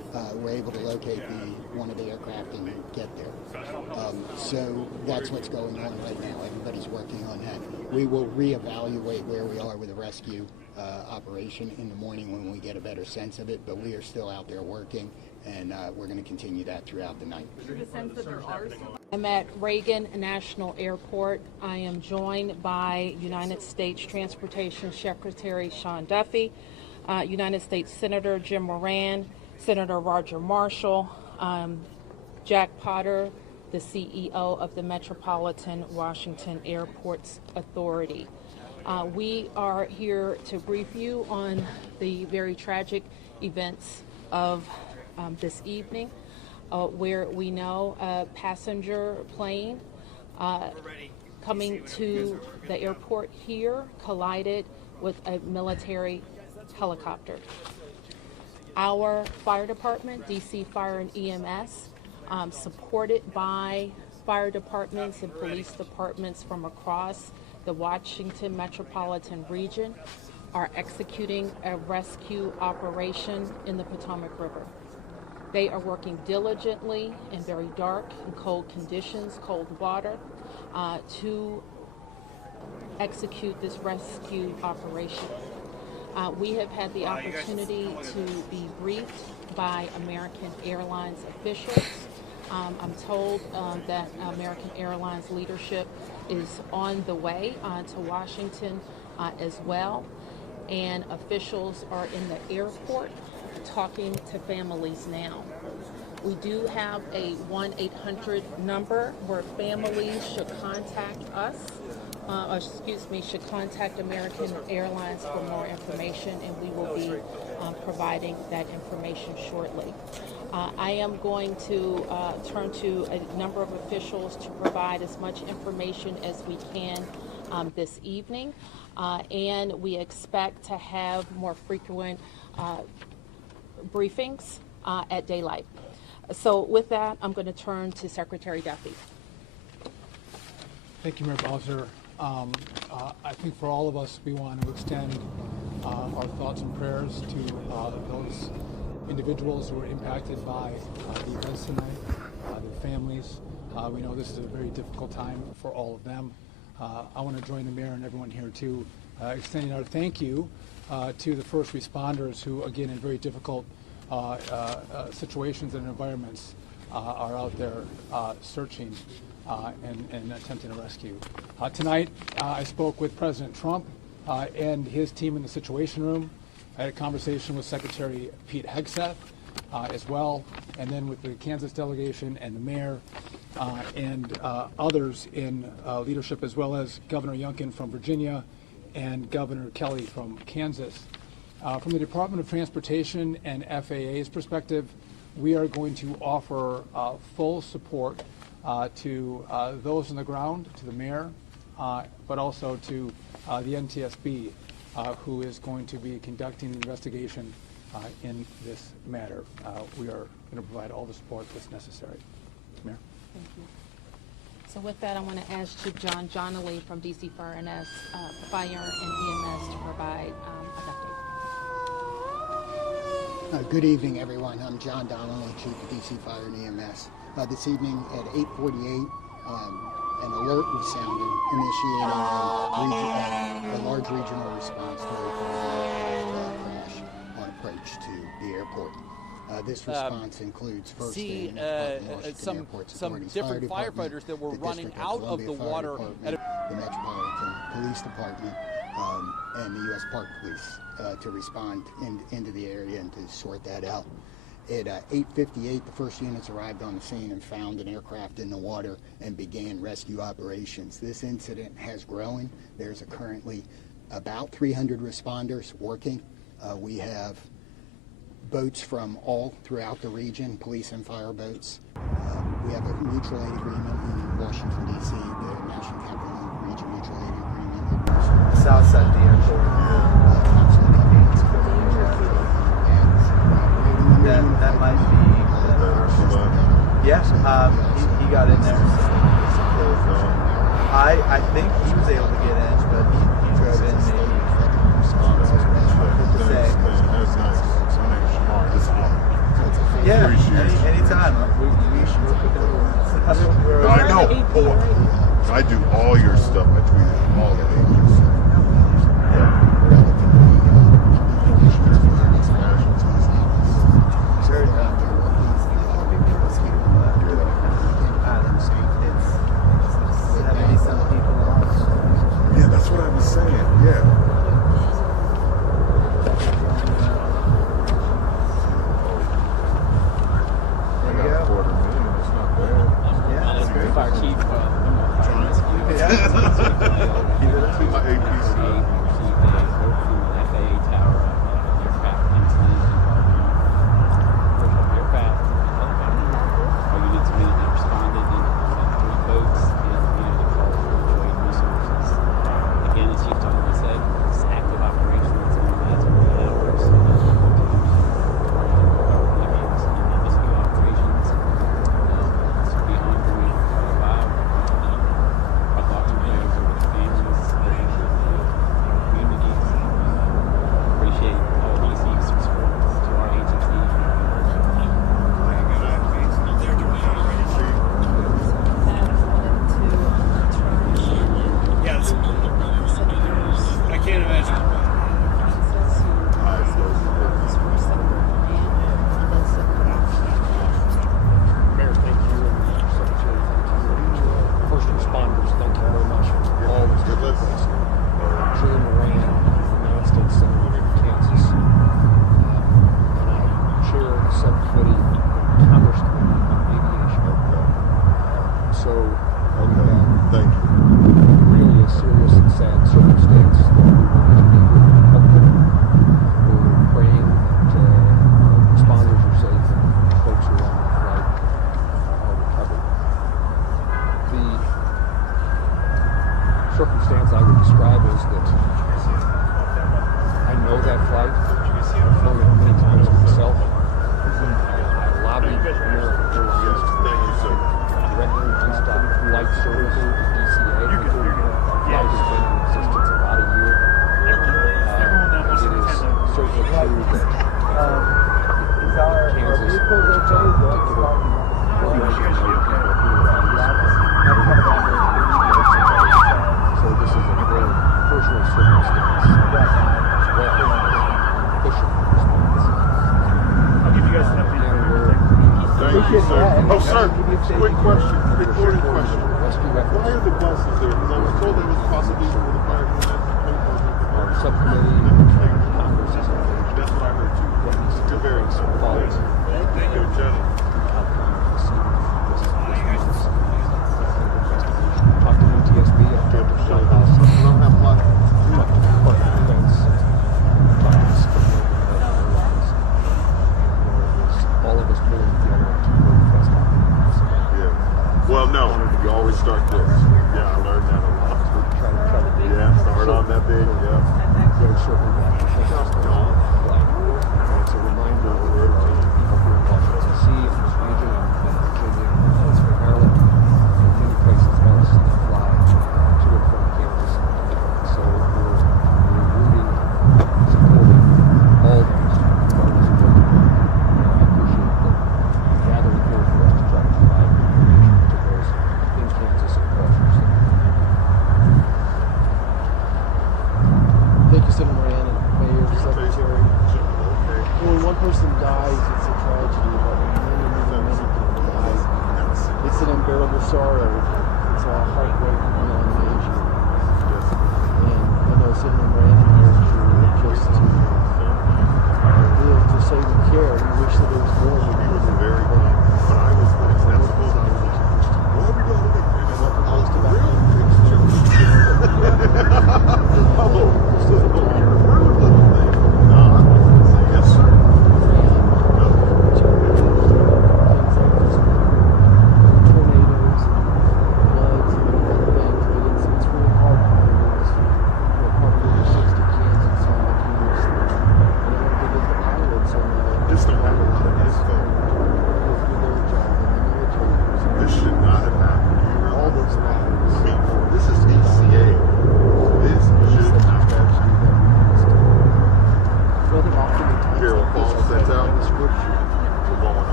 were able to locate one of the aircraft and get there. So that's what's going on right now. Everybody's working on that. We will reevaluate where we are with the rescue operation in the morning when we get a better sense of it, but we are still out there working, and we're going to continue that throughout the night. I'm at Reagan National Airport. I am joined by United States Transportation Secretary Sean Duffy, United States Senator Jim Moran, Senator Roger Marshall, Jack Potter, the CEO of the Metropolitan Washington Airports Authority. We are here to brief you on the very tragic events of this evening, where we know a passenger plane coming to the airport here collided with a military helicopter. Our fire department, DC Fire and EMS, supported by fire departments and police departments from across the Washington metropolitan region, are executing a rescue operation in the Potomac River. They are working diligently in very dark and cold conditions, cold water, to execute this rescue operation. We have had the opportunity to be briefed by American Airlines officials. I'm told that American Airlines leadership is on the way to Washington as well, and officials are in the airport talking to families now. We do have a 1-800 number where families should contact us, should contact American Airlines for more information, and we will be providing that information shortly. I am going to turn to a number of officials to provide as much information as we can this evening, and we expect to have more frequent briefings at daylight. So with that, I'm going to turn to Secretary Duffy. Thank you, Mayor Bowser. I think for all of us, we want to extend our thoughts and prayers to those individuals who were impacted by the events tonight, their families. We know this is a very difficult time for all of them. I want to join the mayor and everyone here too, extending our thank you to the first responders who, again, in very difficult situations and environments, are out there searching and attempting a rescue. Tonight, I spoke with President Trump and his team in the Situation Room. I had a conversation with Secretary Pete Hegseth as well, and then with the Kansas delegation and the mayor and others in leadership, as well as Governor Youngkin from Virginia and Governor Kelly from Kansas. From the Department of Transportation and FAA's perspective, we are going to offer full support to those on the ground, to the mayor, but also to the NTSB, who is going to be conducting the investigation in this matter. We are going to provide all the support that's necessary. Mayor? Thank you. So with that, I want to ask Chief John Johnley from DC Fire and EMS to provide an update. Good evening, everyone. I'm John Donnelly, Chief of DC Fire and EMS. This evening at 8:48, an alert was sounded, initiating a large regional response to a crash on approach to the airport. This response includes first some different firefighters that were running out of the water. The Metropolitan Police Department and the U.S. Park Police to respond into the area and to sort that out. At 8:58, the first units arrived on the scene and found an aircraft in the water and began rescue operations. This incident has grown. There's currently about 300 responders working. We have boats from all throughout the region, police and fire boats. We have a mutual aid agreement in Washington, D.C., the National Capital Region Mutual Aid Agreement. South side of the airport. That might be yes, he got in there. I think he was able to get in, but he drove in maybe. Yeah, Appreciate it. anytime. I know. Oh, I do all your stuff. I tweet all the ages. Yeah, that's what I was saying. Yeah. Fire chief, My APC. FAA tower, aircraft incident involving aircraft, helicopter. Our units immediately responded in 3 boats and immediately called for joint resources. Again, as Chief Tony said, it's active operations and that's over the hours. Rescue operations. This will be ongoing for a while. Our thoughts and prayers are with the families, the communities. Appreciate all DC's support to our agency. Yes. I can't imagine. Mayor, thank you, and Secretary, thank you. First responders, thank you very much for all the service. Jim Moran, United States Senator from Kansas, and I chair the subcommittee on Commerce Committee on Aviation. So we have Thank you. really a serious and sad circumstance that we want to be helpful. We're praying that responders are safe and folks who are on the flight are recovered. The circumstance I would describe is that I know that flight. I've flown it many times myself. I lobbied American Airlines to direct nonstop flight service to DCA. Flight has been in existence about a year. It is certainly true that Kansas, in particular, so this is a very personal circumstance. Pushing response. I'll give you guys an update. Thank you, sir. Oh, sir, quick question, recording question. Why are the buses there? Because I was told they was possibly for the fire Our subcommittee, Congress is engaged. That's what I heard too. You're very following Thank you, gentlemen. Talk to UTSB, I've talked to the White House. I don't have a lot. Talk to the Department of Defense. Talk to the Secretary of Airlines. All of us pulling together to work the best possible. Yeah. Well, no, you always start this. Yeah, I learned that a lot. Try to be. Yeah, start on that big. Yeah. Go circle back. It's a reminder of people here in Washington, D.C., in this region, in Virginia, Maryland, and many places else that fly to and from campus. So we're rooting, supporting all those regardless of what they do. I appreciate the gathering here for us to try to provide information to those in Kansas and across our state. Thank you, Senator Moran and Mayor, Secretary. When one person dies, it's a tragedy, but when many people die, it's an unbearable sorrow. It's a heartbreak beyond measure. And I know Senator Moran and I are just to live to say we care. We wish that there was more we could do. Very good. But I was that's supposed to be what are we going to do? What the most about Yes, sir. Tornadoes and floods and other things, but it's really hard to lose. Probably over 60 kids and some like you. And I don't think it's the pilots and Just don't have a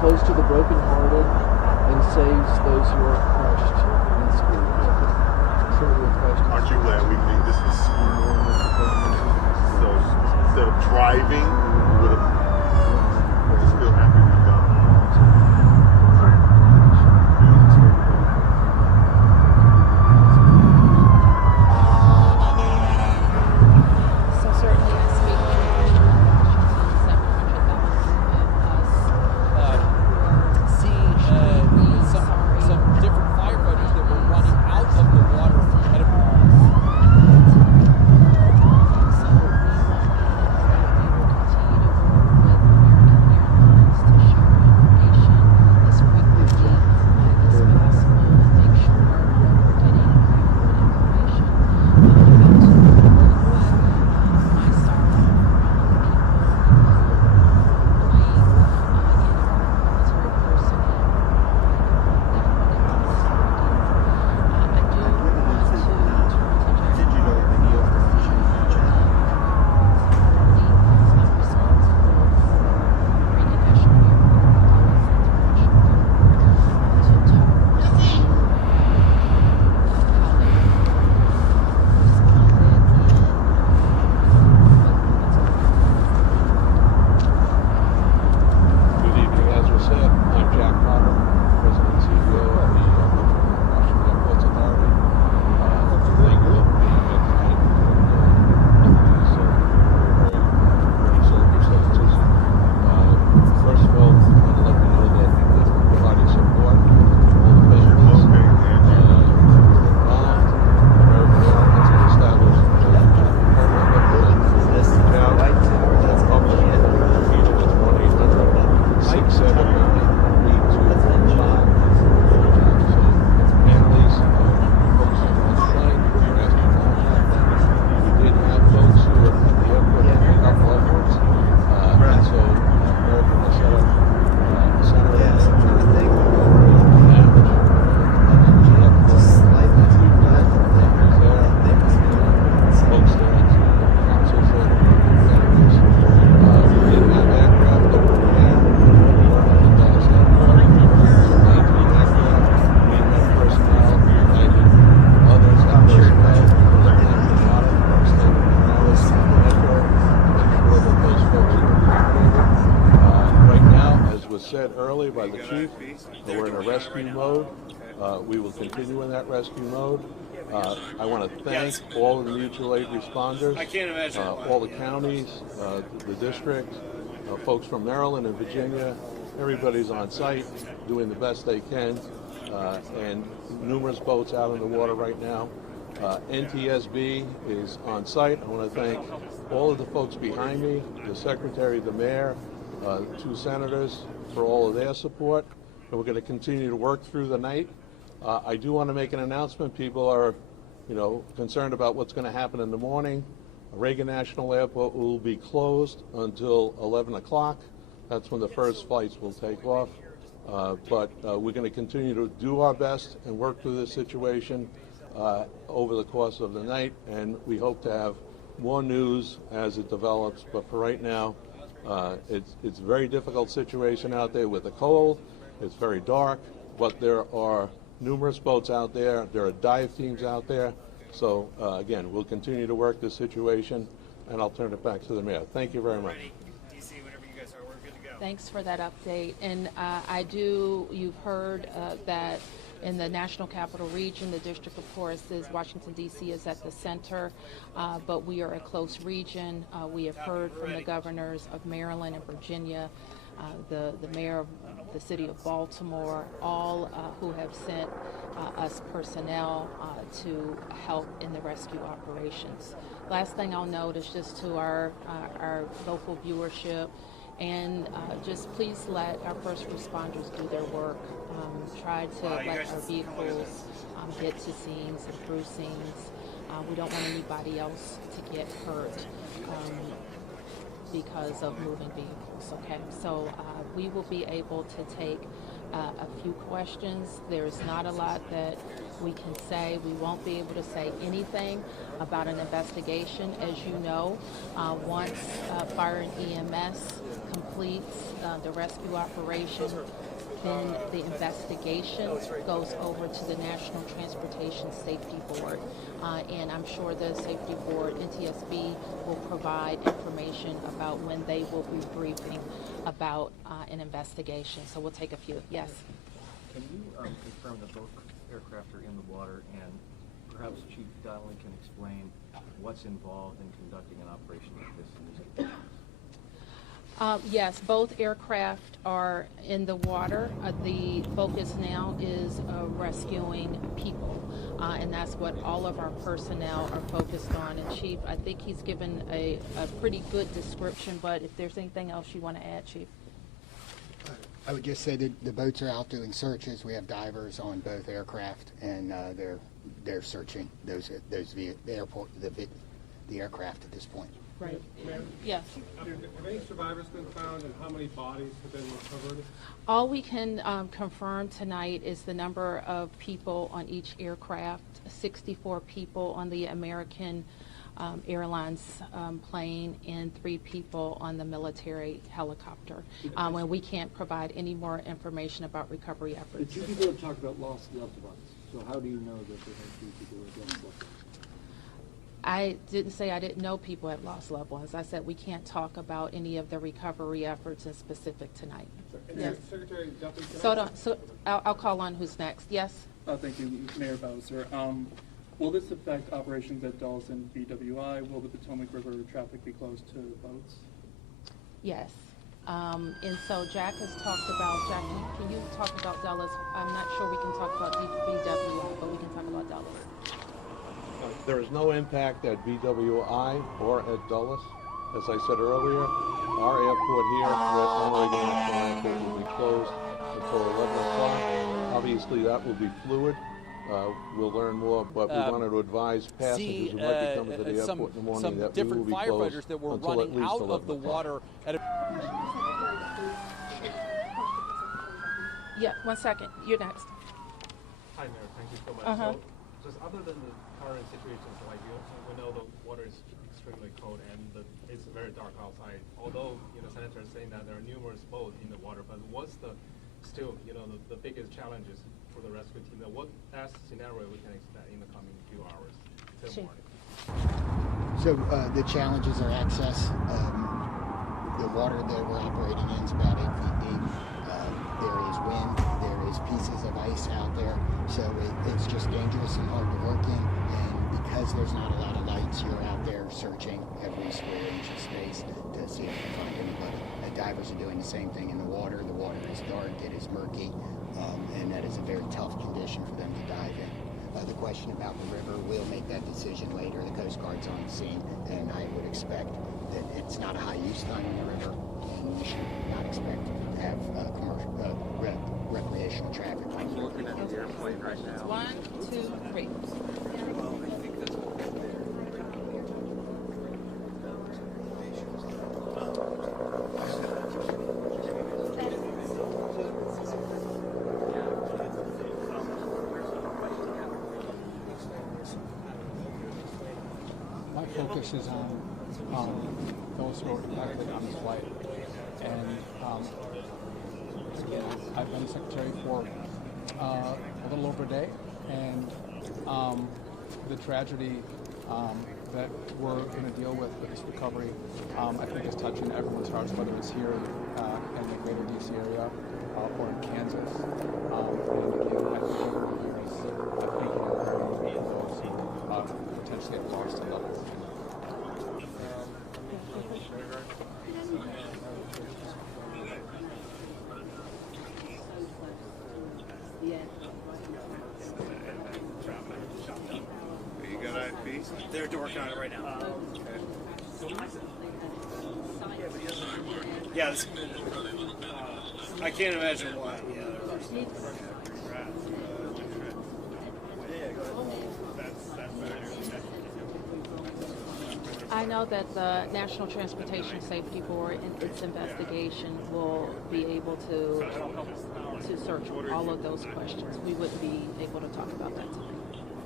close to the brokenhearted and saves those who are crushed in spirit. Aren't you glad we made this decision? So instead of driving, we would have just feel happy we've done it. So certainly I speak for 700,000 of us see some different firefighters that were running out of the water at a said earlier by the chief, we're in a rescue mode. We will continue in that rescue mode. I want to thank all of the mutual aid responders, all the counties, the district, folks from Maryland and Virginia. Everybody's on site doing the best they can, and numerous boats out in the water right now. NTSB is on site. I want to thank all of the folks behind me, the secretary, the mayor, the two senators for all of their support. And we're going to continue to work through the night. I do want to make an announcement. People are, concerned about what's going to happen in the morning. Reagan National Airport will be closed until 11 o'clock. That's when the first flights will take off. But we're going to continue to do our best and work through this situation over the course of the night, and we hope to have more news as it develops. But for right now, it's a very difficult situation out there with the cold. It's very dark, but there are numerous boats out there. There are dive teams out there. So again, we'll continue to work this situation, and I'll turn it back to the mayor. Thank you very much. Thanks for that update. And you've heard that in the National Capital Region, the District of course is Washington, D.C. is at the center, but we are a close region. We have heard from the governors of Maryland and Virginia, the mayor of the city of Baltimore, all who have sent us personnel to help in the rescue operations. Last thing I'll note is just to our local viewership, and just please let our first responders do their work. Try to let our vehicles get to scenes and through scenes. We don't want anybody else to get hurt because of moving vehicles, okay? So we will be able to take a few questions. There's not a lot that we can say. We won't be able to say anything about an investigation. As you know, once fire and EMS completes the rescue operation, then the investigation goes over to the National Transportation Safety Board. And I'm sure the Safety Board, NTSB, will provide information about when they will be briefing about an investigation. So we'll take a few. Yes? Can you confirm that both aircraft are in the water, and perhaps Chief Donnelly can explain what's involved in conducting an operation like this in these conditions? Yes, both aircraft are in the water. The focus now is rescuing people, and that's what all of our personnel are focused on. And Chief, I think he's given a pretty good description, but if there's anything else you want to add, Chief? I would just say that the boats are out doing searches. We have divers on both aircraft, and they're searching the aircraft at this point. Right. Yes. Have any survivors been found, and how many bodies have been recovered? All we can confirm tonight is the number of people on each aircraft, 64 people on the American Airlines plane and 3 people on the military helicopter. And we can't provide any more information about recovery efforts. The 2 people have talked about lost loved ones. So how do you know that there are 2 people who have lost loved ones? I didn't say I didn't know people had lost loved ones. I said we can't talk about any of the recovery efforts in specific tonight. Yes. Secretary Duffy, So I'll call on who's next. Yes? Thank you, Mayor Bowser. Will this affect operations at Dulles and BWI? Will the Potomac River traffic be closed to boats? Yes. And so Jack has talked about, Jack, can you talk about Dulles? I'm not sure we can talk about BWI, but we can talk about Dulles. There is no impact at BWI or at Dulles. As I said earlier, our airport here at Reagan National Airport will be closed until 11 o'clock. Obviously, that will be fluid. We'll learn more, but we wanted to advise passengers who might be coming to the airport in the morning that we will be closed firefighters that were until running out of the 11 water at Yeah, 1 second. You're next. Hi, Mayor. Thank you so much. So, just other than the current situations, like we know the water is extremely cold and it's very dark outside. Although Senator is saying that there are numerous boats in the water, but what's the the biggest challenges for the rescue team? What best scenario we can expect in the coming few hours till morning? So the challenges are access. The water that we're operating in is about 8 feet deep. There is wind. There is pieces of ice out there. So it's just dangerous and hard to work in. And because there's not a lot of lights, you're out there searching every square inch of space to see if you can find anybody. The divers are doing the same thing in the water. The water is dark. It is murky. And that is a very tough condition for them to dive in. The question about the river, we'll make that decision later. The Coast Guard's on the scene, and I would expect that it's not a high use time in the river, and we should not expect to have recreational traffic. I'm looking at the airplane right now. 1, 2, 3. My focus is on those who are impacted on this flight. And I've been secretary for a little over a day, and the tragedy that we're going to deal with this recovery, I think is touching everyone's hearts, whether it's here in the greater DC area or in Kansas. And again, I think everyone here is thinking of those potentially at lost to levels. They're working on it right now. Yeah, I can't imagine why. I know that the National Transportation Safety Board in its investigation will be able to search all of those questions. We wouldn't be able to talk about that tonight.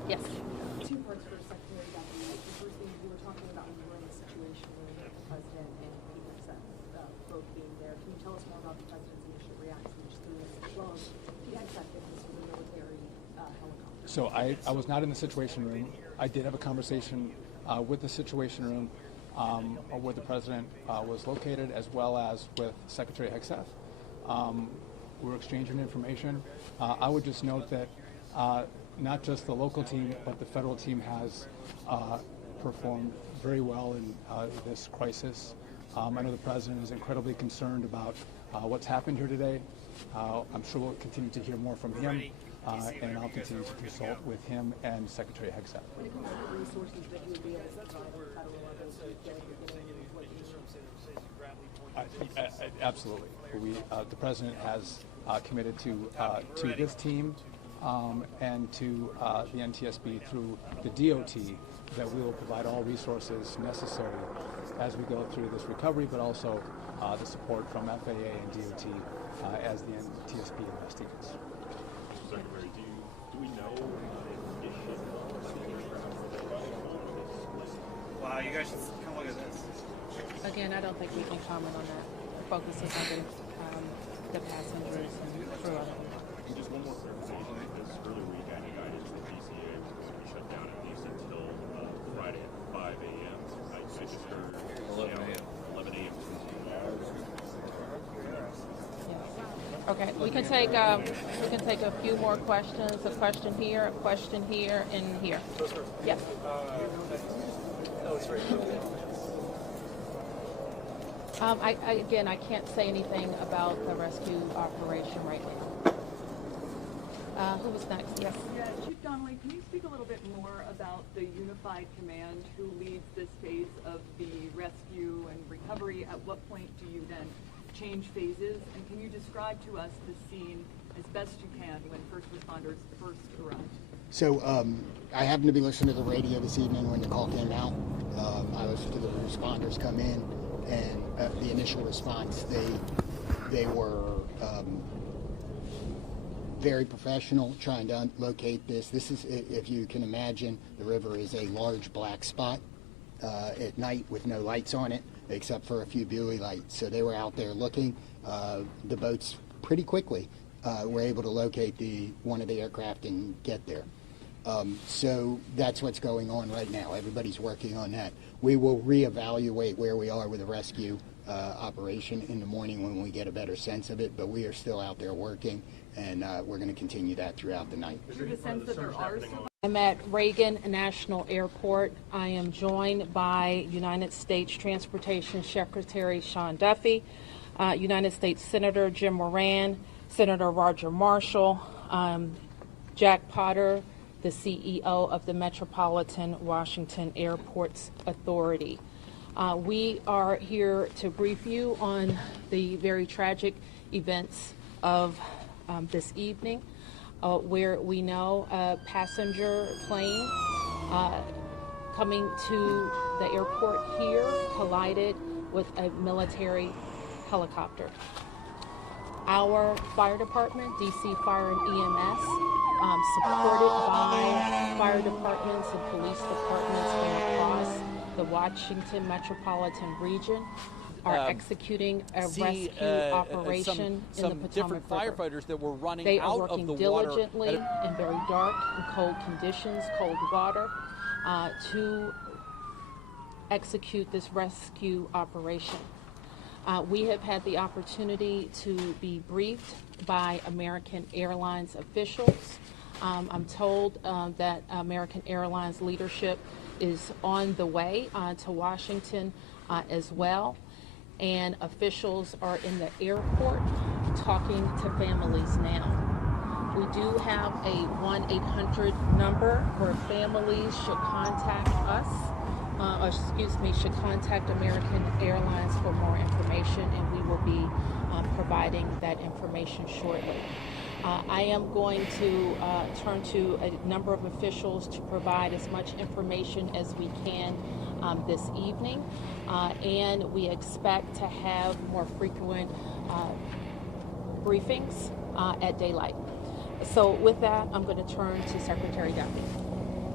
Yes. Two parts for Secretary Duffy. The first thing you were talking about when you were in the situation room with the president and Pete Hegseth, both being there. Can you tell us more about the president's initial reaction just to this, as well as Pete Hegseth if this was a military helicopter? So I was not in the Situation Room. I did have a conversation with the Situation Room where the president was located, as well as with Secretary Hegseth. We're exchanging information. I would just note that not just the local team, but the federal team has performed very well in this crisis. I know the president is incredibly concerned about what's happened here today. I'm sure we'll continue to hear more from him, and I'll continue to consult with him and Secretary Hegseth. When it comes to the resources that you would be able to provide at the federal level to get what you Absolutely. The president has committed to this team and to the NTSB through the DOT that we will provide all resources necessary as we go through this recovery, but also the support from FAA and DOT as the NTSB investigates. Mr. Secretary, do we know the issue? Wow, you guys should come look at this. Again, I don't think we can comment on that. The focus is on the passengers and crew of it. Just one more clarification, because earlier we got guidance that DCA was going to be shut down at least until Friday at 5 a.m. I just heard 11 a.m. Okay, we can take a few more questions. A question here, and here. Yes. Again, I can't say anything about the rescue operation right now. Who was next? Yes. Yeah, Chief Donnelly, can you speak a little bit more about the unified command who leads this phase of the rescue and recovery? At what point do you then change phases? And can you describe to us the scene as best you can when first responders first arrived? So I happened to be listening to the radio this evening when the call came out. I listened to the responders come in, and the initial response, they were very professional trying to locate this. This is, if you can imagine, the river is a large black spot at night with no lights on it except for a few buoy lights. So they were out there looking. The boats pretty quickly were able to locate one of the aircraft and get there. So that's what's going on right now. Everybody's working on that. We will reevaluate where we are with the rescue operation in the morning when we get a better sense of it, but we are still out there working, and we're going to continue that throughout the night. I'm at Reagan National Airport. I am joined by United States Transportation Secretary Sean Duffy, United States Senator Jim Moran, Senator Roger Marshall, Jack Potter, the CEO of the Metropolitan Washington Airports Authority. We are here to brief you on the very tragic events of this evening, where we know a passenger plane coming to the airport here collided with a military helicopter. Our fire department, DC Fire and EMS, supported by fire departments and police departments from across the Washington metropolitan region, are executing a rescue operation in the Potomac River. Firefighters that were running they are out working of the water diligently in very dark and cold conditions, cold water, to execute this rescue operation. We have had the opportunity to be briefed by American Airlines officials. I'm told that American Airlines leadership is on the way to Washington as well, and officials are in the airport talking to families now. We do have a 1-800 number where families should contact us, should contact American Airlines for more information, and we will be providing that information shortly. I am going to turn to a number of officials to provide as much information as we can this evening, and we expect to have more frequent briefings at daylight. So with that, I'm going to turn to Secretary Duffy.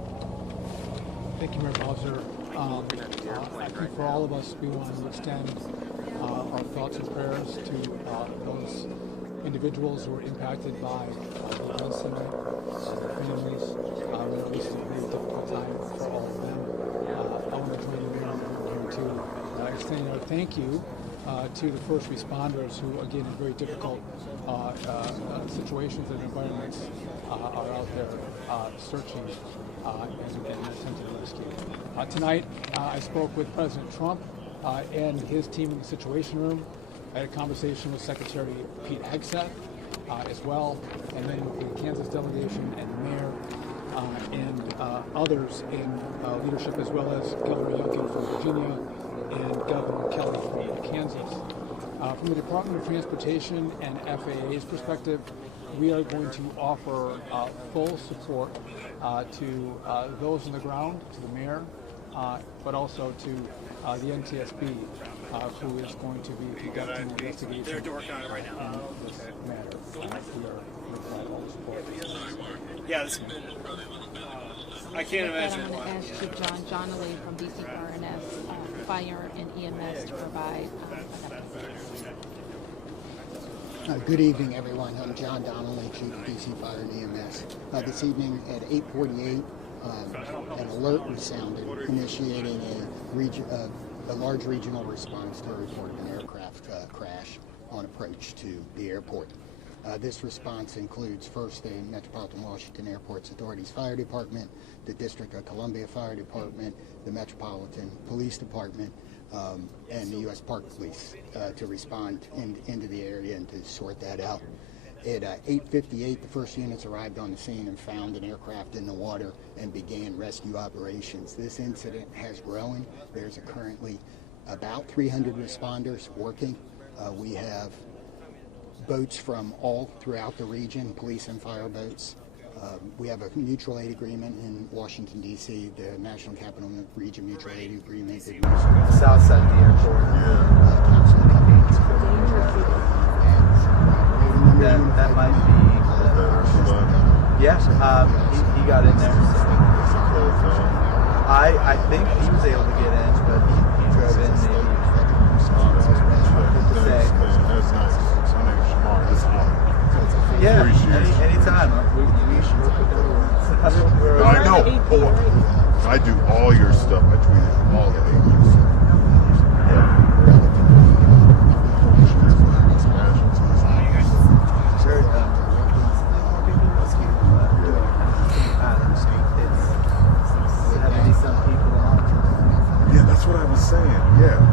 Thank you, Mayor Bowser. I think for all of us, we want to extend our thoughts and prayers to those individuals who were impacted by the events tonight, their families. We know this is a very difficult time for all of them. I want to join the mayor here to extend our thank you to the first responders who, again, in very difficult situations and environments are out there searching and attempting to rescue. Tonight, I spoke with President Trump and his team in the Situation Room. I had a conversation with Secretary Pete Hegseth as well, and then with the Kansas delegation and the mayor and others in leadership, as well as Governor Youngkin from Virginia and Governor Kelly from Kansas. From the Department of Transportation and FAA's perspective, we are going to offer full support to those on the ground, to the mayor, but also to the NTSB, who is going to be conducting an investigation. They're working on it right now. In this matter. We are providing all the support. Yeah, I can't imagine. I'm going to ask Chief John Donnelly from DC Fire and EMS to provide Good evening, everyone. I'm John Donnelly, Chief of DC Fire and EMS. This evening at 8:48, an alert was sounded, initiating a large regional response to a report of an aircraft crash on approach to the airport. This response includes first the Metropolitan Washington Airport's Authorities Fire Department, the District of Columbia Fire Department, the Metropolitan Police Department, and the U.S. Park Police to respond into the area and to sort that out. At 8:58, the first units arrived on the scene and found an aircraft in the water and began rescue operations. This incident has grown. There's currently about 300 responders working. We have boats from all throughout the region, police and fire boats. We have a mutual aid agreement in Washington, D.C., the National Capital Region Mutual Aid Agreement. South side of the airport. That might be. Yes, he got in there. I think he was able to get in, but he drove in maybe. Yeah, anytime. I know. I do all your stuff. I tweet all of it. Yeah, that's what I was saying. Yeah.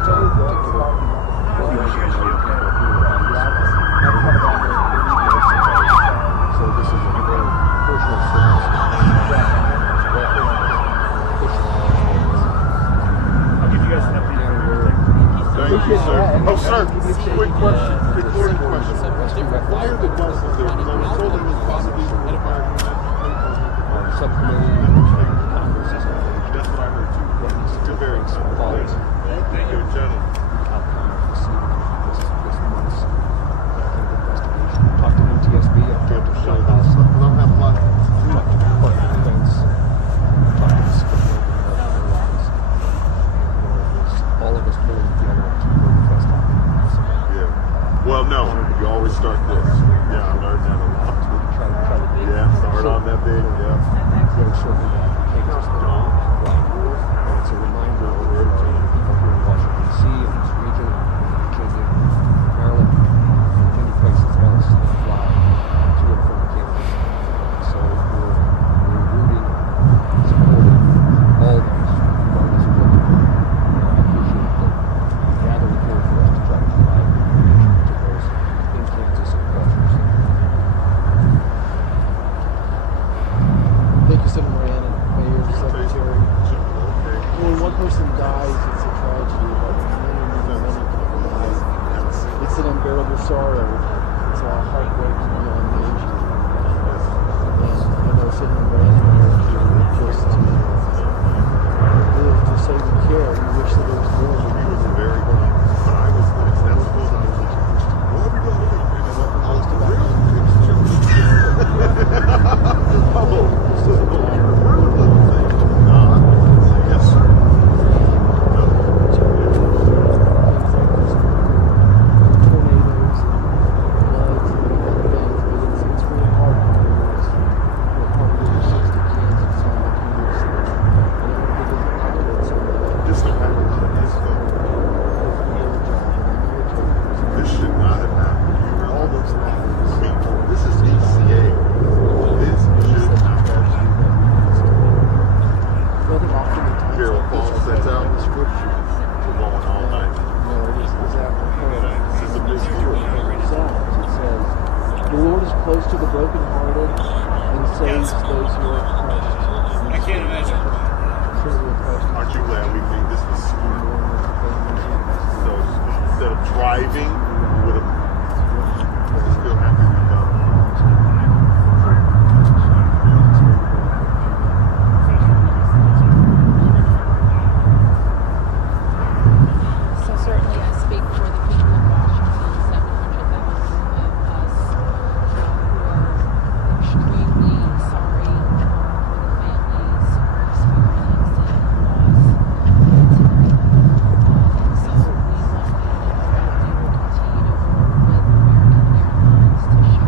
So this is a very personal service. I'll give you guys an update. Thank you, sir. Oh, sir, quick question, recording question. Why are the buses there? Because I was told they was possibly for the fire unit. Subcommittee. That's what I heard too. Two very Followed. Thank you, gentlemen. Talked to NTSB. I talked to White House. I don't have a lot. Talked to Department of Defense. Talked to the Secretary of Airlines. All of us pulling together to work the best options. Yeah. Well, no. You always start this. Yeah, I learned that a lot. Try to Yeah, start on that big. Yeah. Very shortly that we came to and it's a reminder of people here in Washington, D.C., and this region, Virginia, Maryland, and many places else that fly to and from campus. So we're rooting, supporting all those, regardless of what you do. I appreciate that gathering here for us to try to provide information to those in Kansas and across our state. Thank you, Senator Moran and Mayor, Secretary. When one person dies, it's a tragedy, but many people die. It's an unbearable sorrow. It's a heartbreaking beyond age. And I know Senator Moran and Mayor just live to say we care. We wish that there was more. He was very good. But I was like, that's cool. What are we going to do? Yes, sir. Tornadoes and floods and other things, but it's really hard for us. We're part of the 60 Kansas on the commuters. And I think it's accurate. Just the package. This should not have happened. All those lives. This is DCA. This should not have happened. Brother, often the times Carol like Paul this, sets I out. the scripture. We're going all night. No, it is apropos. This is a big deal. Psalms, it says, "The Lord is close to the brokenhearted and saves those who are crushed." I can't imagine. Aren't you glad we made this the school? So instead of driving, we would have still happy we done. So certainly I speak for the people of Washington, 700,000 of us who are extremely sorry for the families who are experiencing loss tonight. And so we want you to know that we will continue to work with American Airlines to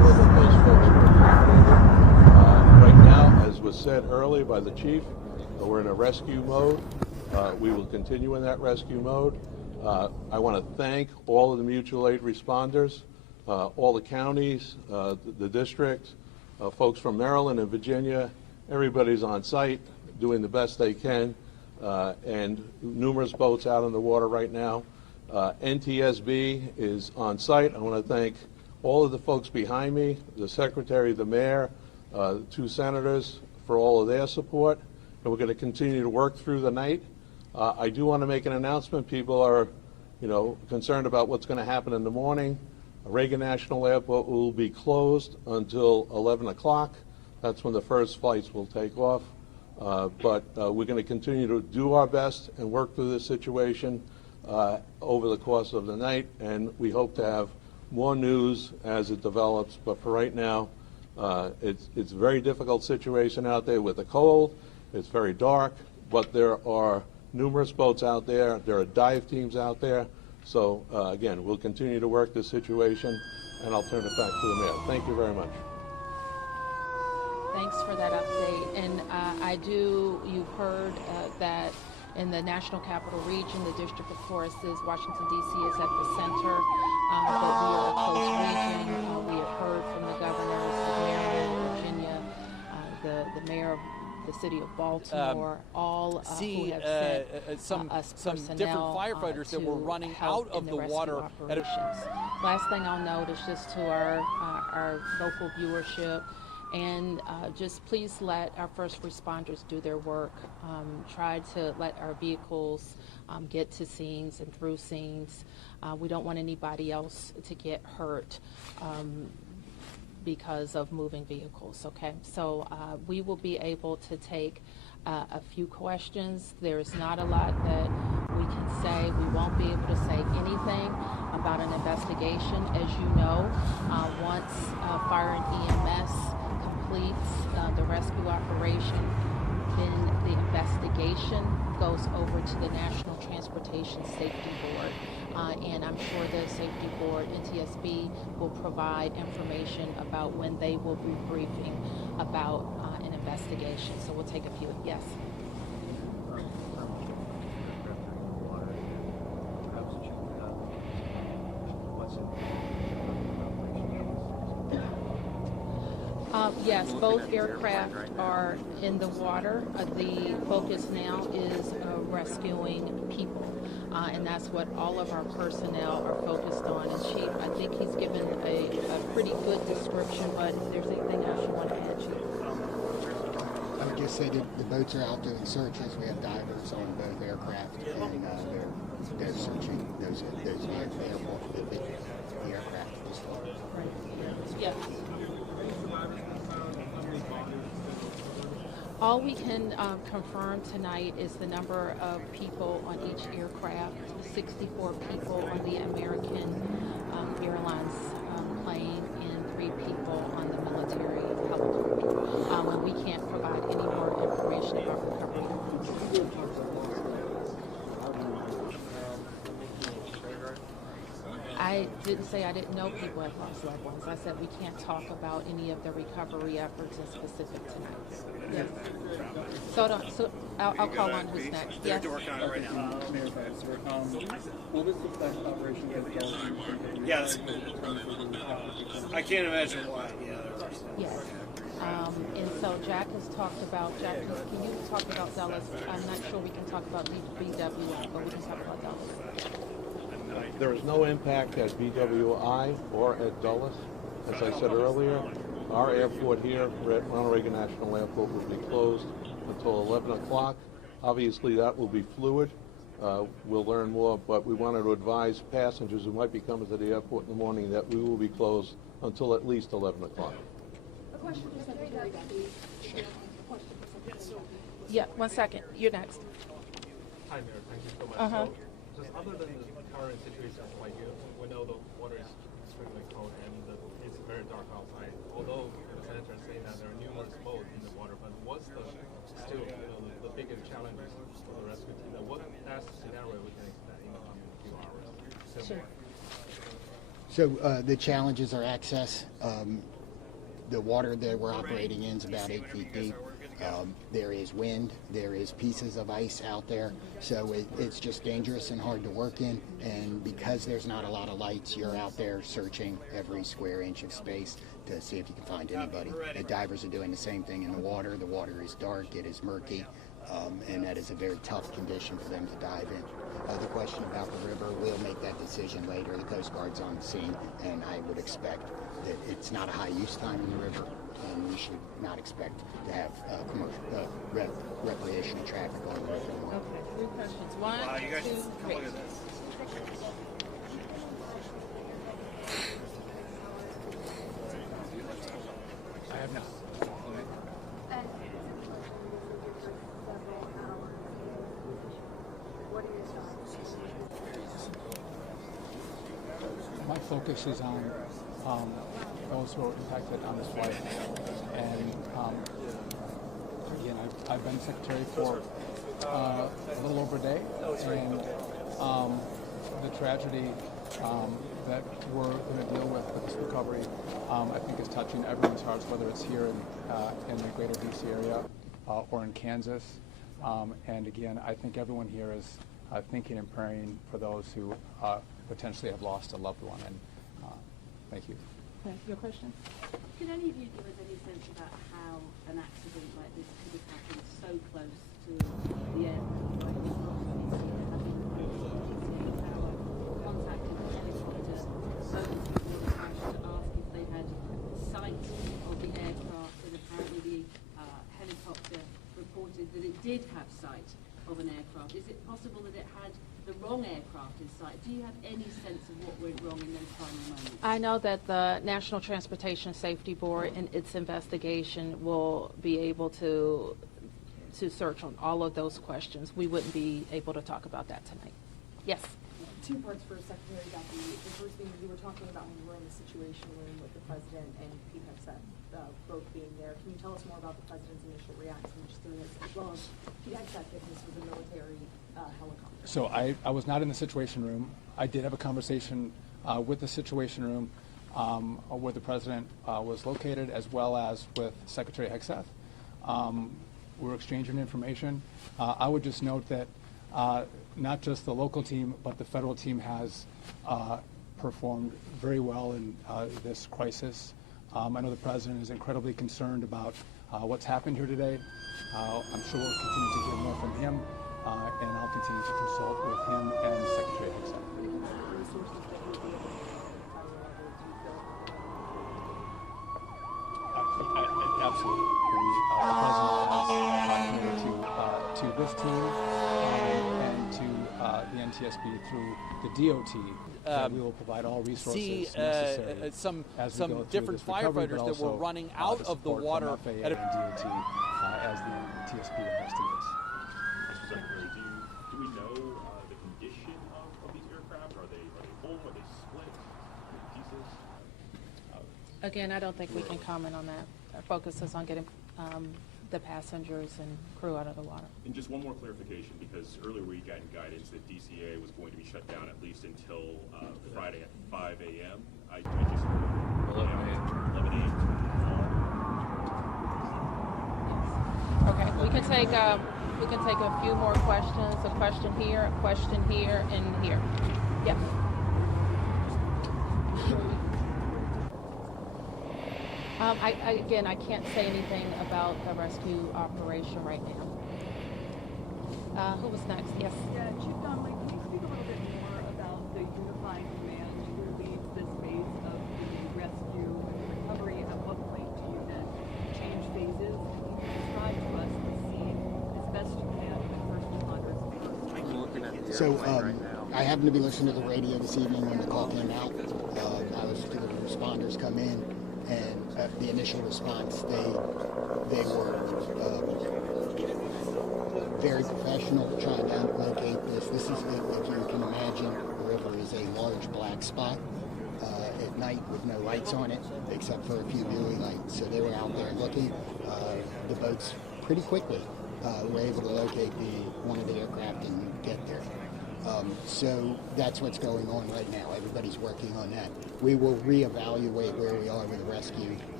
rescue mode. We will continue in that rescue mode. I want to thank all of the mutual aid responders, all the counties, the districts, folks from Maryland and Virginia. Everybody's on site doing the best they can, and numerous boats out in the water right now. NTSB is on site. I want to thank all of the folks behind me, the Secretary, the Mayor, the 2 senators for all of their support, and we're going to continue to work through the night. I do want to make an announcement. People are, concerned about what's going to happen in the morning. Reagan National Airport will be closed until 11 o'clock. That's when the first flights will take off. But we're going to continue to do our best and work through this situation over the course of the night, and we hope to have more news as it develops. But for right now, it's a very difficult situation out there with the cold. It's very dark, but there are numerous boats out there. There are dive teams out there. So again, we'll continue to work this situation, and I'll turn it back to the Mayor. Thank you very much. Thanks for that update. And you've heard that in the National Capital Region, the District of Course is Washington, D.C. is at the center, but we are a close region. We have heard from the governors of Maryland, Virginia, the mayor of the city of Baltimore, all who have sent some personnel different firefighters that were running out of the water. Last thing I'll note is just to our local viewership, and just please let our first responders do their work. Try to let our vehicles get to scenes and through scenes. We don't want anybody else to get hurt because of moving vehicles, okay? So we will be able to take a few questions. There's not a lot that we can say. We won't be able to say anything about an investigation. As you know, once fire and EMS completes the rescue operation, then the investigation goes over to the National Transportation Safety Board. And I'm sure the Safety Board, NTSB, will provide information about when they will be briefing about an investigation. So we'll take a few. Yes? Yes, both aircraft are in the water. The focus now is rescuing people, and that's what all of our personnel are focused on. And Chief, I think he's given a pretty good description, but if there's anything else you want to add, Chief? I would just say that the boats are out doing searches. We have divers on both aircraft, and they're searching those near the airport, the aircraft. Right. Yes. All we can confirm tonight is the number of people on each aircraft, 64 people on the American Airlines plane and 3 people on the military helicopter. And we can't provide any more information about recovery efforts. I didn't say I didn't know people had lost loved ones. I said we can't talk about any of the recovery efforts in specific tonight. Yes. So I'll call on who's next. Yes. Will this affect Operation Get? Yes. I can't imagine why. Yes. And so Jack has talked about, can you talk about Dulles? I'm not sure we can talk about BWI, but we can talk about Dulles. There is no impact at BWI or at Dulles. As I said earlier, our airport here, Ronald Reagan National Airport, will be closed until 11 o'clock. Obviously, that will be fluid. We'll learn more, but we wanted to advise passengers who might be coming to the airport in the morning that we will be closed until at least 11 o'clock. A question for Secretary Duffy. Yeah, 1 second. You're next. Hi, Mayor. Thank you so much. So, just other than the current situation, like we know the water is extremely cold and it's very dark outside. Although the senator is saying that there are numerous boats in the water, but what's still the biggest challenges for the rescue team? What best scenario we can expect in the coming few hours? Sure. So the challenges are access. The water that we're operating in is about 8 feet deep. There is wind, there is pieces of ice out there, so it's just dangerous and hard to work in. And because there's not a lot of lights, you're out there searching every square inch of space to see if you can find anybody. The divers are doing the same thing in the water. The water is dark, it is murky, and that is a very tough condition for them to dive in. The question about the river, we'll make that decision later. The Coast Guard's on the scene, and I would expect that it's not a high use time in the river, and we should not expect to have commercial recreational traffic on the river. Okay, 3 questions. 1, Wow, you guys 2, just come 3. look at this. I have not. And several hours. What are your thoughts? My focus is on those who are impacted on this flight. And again, I've been secretary for a little over a day, and the tragedy that we're going to deal with this recovery, I think is touching everyone's hearts, whether it's here in the greater DC area or in Kansas. And again, I think everyone here is thinking and praying for those who potentially have lost a loved one. And thank you. Okay, your question? Can any of you give us any sense about how an accident like this could have happened so close to the airport? Like we've obviously seen it happen in Tower, contacted the helicopter, spoken to people on the crash to ask if they had sight of the aircraft, and apparently the helicopter reported that it did have sight of an aircraft. Is it possible that it had the wrong aircraft in sight? Do you have any sense of what went wrong in those final moments? I know that the National Transportation Safety Board in its investigation will be able to search on all of those questions. We wouldn't be able to talk about that tonight. Yes? 2 parts for Secretary Duffy. The first thing you were talking about when you were in the Situation Room with the President and Pete Hegseth both being there. Can you tell us more about the President's initial reaction to this, as well as Pete Hegseth, if this was a military helicopter? So I was not in the Situation Room. I did have a conversation with the Situation Room where the President was located, as well as with Secretary Hegseth. We were exchanging information. I would just note that not just the local team, but the federal team has performed very well in this crisis. I know the President is incredibly concerned about what's happened here today. I'm sure we'll continue to hear more from him, and I'll continue to consult with him and Secretary Hegseth. Absolutely. The President has committed to this team and to the NTSB through the DOT. That we will provide all resources necessary some as we go through different this recovery, firefighters but that were also, running out the of the support water from FAA and DOT as the TSB investigates. Mr. Secretary, do we know the condition of these aircraft? Are they whole? Are they split? Are they pieces? Again, I don't think we can comment on that. Our focus is on getting the passengers and crew out of the water. And just one more clarification, because earlier we got guidance that DCA was going to be shut down at least until Friday at 5 a.m. I just heard 11 a.m. Okay, we can take a few more questions. A question here, and here. Yes. Again, I can't say anything about the rescue operation right now. Who was next? Yes. Yeah, Chief Donnelly, can you speak a little bit more about the unified command who leads this phase of the rescue and recovery? At what point do you then change phases? And can you describe to us the scene as best you can with first responders first? So I happened to be listening to the radio this evening when the call came out. I was seeing the responders come in, and the initial response, they were very professional, trying to locate this. This is, if you can imagine, the river is a large black spot at night with no lights on it, except for a few buoy lights. So they were out there looking. The boats pretty quickly were able to locate one of the aircraft and get there. So that's what's going on right now. Everybody's working on that. We will reevaluate where we are with the rescue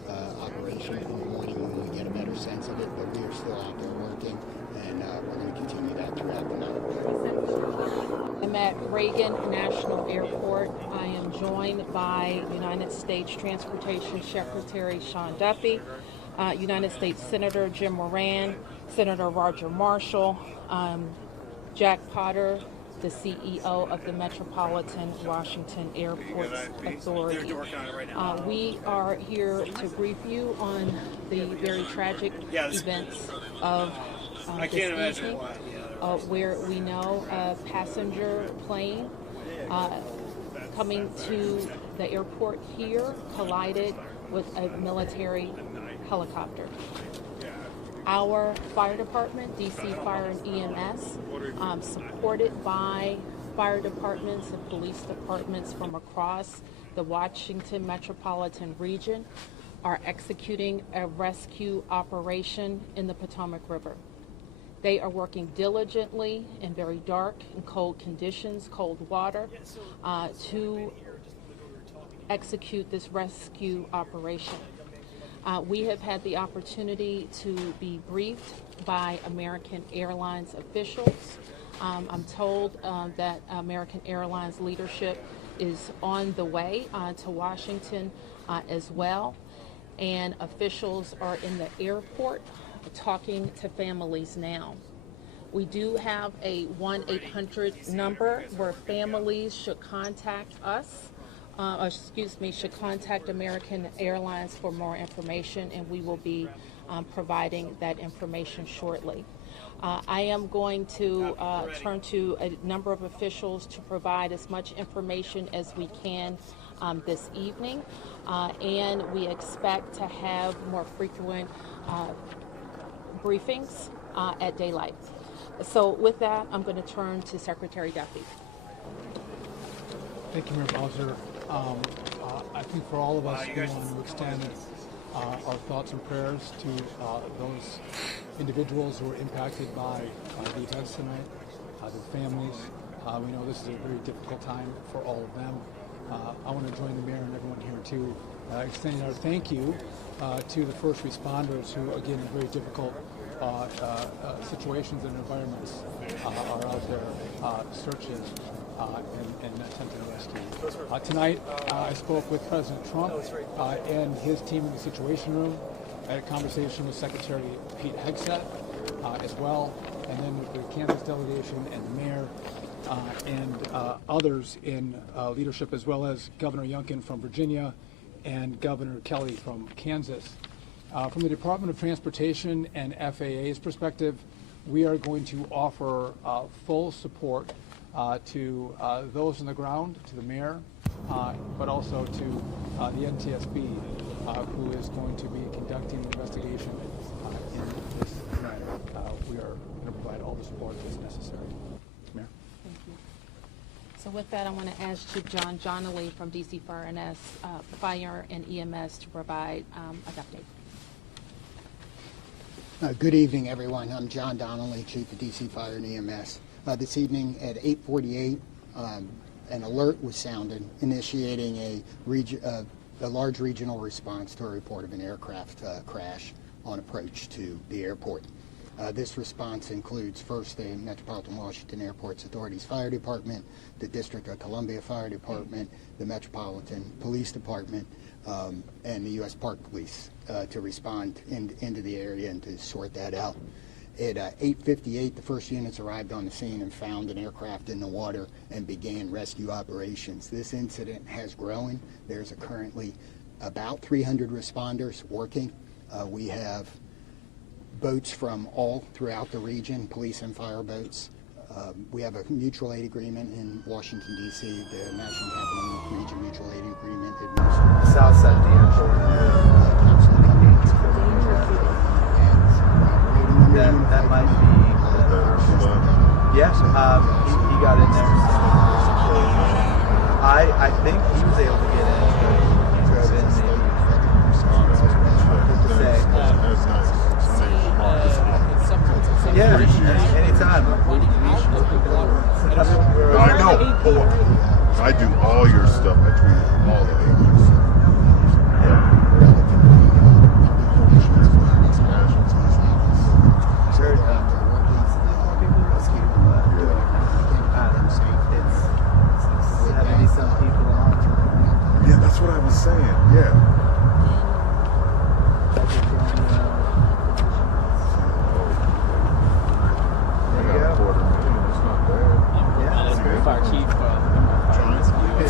operation in the morning when we get a better sense of it, but we are still out there working, and we're going to continue that throughout the night. I'm at Reagan National Airport. I am joined by United States Transportation Secretary Sean Duffy, United States Senator Jim Moran, Senator Roger Marshall, Jack Potter, the CEO of the Metropolitan Washington Airport Authority. We are here to brief you on the very tragic events of this evening, where we know a passenger plane coming to the airport here collided with a military helicopter. Our fire department, DC Fire and EMS, supported by fire departments and police departments from across the Washington metropolitan region, are executing a rescue operation in the Potomac River. They are working diligently in very dark and cold conditions, cold water, to execute this rescue operation. We have had the opportunity to be briefed by American Airlines officials. I'm told that American Airlines leadership is on the way to Washington as well, and officials are in the airport talking to families now. We do have a 1-800 number where families should contact us. Should contact American Airlines for more information, and we will be providing that information shortly. I am going to turn to a number of officials to provide as much information as we can this evening, and we expect to have more frequent briefings at daylight. So with that, I'm going to turn to Secretary Duffy. Thank you, Mayor Bowser. I think for all of us, we want to extend our thoughts and prayers to those individuals who were impacted by the events tonight, their families. We know this is a very difficult time for all of them. I want to join the mayor and everyone here to extend our thank you to the first responders who, again, in very difficult situations and environments, are out there searching and attempting to rescue. Tonight, I spoke with President Trump and his team in the Situation Room. I had a conversation with Secretary Pete Hegseth as well, and then with the Kansas delegation and the mayor and others in leadership, as well as Governor Youngkin from Virginia and Governor Kelly from Kansas. From the Department of Transportation and FAA's perspective, we are going to offer full support to those on the ground, to the mayor, but also to the NTSB, who is going to be conducting the investigation in this matter. We are going to provide all the support that's necessary. Mayor? Thank you. So with that, I want to ask Chief John Donnelly from DC Fire and EMS to provide an update. Good evening, everyone. I'm John Donnelly, Chief of DC Fire and EMS. This evening at 8:48, an alert was sounded, initiating a large regional response to a report of an aircraft crash on approach to the airport. This response includes first the Metropolitan Washington Airports Authority's Fire Department, the District of Columbia Fire Department, the Metropolitan Police Department, and the U.S. Park Police to respond into the area and to sort that out. At 8:58, the first units arrived on the scene and found an aircraft in the water and began rescue operations. This incident has grown. There's currently about 300 responders working. We have boats from all throughout the region, police and fire boats. We have a mutual aid agreement in Washington, D.C., the National Capital Region Mutual Aid Agreement. South side of the airport. That might be yes, he got in there. I think he was able to get in. Drove in maybe. Yeah, anytime. I know. I do all your stuff. I tweet all the papers. Yeah.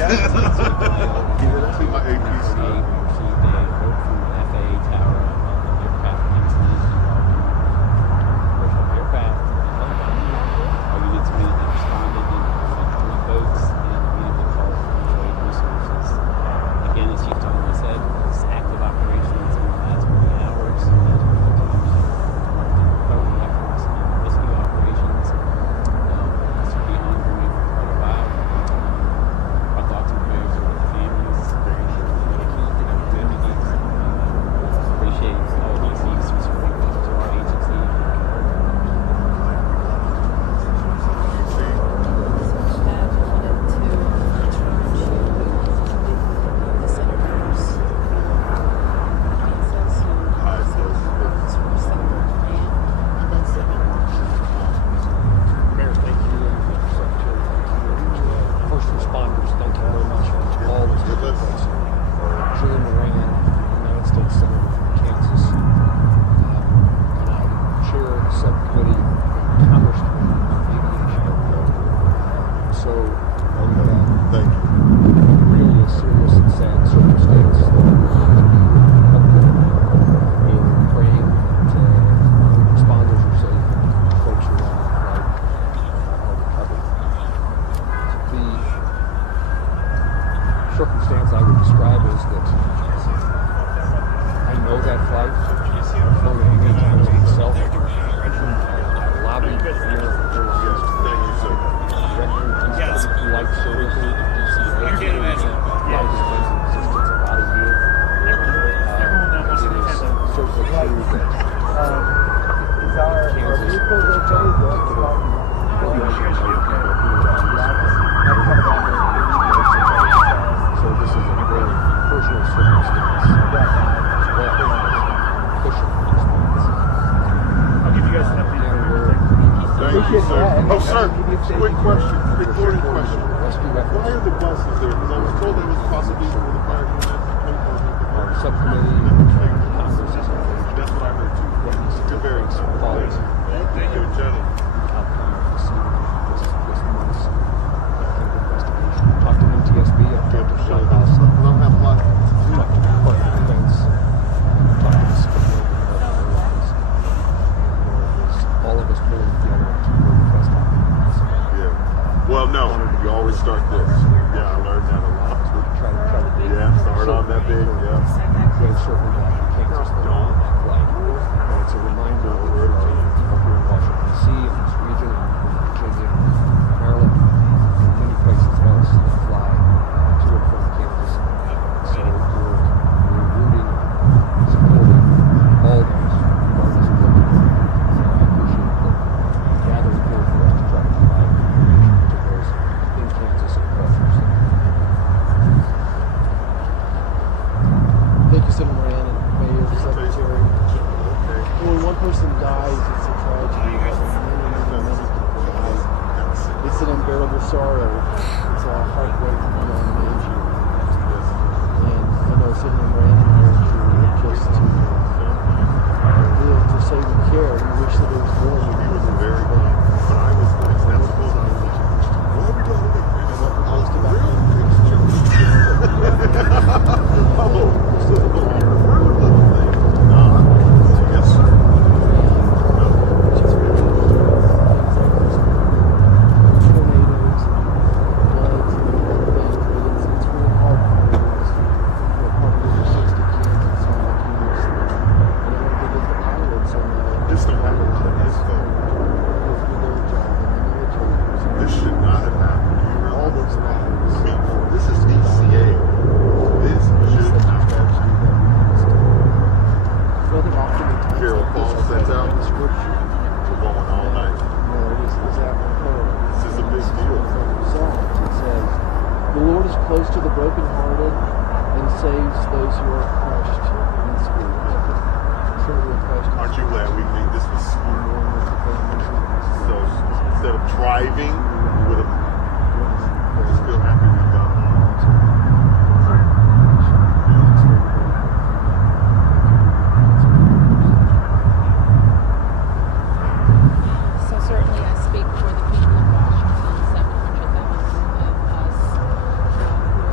See my AP We stuff. received a alert from the FAA tower of an aircraft incident involving commercial aircraft and helicopter. Our units immediately responded and deployed 3 boats and immediately called mutual aid resources. Again, as Chief Tonley said, it's active operations in the last 40 hours as we continue to recovery efforts and rescue operations. This will be ongoing for quite a while. Our thoughts and prayers are with the families, the communities. Appreciate all DC's support to our agency. Mayor, thank you, and Secretary, thank you, first responders, thank you very much for all that's taken place. Julie Moran, United States Senator from Kansas, and I chair the subcommittee in Commerce Committee on Aviation. So, Thank you. really a serious and sad circumstance that we have to be updated in praying that responders are safe, folks who are on the flight are recovered. The circumstance I would describe is that I know that flight. I've flown it many times myself. I lobbied here yesterday. Flight service, DCA, flight has been in existence about a year. It is certainly true that so this is a very personal circumstance. I'll give you guys an update. Thank you, sir. Oh, sir, quick question, recording question. Why are the buses there? Because I was told they was possibly for the fire unit. Subcommittee, Congress is engaged. That's what I heard too. You're very Following Thank you, gentlemen. this month's investigation. Talked to NTSB, I've talked to the White House. Don't have a lot. Talked to the Department of Defense. Talked to the Secretary of Airlines. All of us pulling together to bring the best outcome. Yeah. Well, no, you always start this. Yeah, I learned that a lot. Try to Yeah, start on that big. Yeah. We've certainly got Kansas on that flight. And it's a reminder for people here in Washington, D.C. and this region, Virginia, Maryland, and many places else that fly to and from Kansas. So we're rooting, supporting all those regardless of what they're doing. So I appreciate the gathering here for us to try to provide information to those in Kansas and across our state. Thank you, Senator Moran and Mayor, Secretary. When one person dies, it's a tragedy, but when many people die, it's an unbearable sorrow. It's a heartbreak beyond measure. And I know Senator Moran and I are here just to live to say we care. We wish that there was more we could do. Very good. But I was like, that's supposed to be what are we going to do? Just about Yes, sir. This don't happen like this, though. This should not have happened. Do you realize? I mean, this is DCA. This should not have happened. Carol Paul sends out scripture. We're going all night. This is a big deal. It says, "The Lord is close to the brokenhearted and saves those who are crushed in spirit." Aren't you glad we made this was smart? So instead of driving, we would have just feel happy we've done it. So certainly I speak for the people of Washington, 700,000 of us who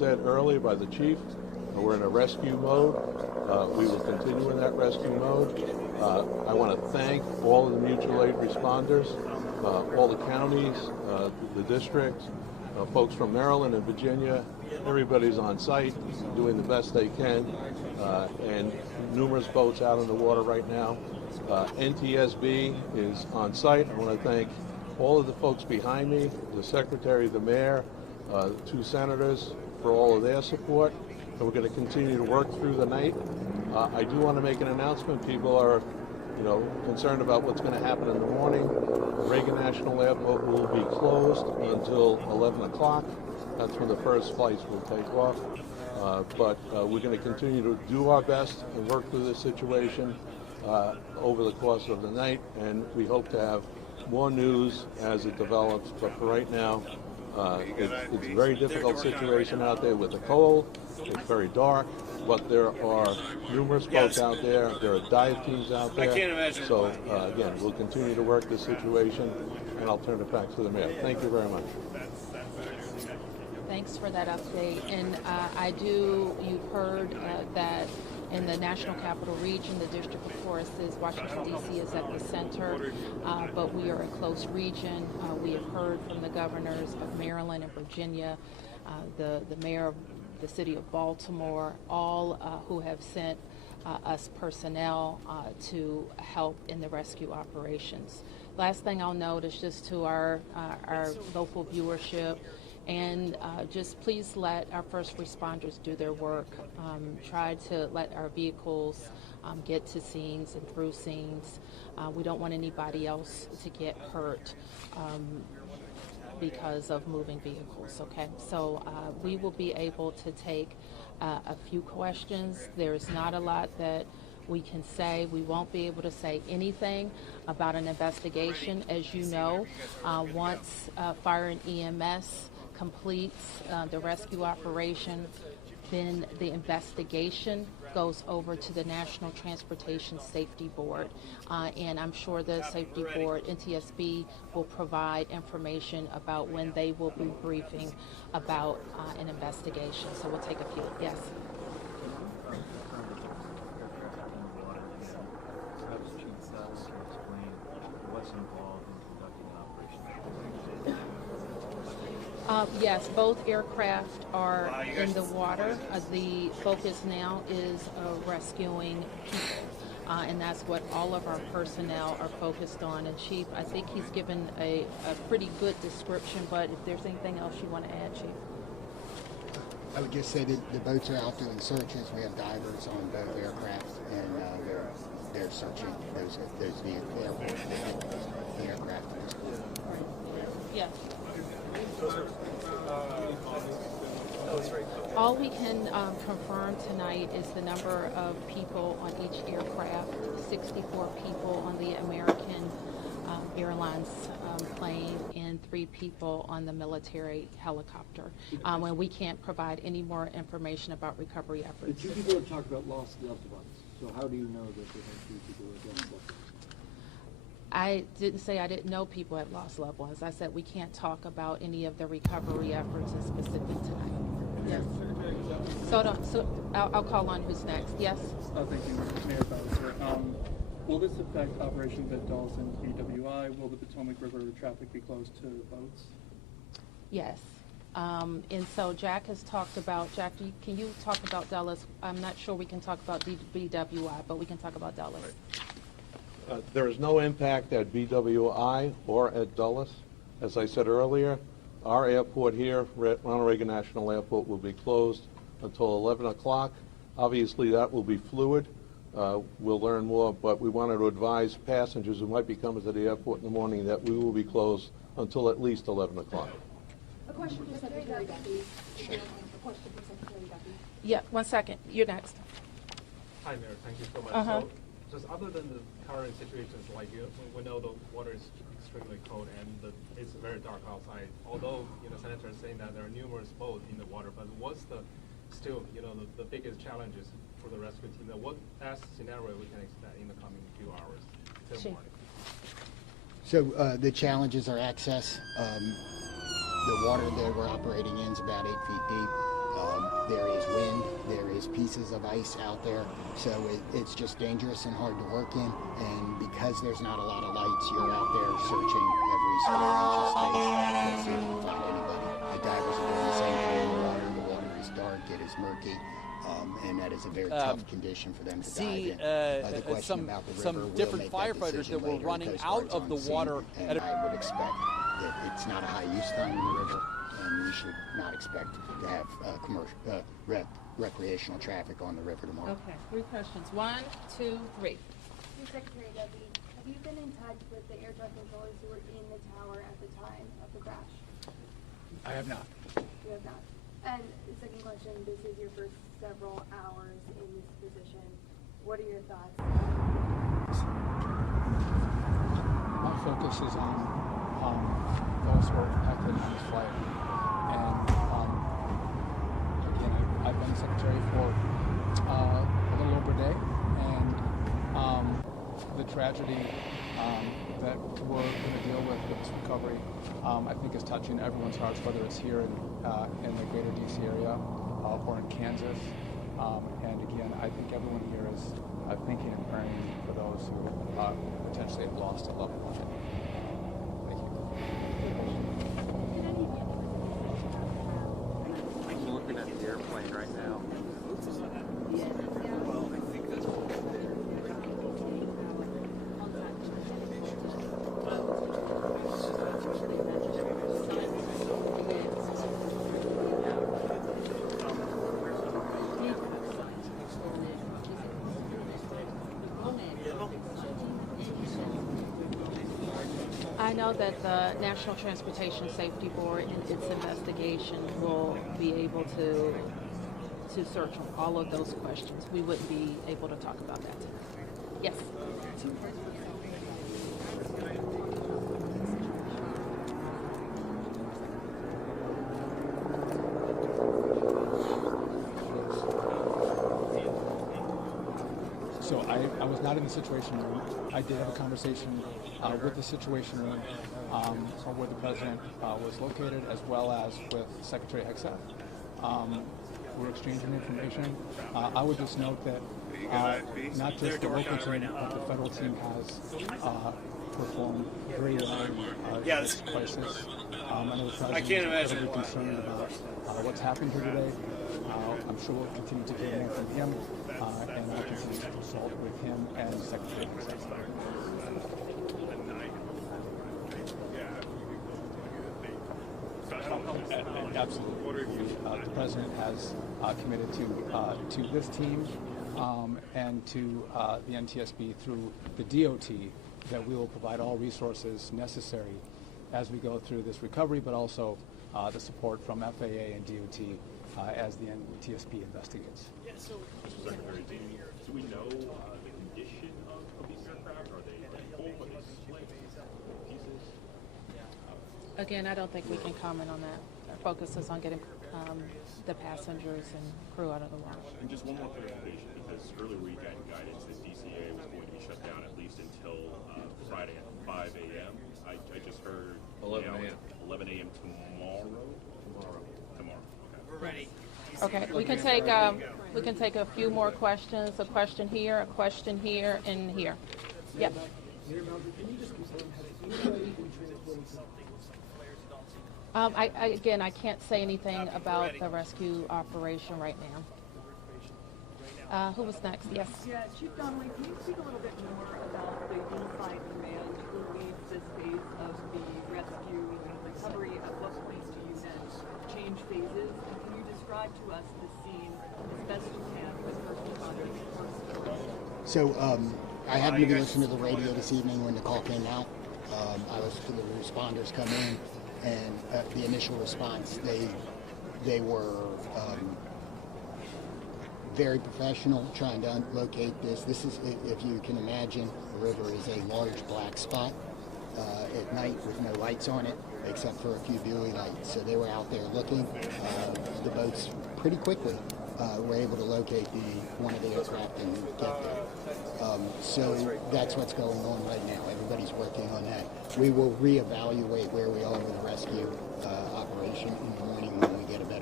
said earlier by the chief, we're in a rescue mode. We will continue in that rescue mode. I want to thank all of the mutual aid responders, all the counties, the districts, folks from Maryland and Virginia. Everybody's on site doing the best they can, and numerous boats out in the water right now. NTSB is on site. I want to thank all of the folks behind me, the secretary, the mayor, the two senators for all of their support. And we're going to continue to work through the night. I do want to make an announcement. People are, concerned about what's going to happen in the morning. Reagan National Airport will be closed until 11 o'clock. That's when the first flights will take off. But we're going to continue to do our best and work through this situation over the course of the night, and we hope to have more news as it develops. But for right now, it's a very difficult situation out there with the cold. It's very dark, but there are numerous boats out there. There are dive teams out there. I can't imagine. So again, we'll continue to work this situation, and I'll turn it back to the mayor. Thank you very much. Thanks for that update. And you've heard that in the National Capital Region, the District of Forests, Washington, D.C. is at the center, but we are a close region. We have heard from the governors of Maryland and Virginia, the mayor of the city of Baltimore, all who have sent us personnel to help in the rescue operations. Last thing I'll note is just to our local viewership, and just please let our first responders do their work. Try to let our vehicles get to scenes and through scenes. We don't want anybody else to get hurt because of moving vehicles, okay? So we will be able to take a few questions. There's not a lot that we can say. We won't be able to say anything about an investigation. As you know, once fire and EMS completes the rescue operation, then the investigation goes over to the National Transportation Safety Board. And I'm sure the Safety Board, NTSB, will provide information about when they will be briefing about an investigation. So we'll take a few. Yes? Perhaps Chief Dowling can explain what's involved in conducting an operation. Yes, both aircraft are in the water. The focus now is rescuing people, and that's what all of our personnel are focused on. And Chief, I think he's given a pretty good description, but if there's anything else you want to add, Chief? I would just say that the boats are out doing searches. We have divers on both aircraft, and they're searching those the aircraft. Yes. All we can confirm tonight is the number of people on each aircraft, 64 people on the American Airlines plane and 3 people on the military helicopter. And we can't provide any more information about recovery efforts. The 2 people have talked about lost loved ones. So how do you know that there are 2 people who have lost loved ones? I didn't say I didn't know people had lost loved ones. I said we can't talk about any of the recovery efforts in specific tonight. Yes. So I'll call on who's next. Yes? Thank you, Mayor Bowser. Will this affect operations at Dulles and BWI? Will the Potomac River traffic be closed to boats? Yes. And so Jack has talked about, Jack, can you talk about Dulles? I'm not sure we can talk about BWI, but we can talk about Dulles. There is no impact at BWI or at Dulles. As I said earlier, our airport here, Ronald Reagan National Airport, will be closed until 11 o'clock. Obviously, that will be fluid. We'll learn more, but we wanted to advise passengers who might be coming to the airport in the morning that we will be closed until at least 11 o'clock. A question for Secretary Duffy. A question for Secretary Duffy. Yeah, 1 second. You're next. Hi, Mayor. Thank you so much. So, just other than the current situations, like we know the water is extremely cold and it's very dark outside. Although Senator is saying that there are numerous boats in the water, but what's the biggest challenges for the rescue team? What best scenario we can expect in the coming few hours till morning? So the challenges are access. The water that we're operating in is about 8 feet deep. There is wind, there is pieces of ice out there, so it's just dangerous and hard to work in. And because there's not a lot of lights, you're out there searching every square inch of space to see if you can find anybody. The divers are doing the same thing in the water. The water is dark, it is murky. And that is a very tough condition for them to dive in. The question about the river, some different firefighters that were running out of the water. And I would expect that it's not a high use time in the river, and we should not expect to have commercial, recreational traffic on the river tomorrow. Okay, 3 questions. 1, 2, 3. Secretary Duffy, have you been in touch with the air traffic controllers who were in the tower at the time of the crash? I have not. You have not. And the second question, this is your first several hours in this position. What are your thoughts? My focus is on those who are impacted on this flight. And again, I've been secretary for a little over a day, and the tragedy that we're going to deal with this recovery, I think is touching everyone's hearts, whether it's here in the greater DC area or in Kansas. And again, I think everyone here is thinking and praying for those who potentially have lost a loved one. Thank you. I'm looking at the airplane right now. I know that the National Transportation Safety Board in its investigation will be able to search on all of those questions. We wouldn't be able to talk about that tonight. Yes. So I was not in the Situation Room. I did have a conversation with the Situation Room where the President was located, as well as with Secretary Hegseth. We're exchanging information. I would just note that not just the local team, but the federal team has performed very well in this crisis. I know the President is very concerned about what's happened here today. I'm sure we'll continue to hear more from him, and I'll continue to consult with him and Secretary Hegseth. Absolutely. The President has committed to this team and to the NTSB through the DOT that we will provide all resources necessary as we go through this recovery, but also the support from FAA and DOT as the NTSB investigates. Mr. Secretary, do we know the condition of these aircraft? Are they full? Are they split pieces? Again, I don't think we can comment on that. Our focus is on getting the passengers and crew out of the water. And just one more clarification, because earlier we got guidance that DCA was going to be shut down at least until Friday at 5 a.m. I just heard 11 a.m. 11 a.m. Tomorrow. Okay. We're ready. Okay, we can take a few more questions. A question here, and here. Yep. Again, I can't say anything about the rescue operation right now. Who was next? Yes. Yeah, Chief Donnelly, can you speak a little bit more about the unified command who leads this phase of the rescue and recovery? At what point do you then change phases? And can you describe to us the scene as best you can with first responders? So I happened to be listening to the radio this evening when the call came out. I listened to the responders come in, and the initial response, they were very professional, trying to locate this. This is, if you can imagine, the river is a large black spot at night with no lights on it, except for a few buoy lights. So they were out there looking. The boats pretty quickly were able to locate one of the aircraft and get there. So that's what's going on right now. Everybody's working on that. We will reevaluate where we are with the rescue operation in the morning when we get a better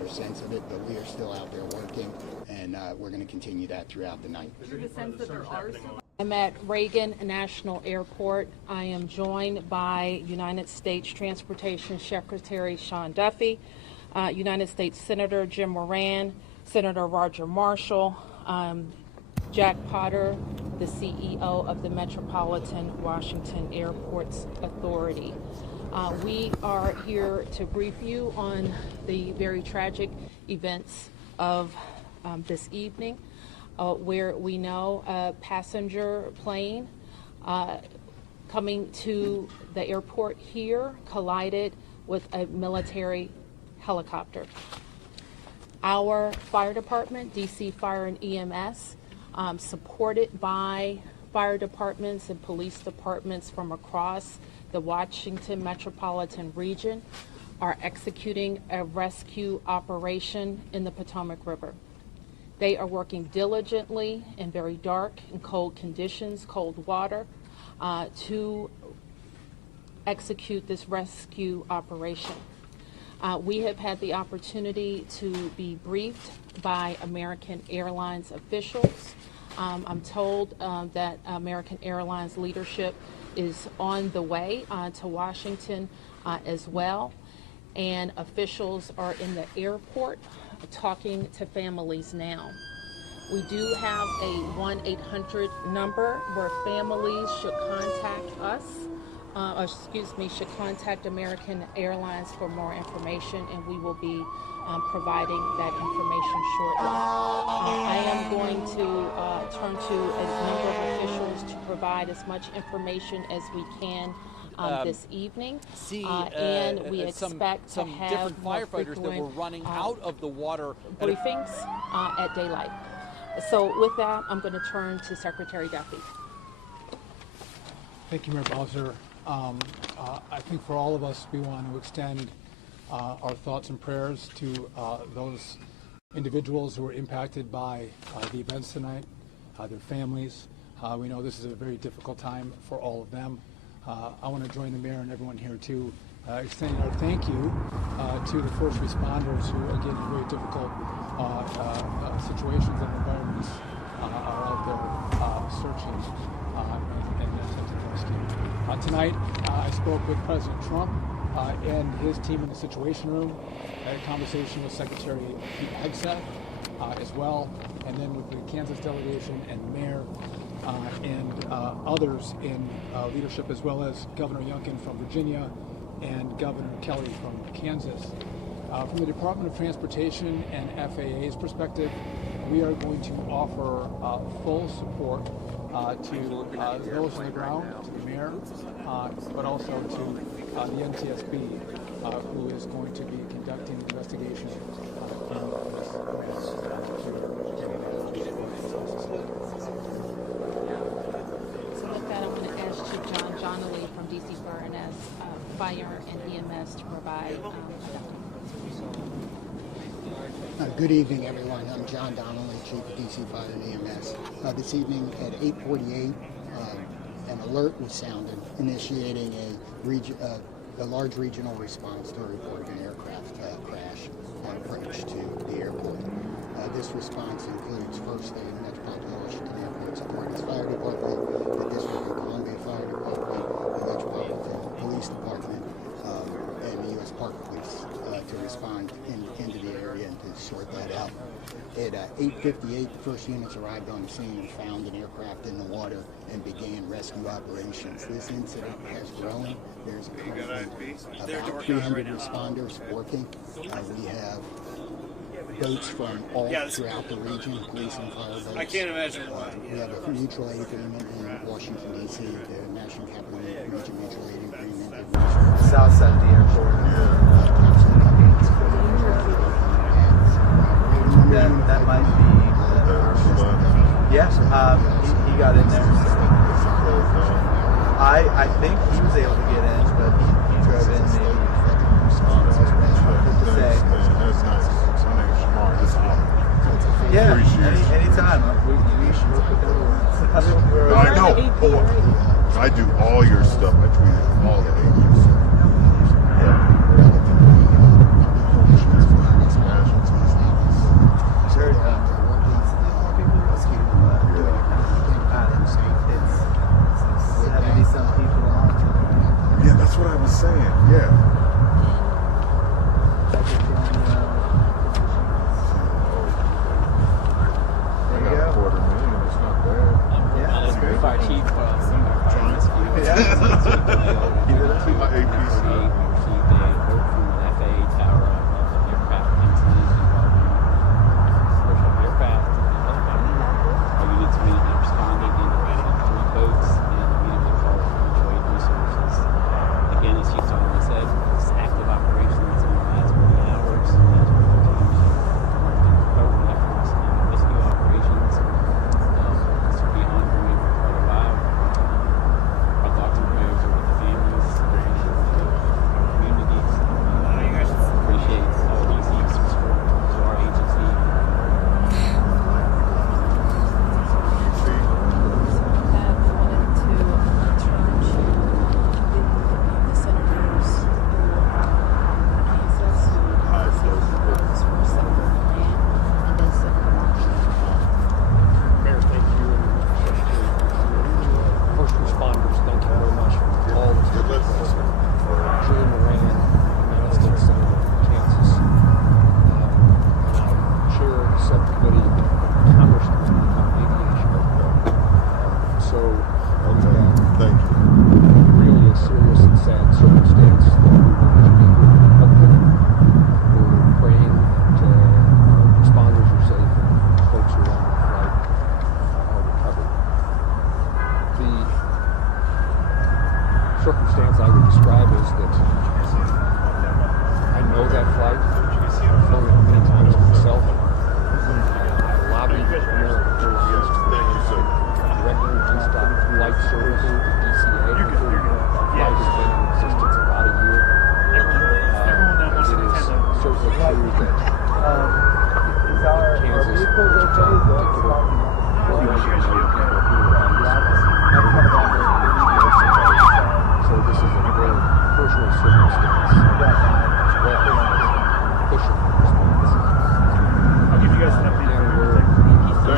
sense of it, but we are still out there working, and we're going to continue that throughout the night. Is there a sense that there are survivors? I'm at Reagan National Airport. I am joined by United States Transportation Secretary Sean Duffy, United States Senator Jim Moran, Senator Roger Marshall, Jack Potter, the CEO of the Metropolitan Washington Airports Authority. We are here to brief you on the very tragic events of this evening, where we know a passenger plane coming to the airport here collided with a military helicopter. Our fire department, DC Fire and EMS, supported by fire departments and police departments from across the Washington metropolitan region, are executing a rescue operation in the Potomac River. They are working diligently in very dark and cold conditions, cold water, to execute this rescue operation. We have had the opportunity to be briefed by American Airlines officials. I'm told that American Airlines leadership is on the way to Washington as well, and officials are in the airport talking to families now. We do have a 1-800 number where families should contact us, should contact American Airlines for more information, and we will be providing that information shortly. I am going to turn to a number of officials to provide as much information as we can this evening, and we expect some to have different more firefighters that were running out of the water briefings at daylight. So with that, I'm going to turn to Secretary Duffy. Thank you, Mayor Bowser. I think for all of us, we want to extend our thoughts and prayers to those individuals who were impacted by the events tonight, their families. We know this is a very difficult time for all of them. I want to join the mayor and everyone here to extend our thank you to the first responders who, again, in very difficult situations and environments, are out there searching and attempting rescue. Tonight, I spoke with President Trump and his team in the Situation Room. I had a conversation with Secretary Pete Hegseth as well, and then with the Kansas delegation and the mayor and others in leadership, as well as Governor Youngkin from Virginia and Governor Kelly from Kansas. From the Department of Transportation and FAA's perspective, we are going to offer full support to those on the ground, to the mayor, but also to the NTSB, who is going to be conducting the investigation in this So with that, I'm going to ask Chief John Johnley from DC Fire and EMS to provide Good evening, everyone. I'm John Donnelly, Chief of DC Fire and EMS. This evening at 8:48, an alert was sounded, initiating a large regional response to a reported aircraft crash on approach to the airport. This response includes firstly the Metropolitan Washington Airport's Authority's Fire Department, the District of Columbia Fire Department, the Metropolitan Police Department, and the U.S. Park Police to respond into the area and to sort that out. At 8:58, the first units arrived on the scene and found an aircraft in the water and began rescue operations. This incident has grown. There's currently about 300 responders working. We have boats from all throughout the region, police and fire boats. I can't imagine why. We have a mutual aid agreement in Washington, D.C., the National Capital Region Mutual Aid Agreement. South side of the airport. That might be. Yes, he got in there. I think he was able to get in, but he drove in maybe. To say. Yeah, anytime. We should work with everyone. I know. I do all your stuff. I tweet all the agents.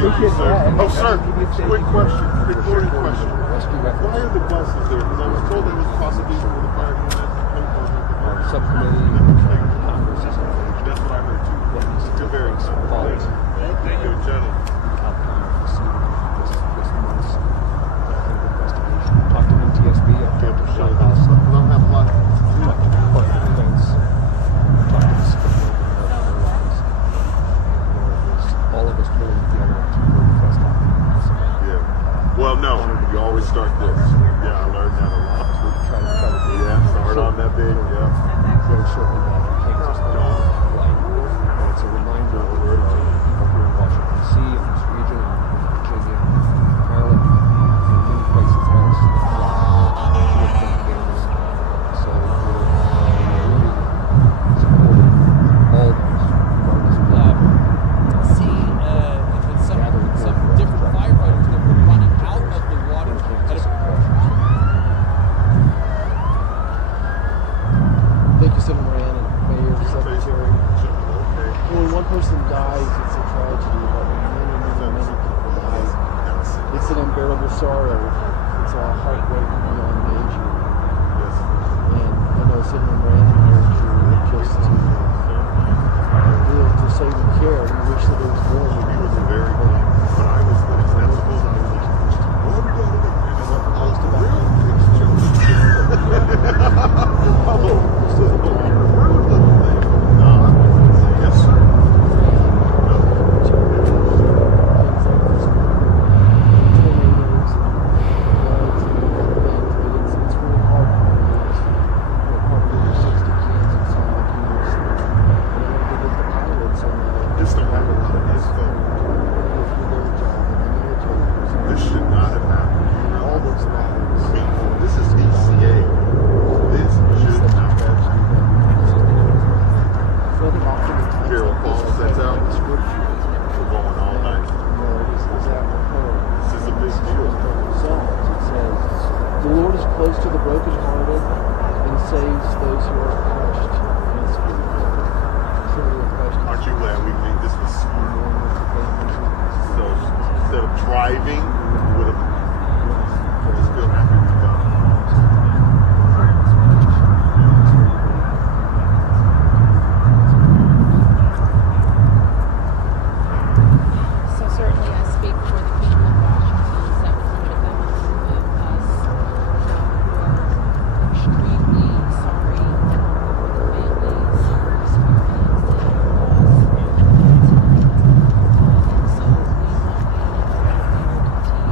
Thank you, sir. Oh, sir, quick question, recording question. Why are the buses there? Because I was told they was possibly for the fire unit. Subcommittee, Congress is engaged. That's what I heard too. You're very Following Thank you, gentlemen. outcome this month's investigation. Talked to NTSB, I've talked to Shell House. I don't have a lot. Talked to the Department of Defense. Talked to the Secretary of Airlines. All of us pulling together to bring the best happen. Yeah. Well, no, you always start this. Yeah, I learned that a lot. Try to Start on that big, very shortly back in Kansas, flight. And it's a reminder of people here in Washington, D.C., and this region, and Virginia, Maryland, and many places else who have been gamers. So we're really supporting all of us, regardless of that. See some different firefighters that were running out of the water at a Thank you, Senator Moran and Mayor, Secretary. When one person dies, it's a tragedy, but when many people die, it's an unbearable sorrow. It's a heartbreak beyond measure. And I know Senator Moran and Mayor just to say we care. We wish that there was more. He was a very good. But I was the sensible. What are we going to do? Yes, sir. Just don't have a lot of info. This should not have happened. All those lives. I mean, this is DCA. This should not have happened. Carol Paul sets out. We're going all night. This is a big deal. It says, the Lord is close to the brokenhearted and saves those who are crushed in spirit. Aren't you glad we made this was smart? So instead of driving, we would have just feel happy we done. So certainly I speak for the people of Washington, 700,000 of us who are extremely sorry for the families who are experiencing loss and so we want the entire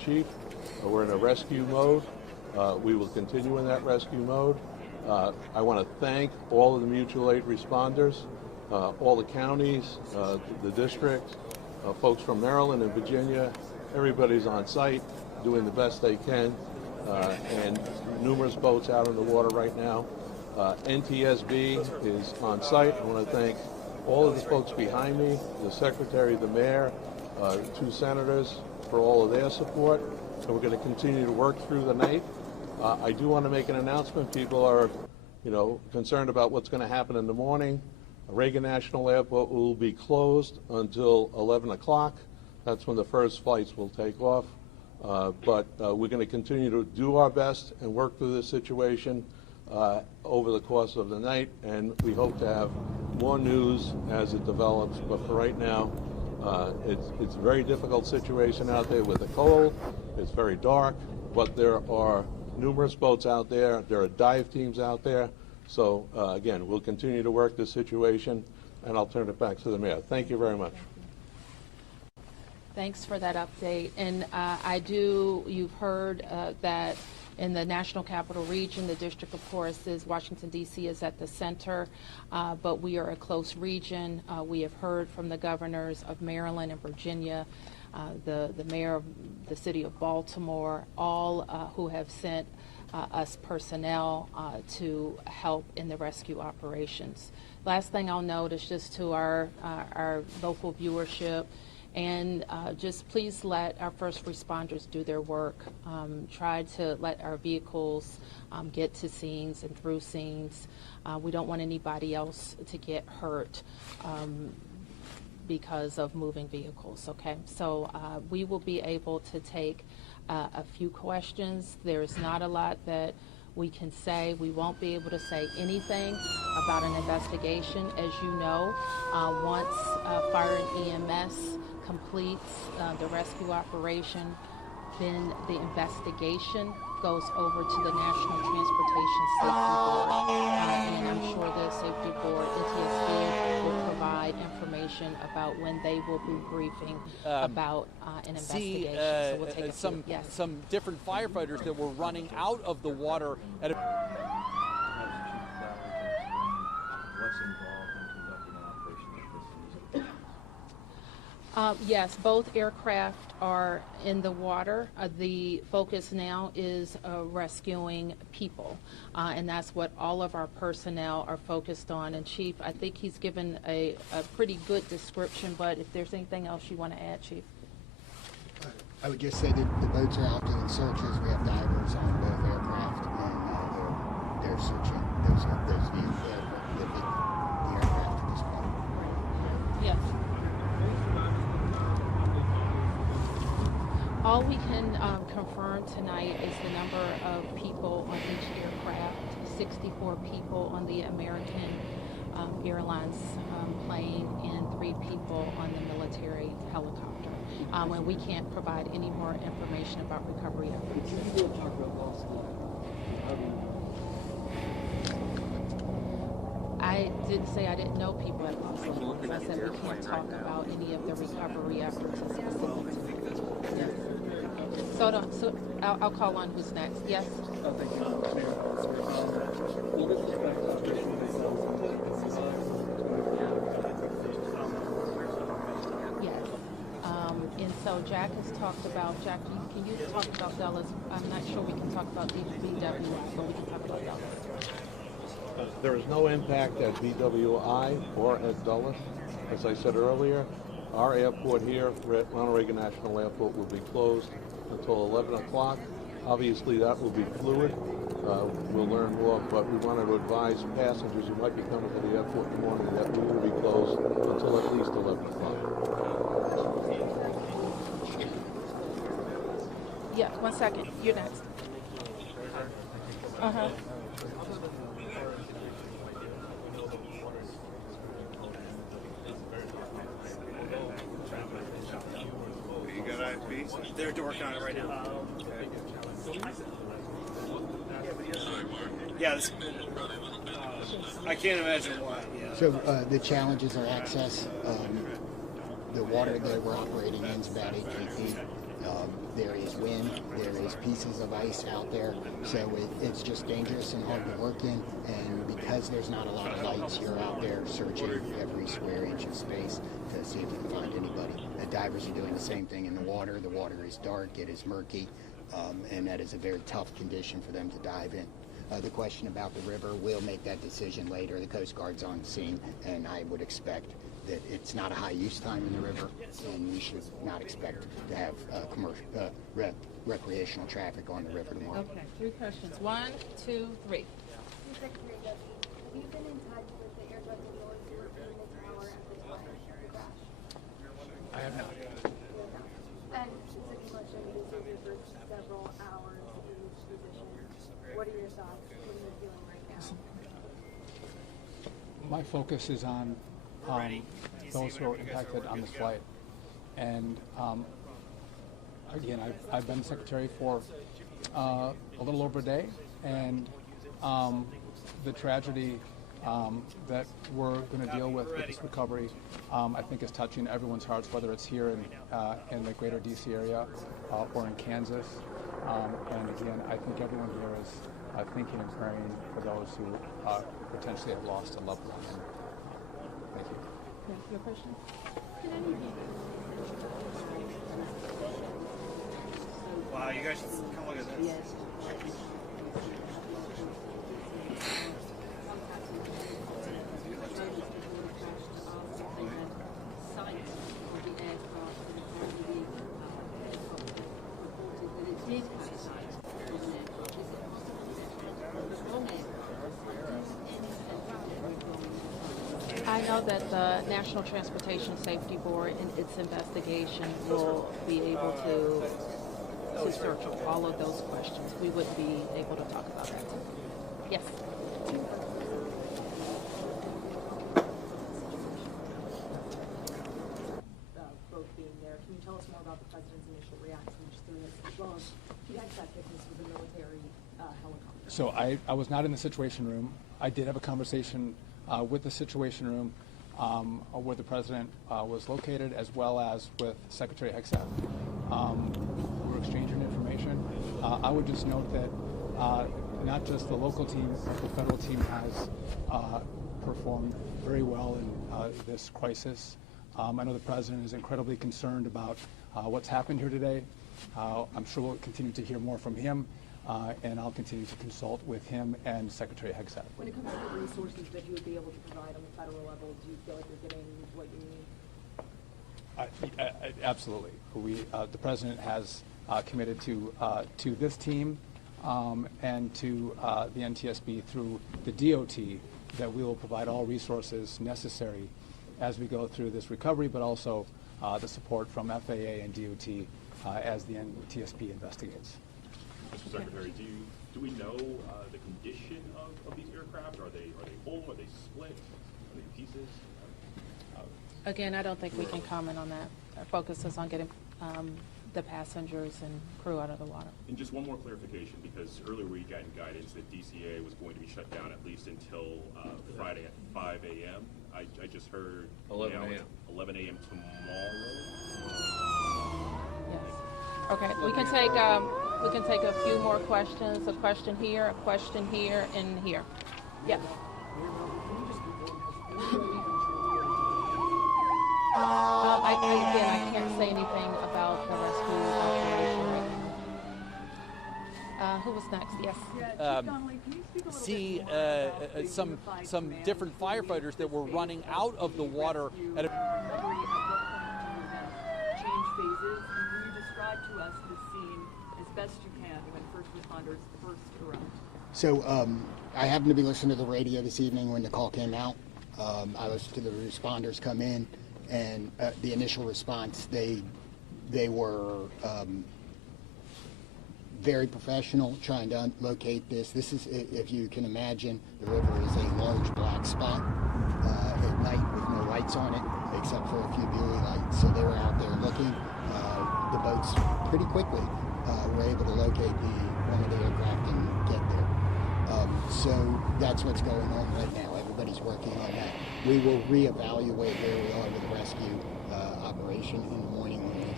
Chief. We're in a rescue mode. We will continue in that rescue mode. I want to thank all of the mutual aid responders, all the counties, the district, folks from Maryland and Virginia. Everybody's on site doing the best they can, and numerous boats out in the water right now. NTSB is on site. I want to thank all of the folks behind me, the Secretary, the Mayor, 2 senators for all of their support. So we're going to continue to work through the night. I do want to make an announcement. People are, concerned about what's going to happen in the morning. Reagan National Airport will be closed until 11 o'clock. That's when the first flights will take off. But we're going to continue to do our best and work through this situation over the course of the night, and we hope to have more news as it develops. But for right now, it's a very difficult situation out there with the cold. It's very dark, but there are numerous boats out there. There are dive teams out there. So again, we'll continue to work this situation, and I'll turn it back to the Mayor. Thank you very much. Thanks for that update. And you've heard that in the National Capital Region, the district, of course, is Washington, D.C. is at the center, but we are a close region. We have heard from the governors of Maryland and Virginia, the mayor of the city of Baltimore, all who have sent us personnel to help in the rescue operations. Last thing I'll note is just to our local viewership, and just please let our first responders do their work. Try to let our vehicles get to scenes and through scenes. We don't want anybody else to get hurt because of moving vehicles, okay? So we will be able to take a few questions. There's not a lot that we can say. We won't be able to say anything about an investigation. As you know, once fire and EMS completes the rescue operation, then the investigation goes over to the National Transportation Safety Board, and I'm sure the Safety Board, NTSB, will provide information about when they will be briefing about an investigation. So we'll take some different firefighters that were running out of the water at What's involved in conducting an operation like this? Yes, both aircraft are in the water. The focus now is rescuing people, and that's what all of our personnel are focused on. And Chief, I think he's given a pretty good description, but if there's anything else you want to add, Chief? I would just say that the boats are out doing searches. We have divers on both aircraft, and they're searching those views, the aircraft at this point. Yes. All we can confirm tonight is the number of people on each aircraft, 64 people on the American Airlines plane and 3 people on the military helicopter. And we can't provide any more information about recovery efforts. I didn't say I didn't know people at Los Angeles. I said we can't talk about any of the recovery efforts specifically. Yes. So I'll call on who's next. Yes? Oh, thank you, Mayor. Will this affect operation Yes. And so Jack has talked about, Jack, can you talk about Dulles? I'm not sure we can talk about BWI, but we can talk about Dulles. There is no impact at BWI or at Dulles. As I said earlier, our airport here, Ronald Reagan National Airport, will be closed until 11 o'clock. Obviously, that will be fluid. We'll learn more, but we wanted to advise passengers who might be coming to the airport in the morning that we will be closed until at least 11 o'clock. Yeah, 1 second. You're next. Uh-huh. You got IFB? They're working on it right now. Yeah, I can't imagine why. Yeah. So the challenges are access. The water that we're operating in is about 18 feet. There is wind, there is pieces of ice out there, so it's just dangerous and hard to work in, and because there's not a lot of lights, you're out there searching every square inch of space to see if you can find anybody. The divers are doing the same thing in the water. The water is dark, it is murky, and that is a very tough condition for them to dive in. The question about the river, we'll make that decision later. The Coast Guard's on scene, and I would expect that it's not a high use time in the river, and we should not expect to have commercial, recreational traffic on the river tomorrow. Okay, 3 questions. 1, 2, 3. Secretary Duffy, have you been in touch with the aircraft controllers who were in the tower at the time of the crash? I have not. And second question, this is your first several hours in this position. What are your thoughts? What are you feeling right now? My focus is on those who are impacted on this flight. And again, I've been secretary for a little over a day, and the tragedy that we're going to deal with this recovery, I think is touching everyone's hearts, whether it's here in the greater DC area or in Kansas. And again, I think everyone here is thinking and praying for those who potentially have lost a loved one. Thank you. Your question? Wow, you guys should come look at this. Yes. I know that the National Transportation Safety Board in its investigation will be able to search all of those questions. We wouldn't be able to talk about that. Yes. Both being there, can you tell us more about the president's initial reaction just during this, as well as he had that fitness with the military helicopter? So I was not in the Situation Room. I did have a conversation with the Situation Room where the president was located, as well as with Secretary Hegseth. We were exchanging information. I would just note that not just the local team, but the federal team has performed very well in this crisis. I know the president is incredibly concerned about what's happened here today. I'm sure we'll continue to hear more from him. And I'll continue to consult with him and Secretary Hegseth. When it comes to the resources that you would be able to provide on the federal level, do you feel like you're getting what you need? Absolutely. The president has committed to this team and to the NTSB through the DOT that we will provide all resources necessary as we go through this recovery, but also the support from FAA and DOT as the NTSB investigates. Mr. Secretary, do we know the condition of these aircraft? Are they whole? Are they split? Are they pieces? Again, I don't think we can comment on that. Our focus is on getting the passengers and crew out of the water. And just one more clarification, because earlier we got guidance that DCA was going to be shut down at least until Friday at 5 a.m. I just heard 11 a.m. 11 a.m. tomorrow. Yes. Okay, we can take a few more questions. A question here, and here. Yeah. I can't say anything about the rescue operation right now. Who was next? Yes. See some different firefighters that were running out of the water at a change phases, and can you describe to us the scene as best you can when first responders first arrived? So I happened to be listening to the radio this evening when the call came out. I listened to the responders come in, and the initial response, they were very professional trying to locate this. This is, if you can imagine, the river is a large black spot at night with no lights on it except for a few buoy lights. So they were out there looking. The boats pretty quickly were able to locate one of the aircraft and get there. So that's what's going on right now. Everybody's working on that. We will reevaluate where we are with the rescue operation in the morning when we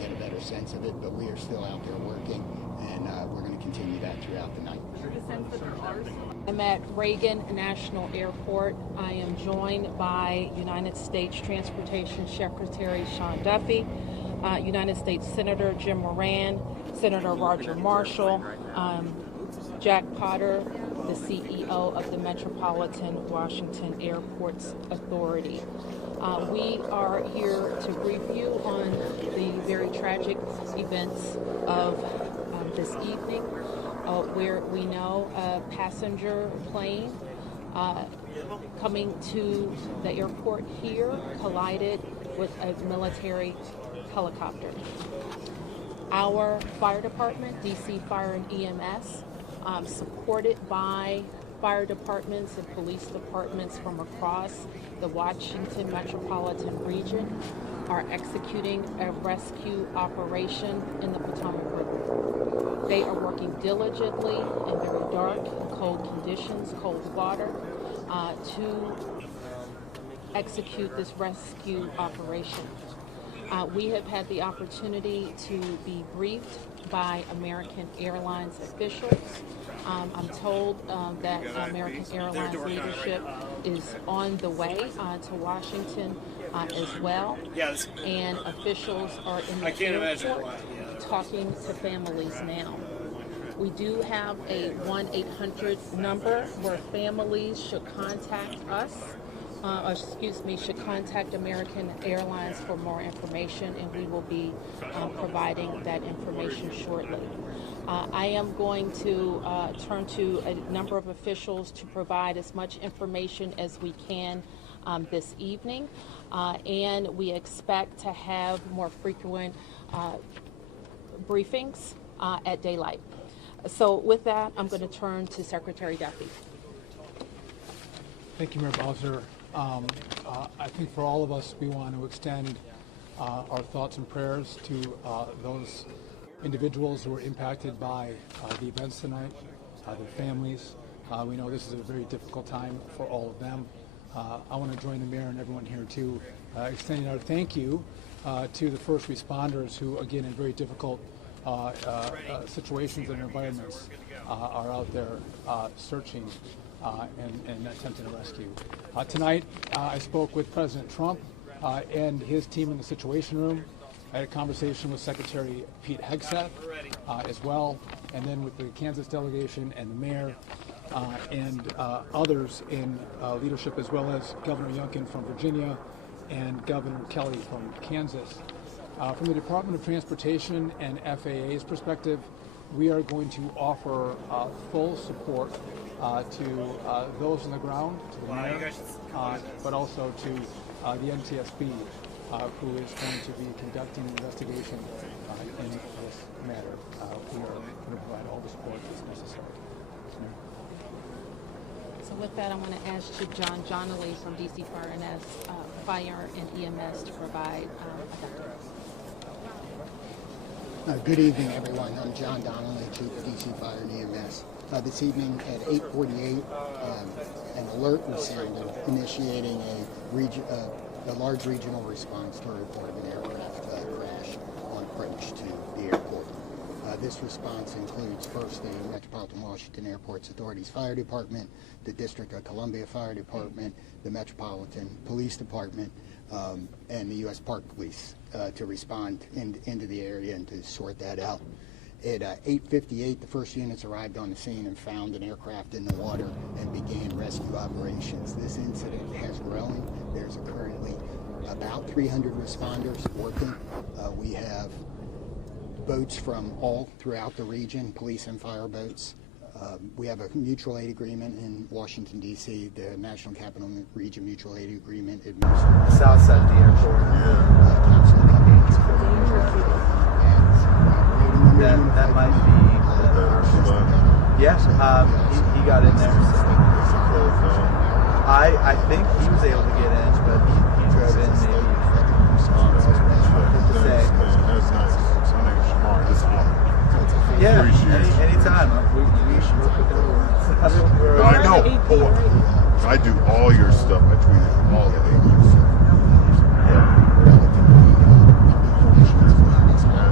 get a better sense of it, but we are still out there working, and we're going to continue that throughout the night. I'm at Reagan National Airport. I am joined by United States Transportation Secretary Sean Duffy, United States Senator Jim Moran, Senator Roger Marshall, Jack Potter, the CEO of the Metropolitan Washington Airports Authority. We are here to brief you on the very tragic events of this evening, where we know a passenger plane coming to the airport here collided with a military helicopter. Our fire department, DC Fire and EMS, supported by fire departments and police departments from across the Washington metropolitan region, are executing a rescue operation in the Potomac River. They are working diligently in very dark and cold conditions, cold water, to execute this rescue operation. We have had the opportunity to be briefed by American Airlines officials. I'm told that American Airlines leadership is on the way to Washington as well, and officials are in the airport talking to families now. We do have a 1-800 number where families should contact us. Should contact American Airlines for more information, and we will be providing that information shortly. I am going to turn to a number of officials to provide as much information as we can this evening, and we expect to have more frequent briefings at daylight. So with that, I'm going to turn to Secretary Duffy. Thank you, Mayor Bowser. I think for all of us, we want to extend our thoughts and prayers to those individuals who were impacted by the events tonight, their families. We know this is a very difficult time for all of them. I want to join the mayor and everyone here too, extending our thank you to the first responders who, again, in very difficult situations and environments, are out there searching and attempting to rescue. Tonight, I spoke with President Trump and his team in the Situation Room. I had a conversation with Secretary Pete Hegseth as well, and then with the Kansas delegation and the mayor and others in leadership, as well as Governor Youngkin from Virginia and Governor Kelly from Kansas. From the Department of Transportation and FAA's perspective, we are going to offer full support to those on the ground, to the mayor, but also to the NTSB, who is going to be conducting an investigation in this matter. We are going to provide all the support that's necessary. So with that, I'm going to ask Chief John Donnelly from DC Fire and EMS to provide Good evening, everyone. I'm John Donnelly, Chief of DC Fire and EMS. This evening at 8:48, an alert was sounded, initiating a large regional response to a report of an aircraft crash on approach to the airport. This response includes first the Metropolitan Washington Airports Authority's Fire Department, the District of Columbia Fire Department, the Metropolitan Police Department, and the U.S. Park Police to respond into the area and to sort that out. At 8:58, the first units arrived on the scene and found an aircraft in the water and began rescue operations. This incident has grown. There's currently about 300 responders working. We have boats from all throughout the region, police and fire boats. We have a mutual aid agreement in Washington, D.C., the National Capital Region Mutual Aid Agreement administered. South side of the airport. That might be our system. Yes, he got in there. So. I think he was able to get in, but he drove in maybe. That's nice. Some niggas smart. That's awesome. Yeah, anytime. We should work with them. I know. I do all your stuff. I tweet all of it.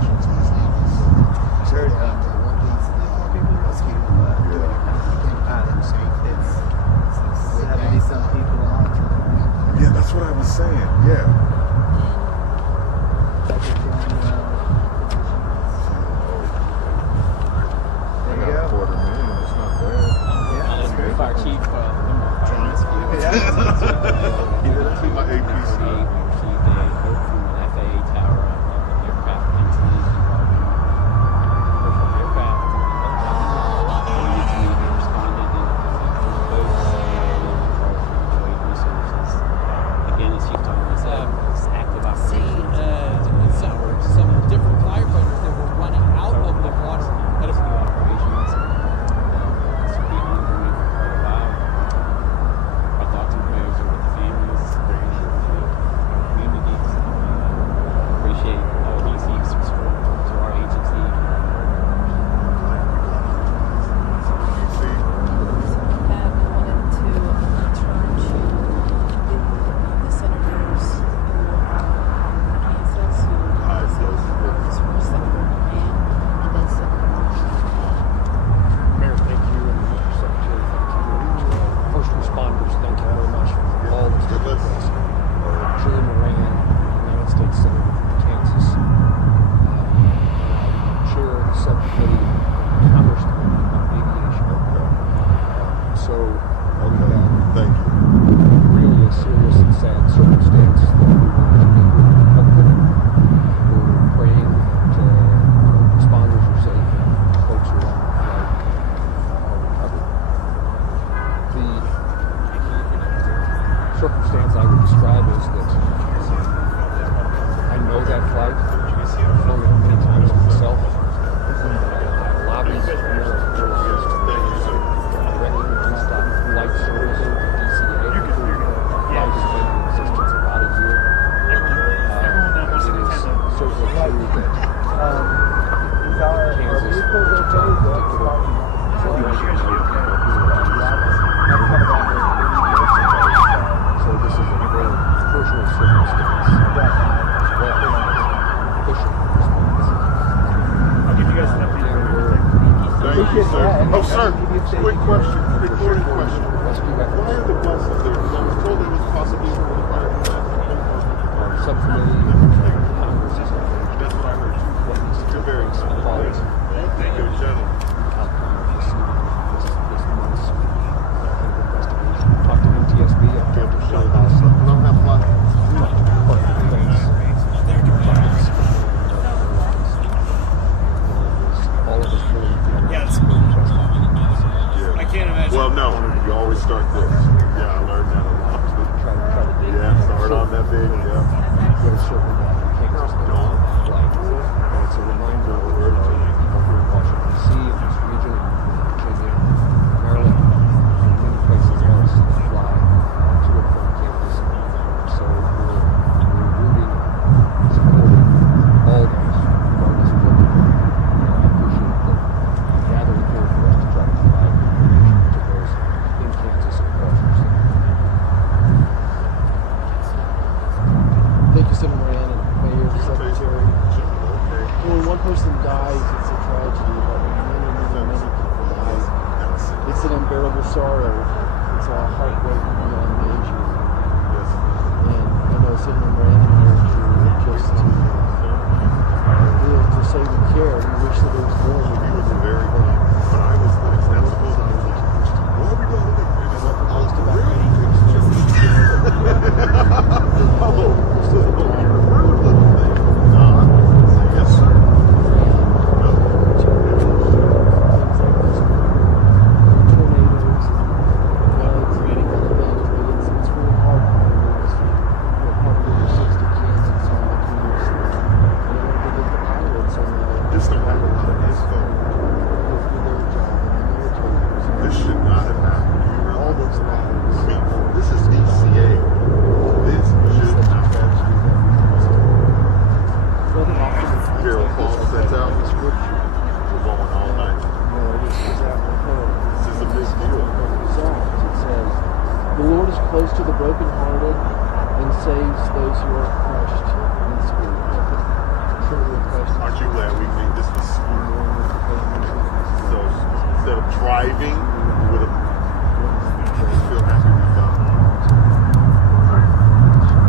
That's what I was saying. Yeah. I got $250,000. It's not bad. Yeah, fire chief, My APC. We received a note from an FAA tower of an aircraft incident involving commercial aircraft. Immediately we responded in boats and deployed resources. Again, as Chief Thomas said, it's active operations. Some different firefighters that were running out of the water. Rescue operations. This will be ongoing for quite a while. Our thoughts and prayers are with the families and the communities. Appreciate all DC's support to our agency. I wanted to turn to the senators in Kansas who was for Senator Reagan and then Senator Mayor, thank you, and Secretary, thank you. First responders, thank you very much for all the stakeholders. Julie Moran, United States Senator from Kansas, chair of the subcommittee on Commerce Committee on Aviation. So we have Thank you. really a serious and sad circumstance that we want to help with. We're praying that responders are safe and folks who are on the flight are recovered. The circumstance I would describe is that I know that flight. I've flown it many times myself. Lobbies of American Airlines to Reagan nonstop flight service for DCA. Flight has been in existence about a year. It is certainly true that Kansas, in particular, so this is a very personal circumstance as well. Official response. I'll give you guys an update. Thank you, sir. Oh, sir, quick question, recording question. Why are the buses there? Because I was told they was possibly for the fire. Our subcommittee in Congress is engaged. That's what I heard. You're very following Thank you, gentlemen. outcome of this month's investigation. Talked to NTSB. I've talked to Shell House. Don't have luck. All of us really Yes. I can't imagine. Well, no, you always start this. Yeah, I learned that a lot. try to dig. Yeah, start on that big, yeah. Go circle back to Kansas. Flight. And it's a reminder of people here in Washington, D.C., in this region, Virginia, Maryland, and many places else that fly to and from campus. So we're rooting and supporting all those, regardless of what they do. And I appreciate the gathering here for us to try to provide information to those in Kansas and across our state. Thank you, Senator Moran and Mayor, Secretary. When one person dies, it's a tragedy, but when many people die, it's an unbearable sorrow. It's a heartbreak beyond measure. And I know Senator Moran and Mayor Drew just to say we care. We wish that there was more. He was very good. But I was like, that's supposed to be what are we going to do? Yes, sir. Tornadoes, floods, and other things, but it's really hard for us. Probably over 60 kids and some of the kids. The pilots and This don't have a lot of this, though. go through their job and the military. This should not have happened. All those lives. I mean, this is DCA. This should not have happened. Carol Paul sets out. We're going all night. This is a big deal. It says, "The Lord is close to the brokenhearted and saves those who are crushed in spirit." Aren't you glad we made this this So instead of driving, we would have feel happy we've done.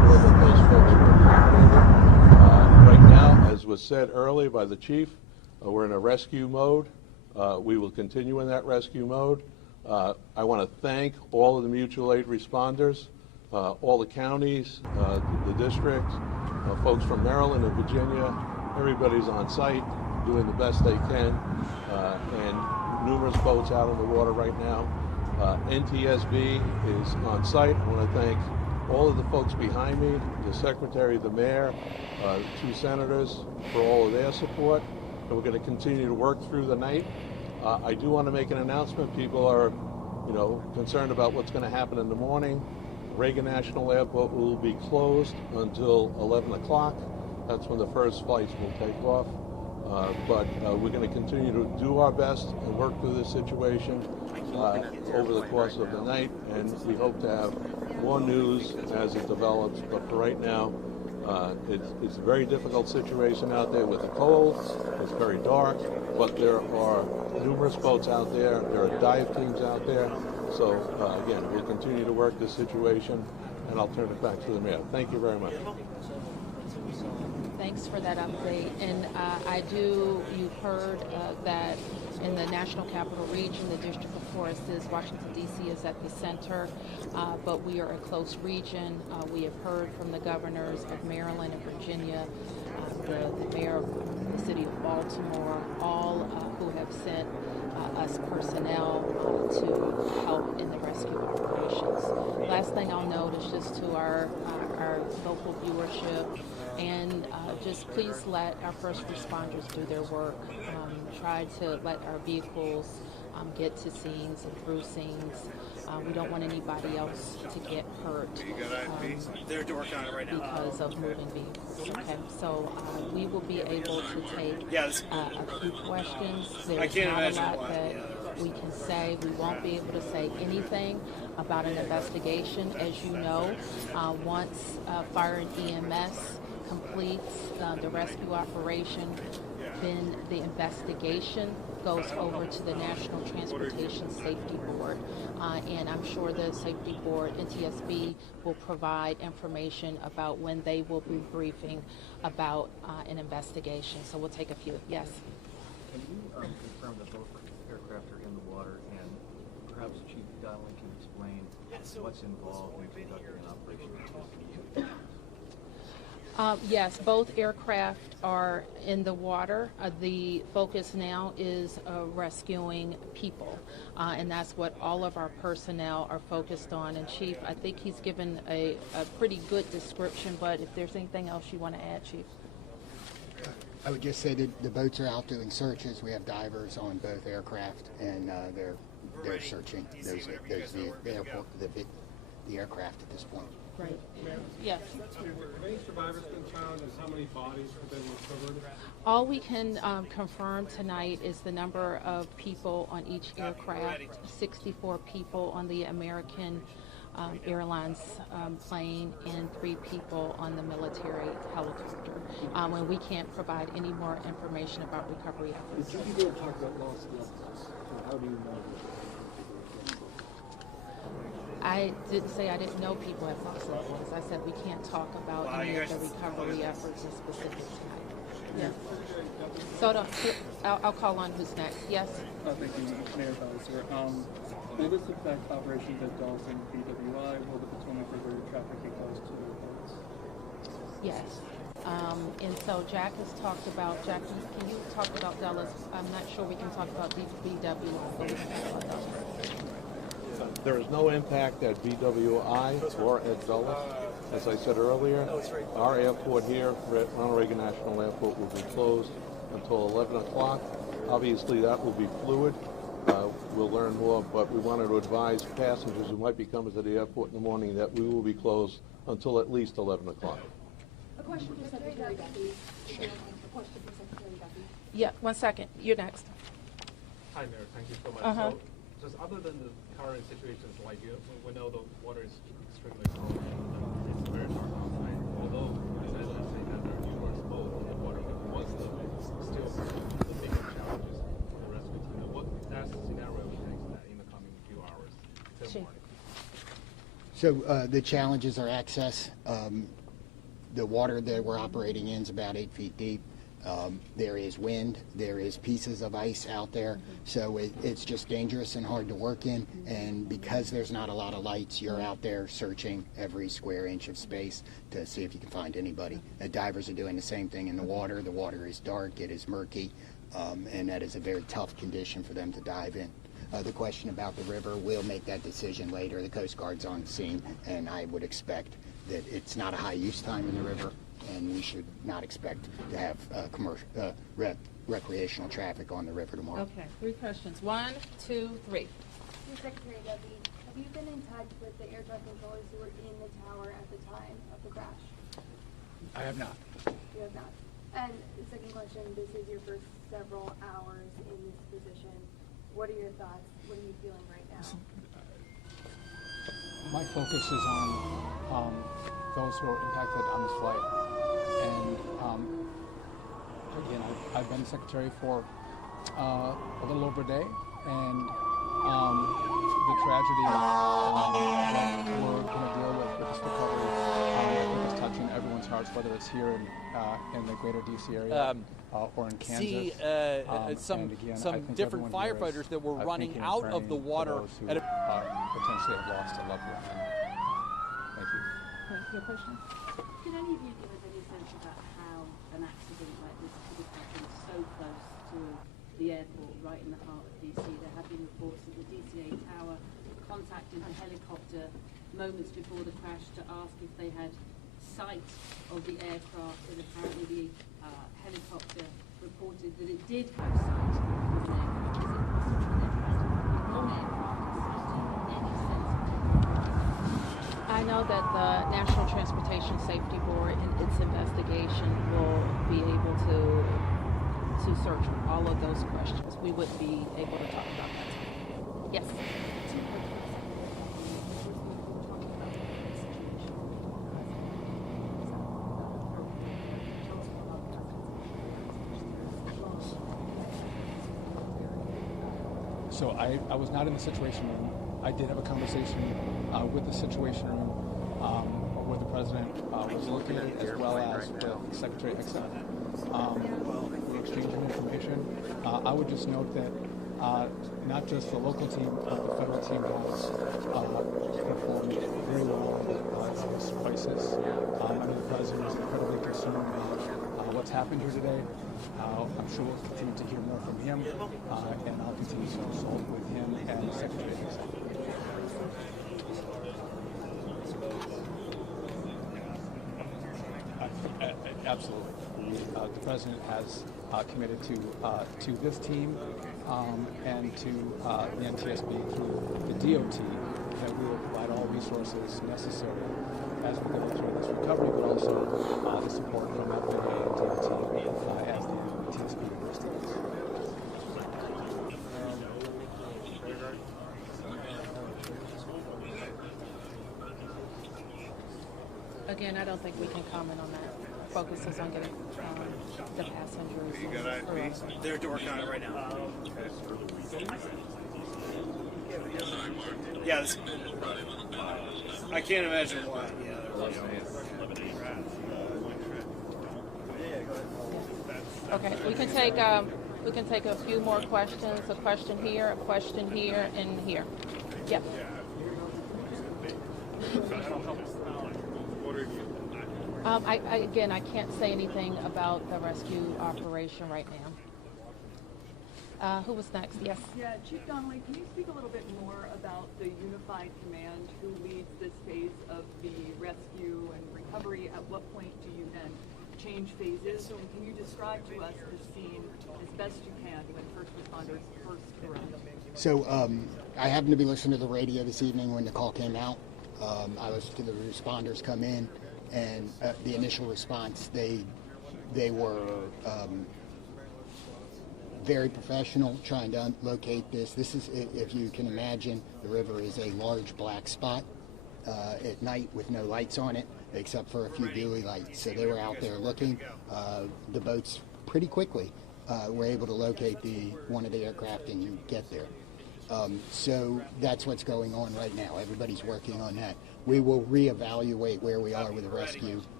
chief. We're in a rescue mode. We will continue in that rescue mode. I want to thank all of the mutual aid responders, all the counties, the districts, folks from Maryland and Virginia. Everybody's on site doing the best they can, and numerous boats out on the water right now. NTSB is on site. I want to thank all of the folks behind me, the secretary, the mayor, 2 senators for all of their support, and we're going to continue to work through the night. I do want to make an announcement. People are, concerned about what's going to happen in the morning. Reagan National Airport will be closed until 11 o'clock. That's when the first flights will take off. But we're going to continue to do our best and work through this situation over the course of the night, and we hope to have more news as it develops. But for right now, it's a very difficult situation out there with the cold. It's very dark, but there are numerous boats out there. There are dive teams out there. So again, we'll continue to work this situation, and I'll turn it back to the mayor. Thank you very much. Thanks for that update. And you've heard that in the National Capital Region, the District of Forest is Washington, D.C. is at the center, but we are a close region. We have heard from the governors of Maryland and Virginia, the mayor of the city of Baltimore, all who have sent us personnel to help in the rescue operations. Last thing I'll note is just to our local viewership, and just please let our first responders do their work. Try to let our vehicles get to scenes and through scenes. We don't want anybody else to get hurt because of moving vehicles. Okay, so we will be able to take a few questions. There's not a lot that we can say. We won't be able to say anything about an investigation. As you know, once fire and EMS completes the rescue operation, then the investigation goes over to the National Transportation Safety Board. And I'm sure the Safety Board, NTSB, will provide information about when they will be briefing about an investigation. So we'll take a few. Yes? Can you confirm that both aircraft are in the water, and perhaps Chief Donnelly can explain what's involved in conducting an operation like this? Yes, both aircraft are in the water. The focus now is rescuing people, and that's what all of our personnel are focused on. And Chief, I think he's given a pretty good description, but if there's anything else you want to add, Chief? I would just say that the boats are out doing searches. We have divers on both aircraft, and they're searching the aircraft at this point. Right. Yes. Have any survivors been found, and how many bodies have been recovered? All we can confirm tonight is the number of people on each aircraft, 64 people on the American Airlines plane and 3 people on the military helicopter. And we can't provide any more information about recovery efforts. Did you begin to talk about lost loved ones? How do you know? I didn't say I didn't know people have lost loved ones. I said we can't talk about any of the recovery efforts in specific tonight. Yeah. So I'll call on who's next. Yes? Thank you, Mayor Bowser. Will this affect operations at Dawson BWI? Will the Potomac River traffic be closed to boats? Yes. And so Jack has talked about, Jack, can you talk about Dulles? I'm not sure we can talk about BWI, but we can talk about Dulles. There is no impact at BWI or at Dulles. As I said earlier, our airport here, Ronald Reagan National Airport, will be closed until 11 o'clock. Obviously, that will be fluid. We'll learn more, but we wanted to advise passengers who might be coming to the airport in the morning that we will be closed until at least 11 o'clock. A question for Secretary Duffy. A question for Secretary Duffy. Yeah, 1 second. You're next. Hi, Mayor. Thank you so much. So, just other than the current situations, like we know the water is extremely cold and it's very dark outside. Although the president is saying that there are numerous boats in the water, what's still the biggest challenges for the rescue team? What that's the scenario we can expect in the coming few hours till morning? So the challenges are access. The water that we're operating in is about 8 feet deep. There is wind, there is pieces of ice out there, so it's just dangerous and hard to work in, and because there's not a lot of lights, you're out there searching every square inch of space to see if you can find anybody. Divers are doing the same thing in the water. The water is dark, it is murky, and that is a very tough condition for them to dive in. The question about the river, we'll make that decision later. The Coast Guard's on scene, and I would expect that it's not a high use time in the river, and we should not expect to have recreational traffic on the river tomorrow. Okay, 3 questions. 1, 2, 3. Secretary Duffy, have you been in touch with the air traffic controllers who were in the tower at the time of the crash? I have not. You have not. And the second question, this is your first several hours in this position. What are your thoughts? What are you feeling right now? My focus is on those who are impacted on this flight. And again, I've been secretary for a little over a day, and the tragedy that we're going to deal with this recovery, I think is touching everyone's hearts, whether it's here in the greater DC area or in Kansas. Some different firefighters that were running out of the water at a potentially have lost a loved one. Thank you. Your question? Can any of you give us any sense about how an accident like this could have happened so close to the airport, right in the heart of DC? There have been reports that the DCA tower contacted the helicopter moments before the crash to ask if they had sight of the aircraft, and apparently the helicopter reported that it did have sight of an aircraft. Is it possible that there had been one aircraft in any sense? I know that the National Transportation Safety Board in its investigation will be able to search all of those questions. We would be able to talk about that. Yes. So I was not in the Situation Room. I did have a conversation with the Situation Room where the President was located, as well as with Secretary Hickson. We were exchanging information. I would just note that not just the local team, but the federal team has performed very well in this crisis. I know the President is incredibly concerned about what's happened here today. I'm sure we'll continue to hear more from him, and I'll continue to consult with him and Secretary Hickson. Absolutely. The President has committed to this team and to the NTSB through the DOT that we will provide all resources necessary as we go through this recovery, but also the support from FAA and DOT as the NTSB investigates. Again, I don't think we can comment on that. Focus is on getting the passengers. They're working on it right now. Yeah, I can't imagine why. Okay, we can take a few more questions. A question here, and here. Yep. I can't say anything about the rescue operation right now. Who was next? Yes. Yeah, Chief Donnelly, can you speak a little bit more about the unified command who leads this phase of the rescue and recovery? At what point do you then change phases? And can you describe to us the scene as best you can when first responders first arrive? So I happened to be listening to the radio this evening when the call came out. I listened to the responders come in, and the initial response, they were very professional trying to locate this. This is, if you can imagine, the river is a large black spot at night with no lights on it except for a few buoy lights. So they were out there looking. The boats pretty quickly were able to locate one of the aircraft and get there. So that's what's going on right now. Everybody's working on that. We will reevaluate where we are with the rescue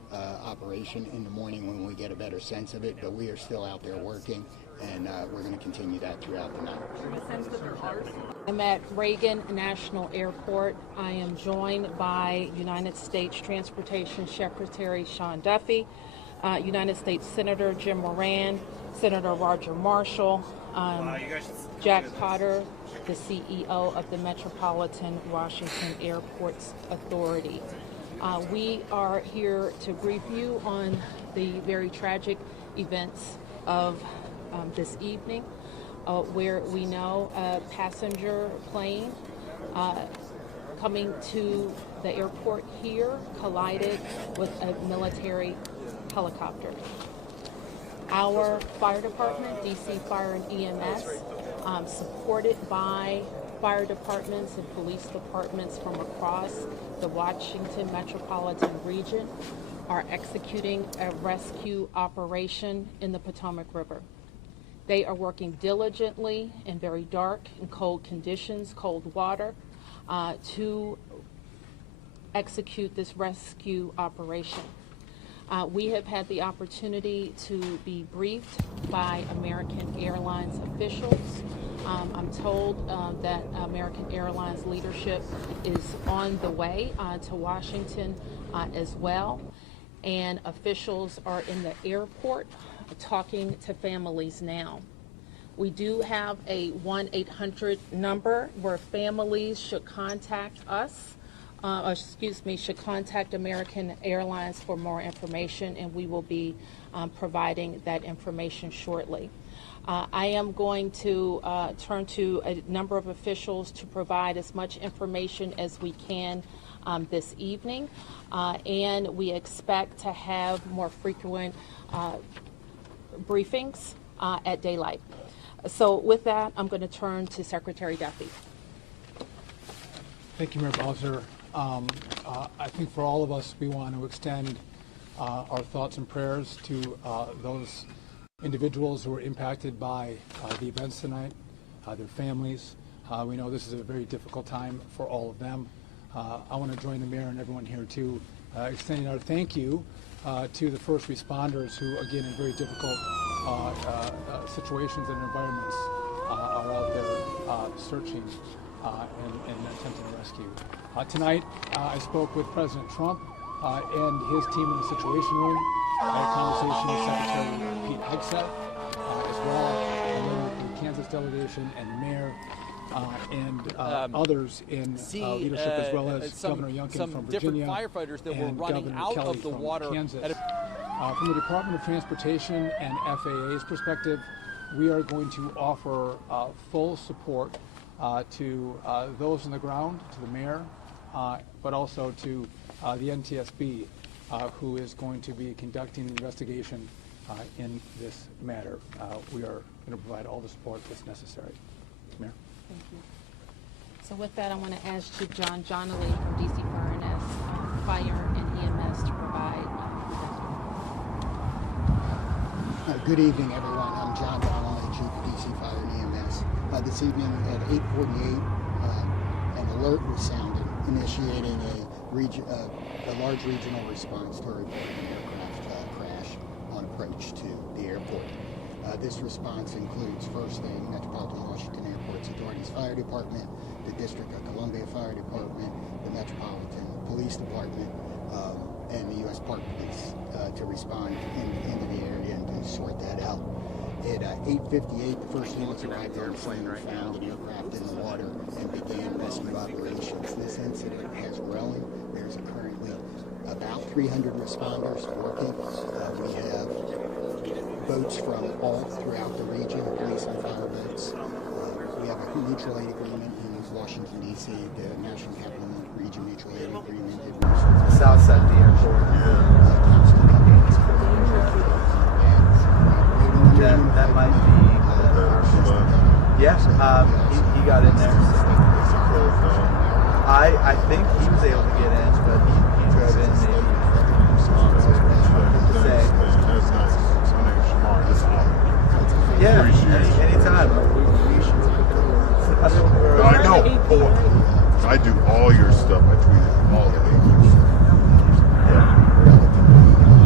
operation in the morning when we get a better sense of it, but we are still out there working, and we're going to continue that throughout the night. I'm at Reagan National Airport. I am joined by United States Transportation Secretary Sean Duffy, United States Senator Jim Moran, Senator Roger Marshall, Jack Potter, the CEO of the Metropolitan Washington Airports Authority. We are here to brief you on the very tragic events of this evening, where we know a passenger plane coming to the airport here collided with a military helicopter. Our fire department, DC Fire and EMS, supported by fire departments and police departments from across the Washington metropolitan region, are executing a rescue operation in the Potomac River. They are working diligently in very dark and cold conditions, cold water, to execute this rescue operation. We have had the opportunity to be briefed by American Airlines officials. I'm told that American Airlines leadership is on the way to Washington as well, and officials are in the airport talking to families now. We do have a 1-800 number where families should contact us. Should contact American Airlines for more information, and we will be providing that information shortly. I am going to turn to a number of officials to provide as much information as we can this evening, and we expect to have more frequent briefings at daylight. So with that, I'm going to turn to Secretary Duffy. Thank you, Mayor Bowser. I think for all of us, we want to extend our thoughts and prayers to those individuals who were impacted by the events tonight, their families. We know this is a very difficult time for all of them. I want to join the mayor and everyone here too, extending our thank you to the first responders who, again, in very difficult situations and environments, are out there searching and attempting to rescue. Tonight, I spoke with President Trump and his team in the Situation Room. I had a conversation with Secretary Pete Hegseth as well, along with the Kansas delegation and the mayor and others in leadership, as well as Governor Youngkin from Virginia, firefighters that were and running Governor out Kelly of the from water. Kansas. From the Department of Transportation and FAA's perspective, we are going to offer full support to those on the ground, to the mayor, but also to the NTSB, who is going to be conducting the investigation in this matter. We are going to provide all the support that's necessary. Mayor? Thank you. So with that, I want to ask Chief John Johnley from DC Fire and EMS to provide. Good evening, everyone. I'm John Donnelly, Chief of DC Fire and EMS. This evening at 8:48, an alert was sounded, initiating a large regional response to a report of an aircraft crash on approach to the airport. This response includes, first, the Metropolitan Washington Airports Authority's Fire Department, the District of Columbia Fire Department, the Metropolitan Police Department, and the U.S. Park Police to respond into the area and to sort that out. At 8:58, the first units arrived on scene and found an aircraft in the water and began rescue operations. This incident has grown. There's currently about 300 responders working. We have boats from all throughout the region, police and fire boats. We have a mutual aid agreement in Washington, D.C., the National Capital Region Mutual Aid Agreement. South side of the airport. That might be. Yes, he got in there. I think he was able to get in, but he drove in. Yeah, anytime. I know. I do all your stuff. I tweet all of it. Relatively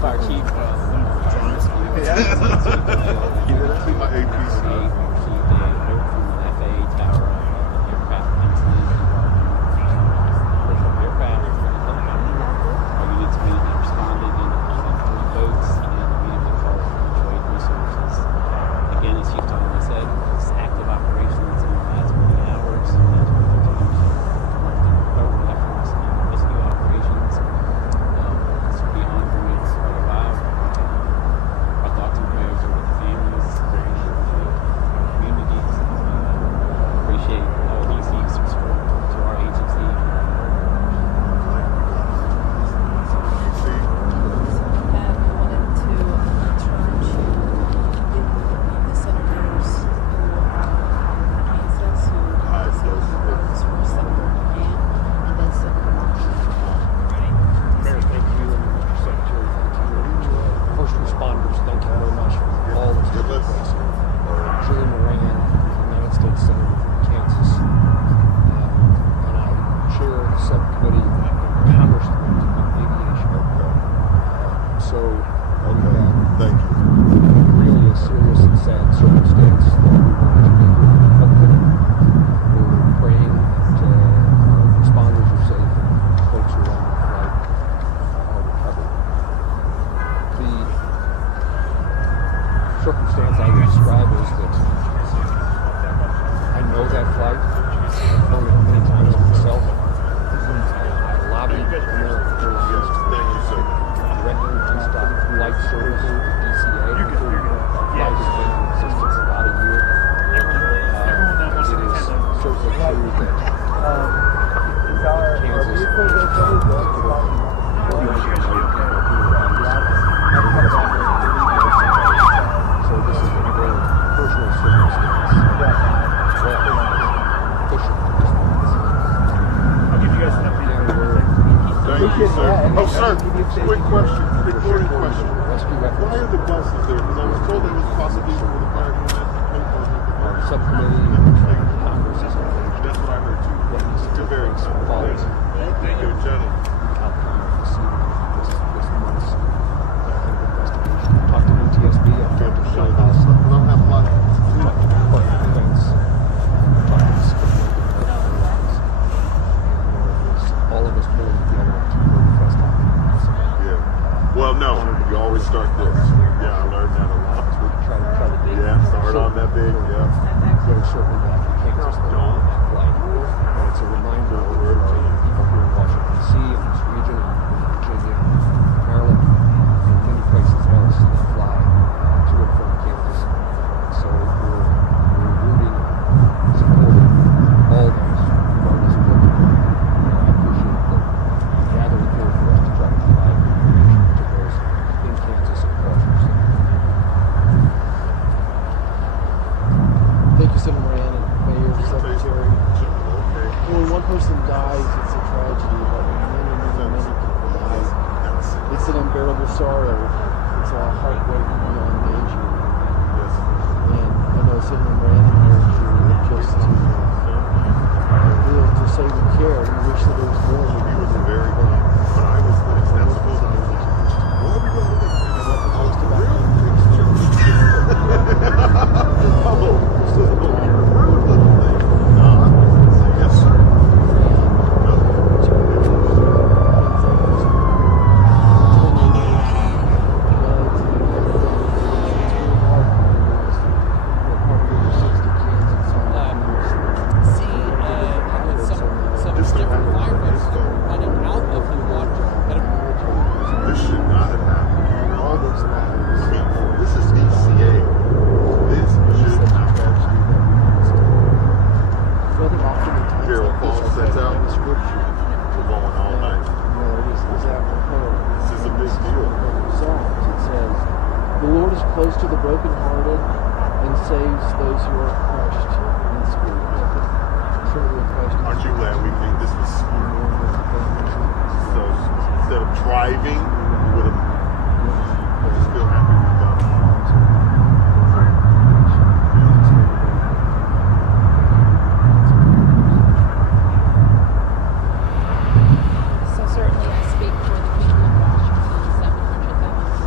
Fire Chief. See my APC. Received a note from the FAA tower of aircraft incident involving aircraft and helicopter. Our units immediately responded and sent 3 boats and immediately called for mutual aid resources. Again, as Chief Donnelly said, it's active operations in the last many hours as we continue to conduct recovery efforts and rescue operations. This will be ongoing for quite a while. Our thoughts and prayers are with the families and our communities. Appreciate all DC's support to our agency. I wanted to turn to the senators who are in Kansas who received reports from Senator Reagan and then Senator Washington. Mayor, thank you, and Mr. Secretary, thank you. First responders, thank you very much for all that's taking place. Julie Moran, United States Senator from Kansas, and I chair the subcommittee in Congress on aviation. So we have Thank you. really a serious and sad circumstance that we wanted to be here to help with. We're praying that responders are safe and folks who are on the flight are recovered. The circumstance I would describe is that I know that flight. I've flown it many times myself. I lobbied American Airlines to direct nonstop flight service to DCA. Flight has been in existence about a year. It is certainly true that Kansas so this is a very personal circumstance. I'll give you guys an update. Thank you, sir. Oh, sir, quick question, recording question. Why are the buses there? Because I was told they was possibly for the fire unit. Subcommittee Congress is engaged. That's what I heard too. You're very follows Thank you, gentlemen. outcome of this month's investigation. Talked to NTSB, I've talked to the White House. I don't have a lot. Talked to the Department of Defense. Talked to the Secretary of Defense. All of us pulling together to move the best outcomes. Yeah. Well, no, you always start this. Yeah, I learned that a lot. Try to dig. Yeah, start on that big. Yeah. Very certainly back in Kansas. Don't. Flight. And it's a reminder for our people here in Washington, D.C., and this region, and Virginia, Maryland, and many places else that fly to and from Kansas. So we're rooting, supporting all those, regardless of what you do. I appreciate the gathering here for us to try to provide information to those in Kansas and across our state. Thank you, Senator Moran, and Mayor, Secretary. When one person dies, it's a tragedy, but when many people die, it's an unbearable sorrow. It's a heartbreaking beyond measure. And I know Senator Moran and Mayor just to say we care. We wish that there was more. He was very good. But I was like, that's supposed to be. What are we going to do? Yes, sir. Some different firefighters running out of the water. This should not have happened. All those lives. This is DCA. This should not have happened. Carol Paul sets out. We're going all night. This is a big deal. Psalms, it says, "The Lord is close to the brokenhearted and saves those who are crushed in spirit." Aren't you glad we made this the spirit? So instead of driving, we would have still happy we done it. So certainly I speak for the people of Washington, 700,000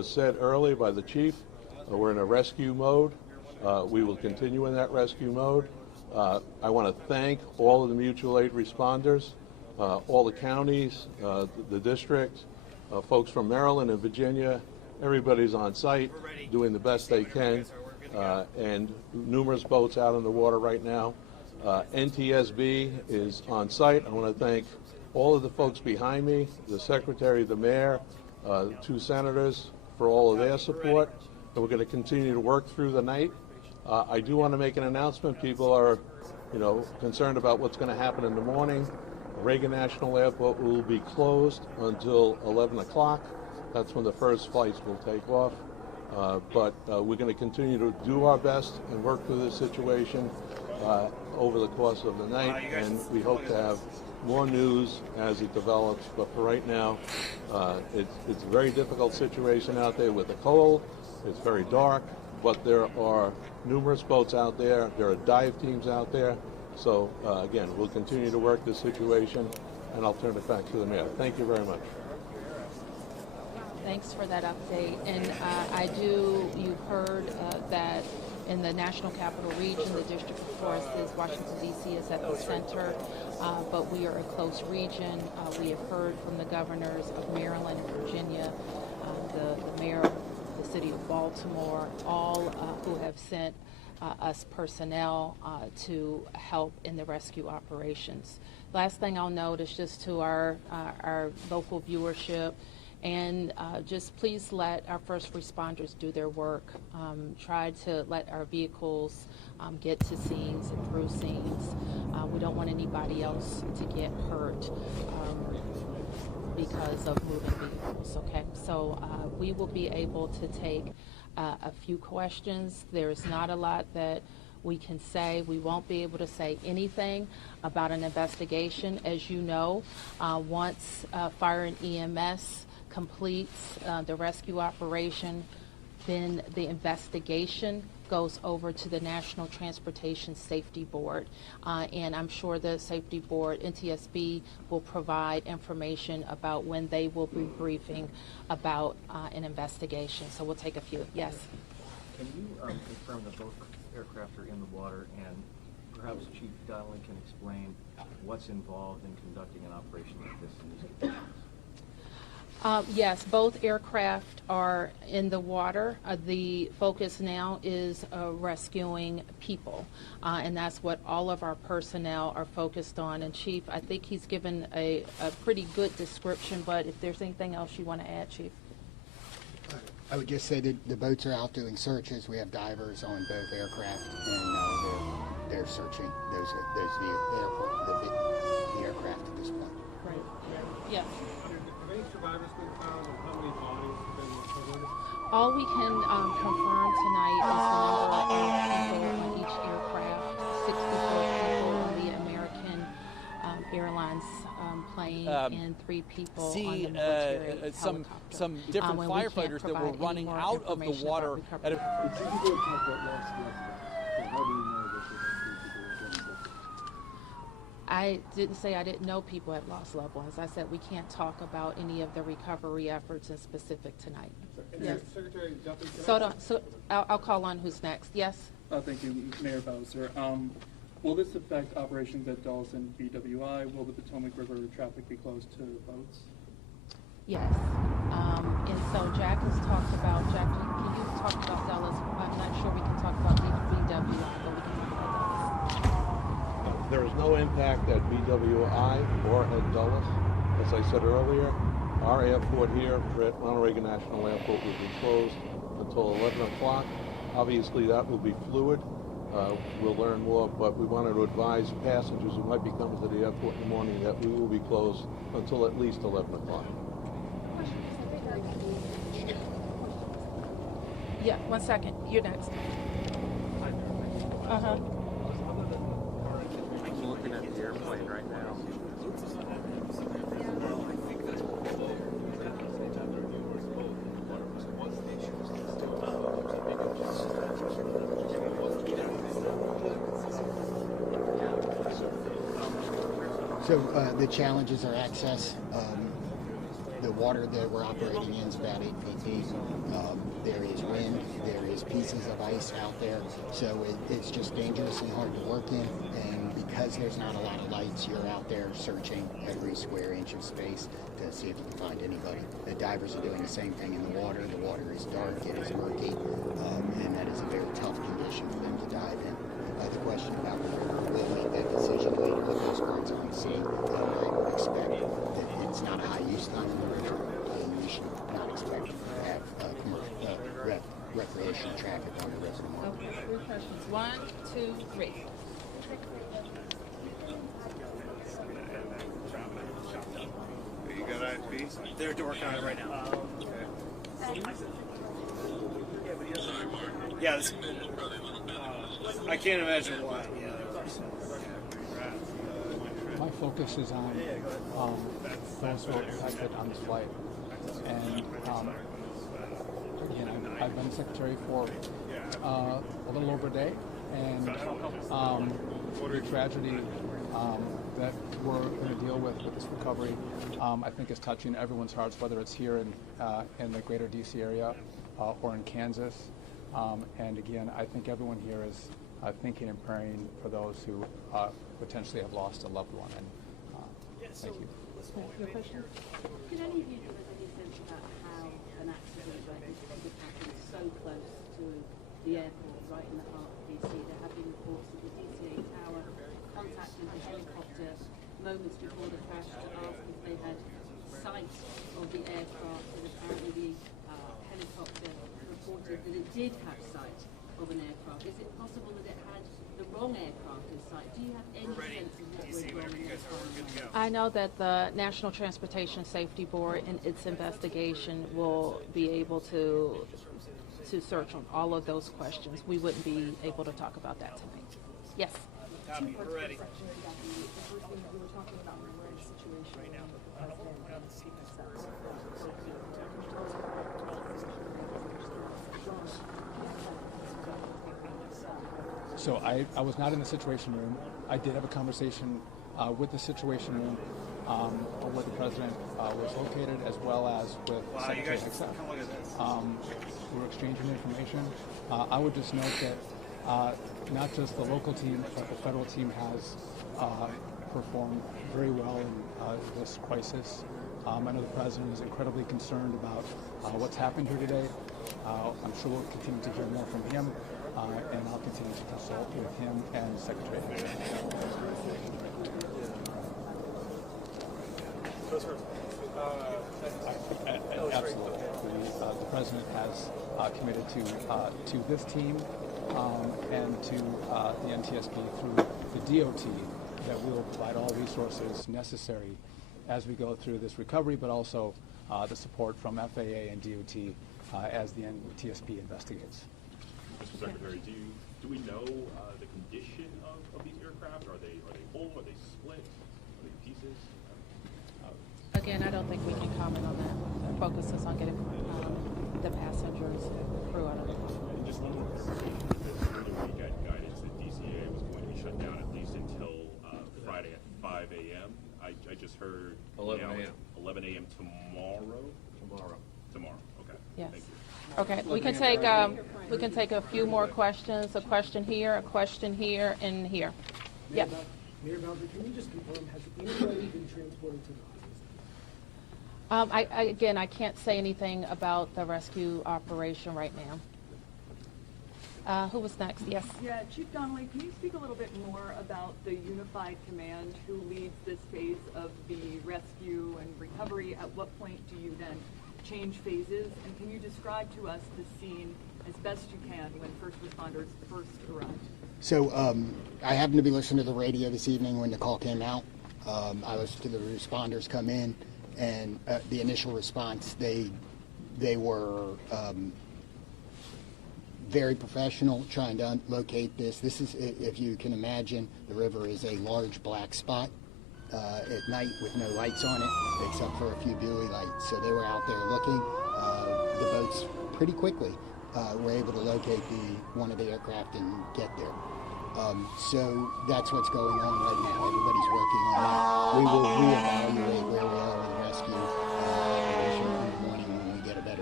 was said earlier by the chief, we're in a rescue mode. We will continue in that rescue mode. I want to thank all of the mutual aid responders, all the counties, the district, folks from Maryland and Virginia. Everybody's on site doing the best they can, and numerous boats out in the water right now. NTSB is on site. I want to thank all of the folks behind me, the secretary, the mayor, the 2 senators for all of their support. And we're going to continue to work through the night. I do want to make an announcement. People are, concerned about what's going to happen in the morning. Reagan National Airport will be closed until 11 o'clock. That's when the first flights will take off. But we're going to continue to do our best and work through this situation over the course of the night, and we hope to have more news as it develops. But for right now, it's a very difficult situation out there with the cold. It's very dark, but there are numerous boats out there. There are dive teams out there. So again, we'll continue to work this situation, and I'll turn it back to the mayor. Thank you very much. Thanks for that update. And you've heard that in the National Capital Region, the District, of course, is Washington, D.C. is at the center, but we are a close region. We have heard from the governors of Maryland and Virginia, the mayor of the city of Baltimore, all who have sent us personnel to help in the rescue operations. Last thing I'll note is just to our local viewership, and just please let our first responders do their work. Try to let our vehicles get to scenes and through scenes. We don't want anybody else to get hurt because of moving vehicles, okay? So we will be able to take a few questions. There's not a lot that we can say. We won't be able to say anything about an investigation. As you know, once fire and EMS completes the rescue operation, then the investigation goes over to the National Transportation Safety Board. And I'm sure the Safety Board, NTSB, will provide information about when they will be briefing about an investigation. So we'll take a few. Yes? Can you confirm that both aircraft are in the water, and perhaps Chief Donnelly can explain what's involved in conducting an operation like this in these conditions? Yes, both aircraft are in the water. The focus now is rescuing people, and that's what all of our personnel are focused on. And Chief, I think he's given a pretty good description, but if there's anything else you want to add, Chief? I would just say that the boats are out doing searches. We have divers on both aircraft, and they're searching the aircraft at this point. Right. Yes. Have any survivors been found, and how many bodies have been recovered? All we can confirm tonight is the number of people on each aircraft. 64 people on the American Airlines plane, and 3 people on the military helicopter. Some different firefighters that were running out of the water. At I didn't say I didn't know people at lost loved ones. I said we can't talk about any of the recovery efforts in specific tonight. Yes. Secretary Duffy, So I'll call on who's next. Yes? Thank you, Mayor Bowser. Will this affect operations at Dulles and BWI? Will the Potomac River traffic be closed to boats? Yes. And so Jack has talked about, can you talk about Dulles? I'm not sure we can talk about BWI, but we can talk about Dulles. There is no impact at BWI or at Dulles. As I said earlier, our airport here at Ronald Reagan National Airport will be closed until 11 o'clock. Obviously, that will be fluid. We'll learn more, but we wanted to advise passengers who might be coming to the airport in the morning that we will be closed until at least 11 o'clock. Yeah, 1 second. You're next. Uh-huh. I'm looking at the airplane right now. So the challenges are access. the water that we're operating in is about 8 feet deep. There is wind, there is pieces of ice out there, so it's just dangerous and hard to work in. And because there's not a lot of lights, you're out there searching every square inch of space to see if you can find anybody. The divers are doing the same thing in the water. The water is dark, it is murky, and that is a very tough condition for them to dive in. The question about the river will make that decision later with those parts on the sea. I would expect that it's not a high use time in the river, and we should not expect to have recreational traffic on the river. Okay, 3 questions. 1, 2, 3. You got IFB? They're working on it right now. Yeah, this, I can't imagine why. My focus is on those who are affected on this flight. And again, I've been secretary for a little over a day, and the tragedy that we're going to deal with this recovery, I think is touching everyone's hearts, whether it's here in the greater DC area or in Kansas. And again, I think everyone here is thinking and praying for those who potentially have lost a loved one. And thank you. Your question? Can any of you give us any sense about how an accident like this could have happened so close to the airport, right in the heart of DC? There have been reports that the DCA tower contacted the helicopter moments before the crash to ask if they had sight of the aircraft, and apparently the helicopter reported that it did have sight of an aircraft. Is it possible that it had the wrong aircraft in sight? Do you have any sense of what went wrong in that time? I know that the National Transportation Safety Board in its investigation will be able to search on all of those questions. We wouldn't be able to talk about that tonight. Yes? We're ready. The first thing that we were talking about when we're in a situation right now with the president and So I was not in the Situation Room. I did have a conversation with the Situation Room where the president was located, as well as with Secretary Hexeth. We were exchanging information. I would just note that not just the local team, but the federal team has performed very well in this crisis. I know the president is incredibly concerned about what's happened here today. I'm sure we'll continue to hear more from him, and I'll continue to consult with him and Secretary Hexeth. Absolutely. The president has committed to this team and to the NTSB through the DOT that we will provide all resources necessary as we go through this recovery, but also the support from FAA and DOT as the NTSB investigates. Mr. Secretary, do we know the condition of these aircraft? Are they whole? Are they split? Are they pieces? Again, I don't think we can comment on that. Our focus is on getting the passengers and crew out of the plane. And just one more. Earlier we got guidance that DCA was going to be shut down at least until Friday at 5 a.m. I just heard 11 a.m. 11 a.m. tomorrow. Okay. Yes. Thank you. Okay. We can take a few more questions. A question here, and here. Yeah. Mayor Bowser, can you just confirm, has anybody been transported to the Again, I can't say anything about the rescue operation right now. Who was next? Yes. Yeah, Chief Donnelly, can you speak a little bit more about the unified command who leads this phase of the rescue and recovery? At what point do you then change phases? And can you describe to us the scene as best you can when first responders first arrived? So I happened to be listening to the radio this evening when the call came out. I listened to the responders come in, and the initial response, they were very professional trying to locate this. This is, if you can imagine, the river is a large black spot at night with no lights on it except for a few buoy lights. So they were out there looking. The boats pretty quickly were able to locate one of the aircraft and get there. So that's what's going on right now. Everybody's working on it. We will reevaluate where we are with the rescue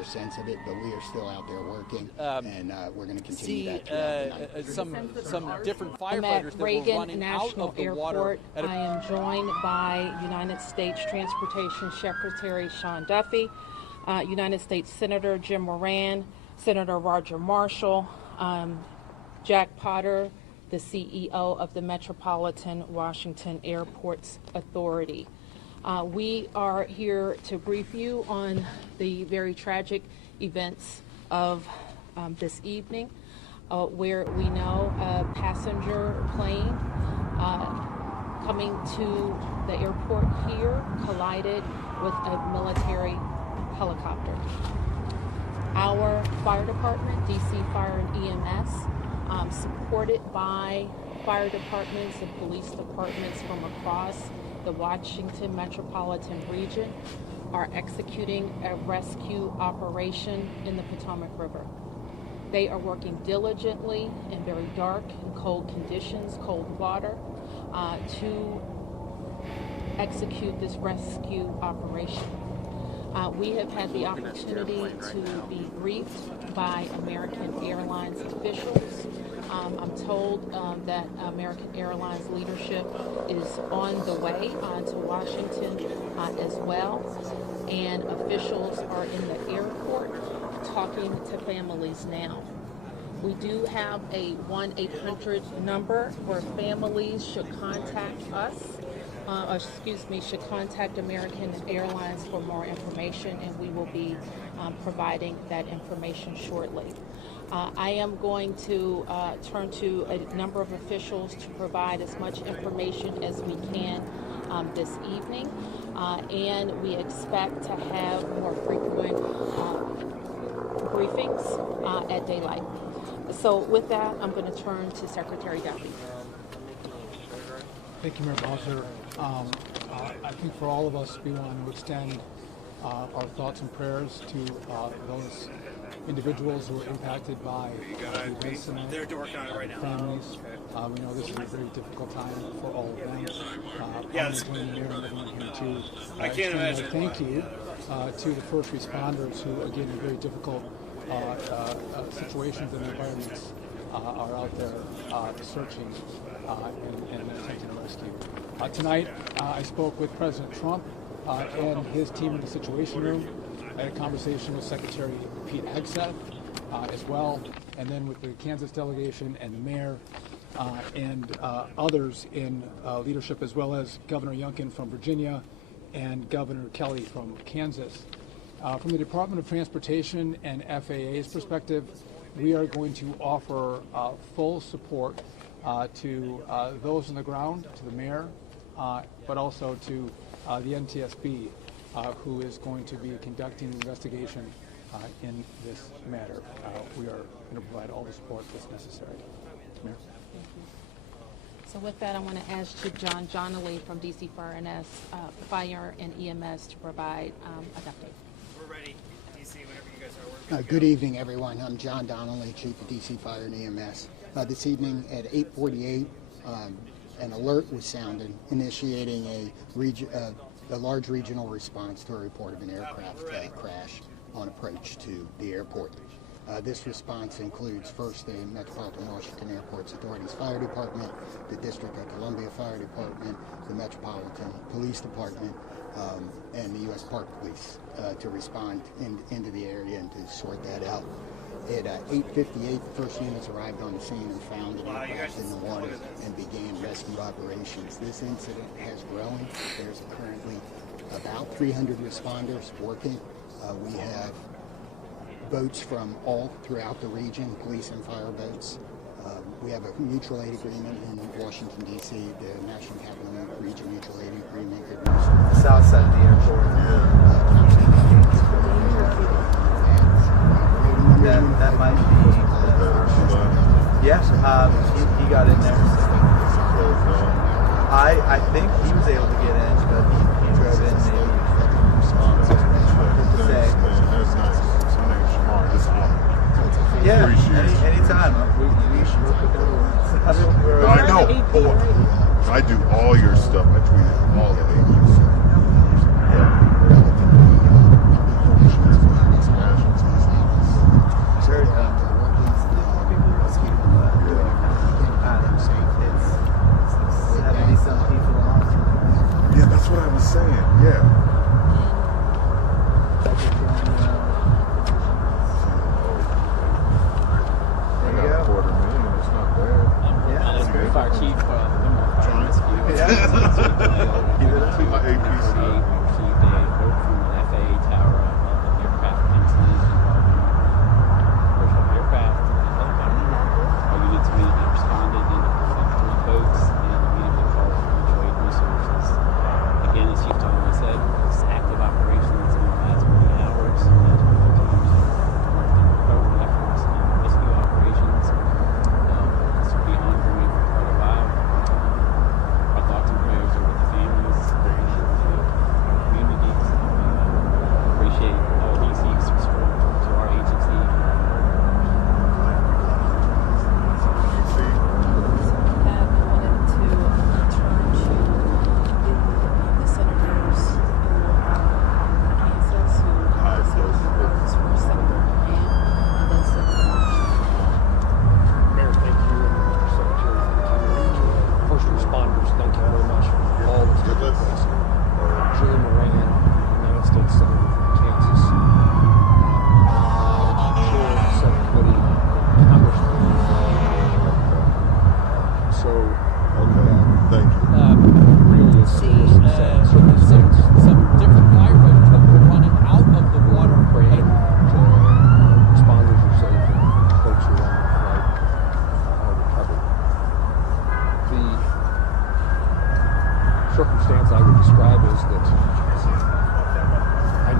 sense of it, but we are still out there working, and we're going to continue that throughout the night. Some different I'm firefighters at that were Reagan running out National of the water. Airport. I am joined by United States Transportation Secretary Sean Duffy, United States Senator Jim Moran, Senator Roger Marshall, Jack Potter, the CEO of the Metropolitan Washington Airports Authority. We are here to brief you on the very tragic events of this evening, where we know a passenger plane coming to the airport here collided with a military helicopter. Our fire department, DC Fire and EMS, supported by fire departments and police departments from across the Washington metropolitan region, are executing a rescue operation in the Potomac River. They are working diligently in very dark and cold conditions, cold water, to execute this rescue operation. We have had the opportunity to be briefed by American Airlines officials. I'm told that American Airlines leadership is on the way to Washington as well, and officials are in the airport talking to families now. We do have a 1-800 number where families should contact us, should contact American Airlines for more information, and we will be providing that information shortly. I am going to turn to a number of officials to provide as much information as we can this evening, and we expect to have more frequent briefings at daylight. So with that, I'm going to turn to Secretary Duffy. Thank you, Mayor Bowser. I think for all of us, we want to extend our thoughts and prayers to those individuals who are impacted by the events tonight, families. We know this is a very difficult time for all of them. I join the mayor and everyone here to extend a thank you to the first responders who, again, in very difficult situations and environments, are out there searching and attempting to rescue. Tonight, I spoke with President Trump and his team in the Situation Room. I had a conversation with Secretary Pete Hegseth as well, and then with the Kansas delegation and the mayor and others in leadership, as well as Governor Youngkin from Virginia and Governor Kelly from Kansas. From the Department of Transportation and FAA's perspective, we are going to offer full support to those on the ground, to the mayor, but also to the NTSB, who is going to be conducting an investigation in this matter. We are going to provide all the support that's necessary. Mayor. Thank you. So with that, I want to ask Chief John Donnelly from DC Fire and EMS to provide an update. We're ready, DC, whenever you guys are working. Good evening, everyone. I'm John Donnelly, Chief of DC Fire and EMS. This evening at 8:48, an alert was sounded, initiating a large regional response to a report of an aircraft crash on approach to the airport. This response includes first the Metropolitan Washington Airports Authority's Fire Department, the District of Columbia Fire Department, the Metropolitan Police Department, and the U.S. Park Police to respond into the area and to sort that out. At 8:58, the first units arrived on the scene and found an aircraft in the water and began rescue operations. This incident has grown. There's currently about 300 responders working. We have boats from all throughout the region, police and fire boats. We have a mutual aid agreement in Washington, D.C., the National Capital Region Mutual Aid Agreement. South side of the airport. That might be. Yes, he got in there. I think he was able to get in, but he drove in maybe. Yeah, anytime. I know. I do all your stuff. I tweet all of it. Yeah.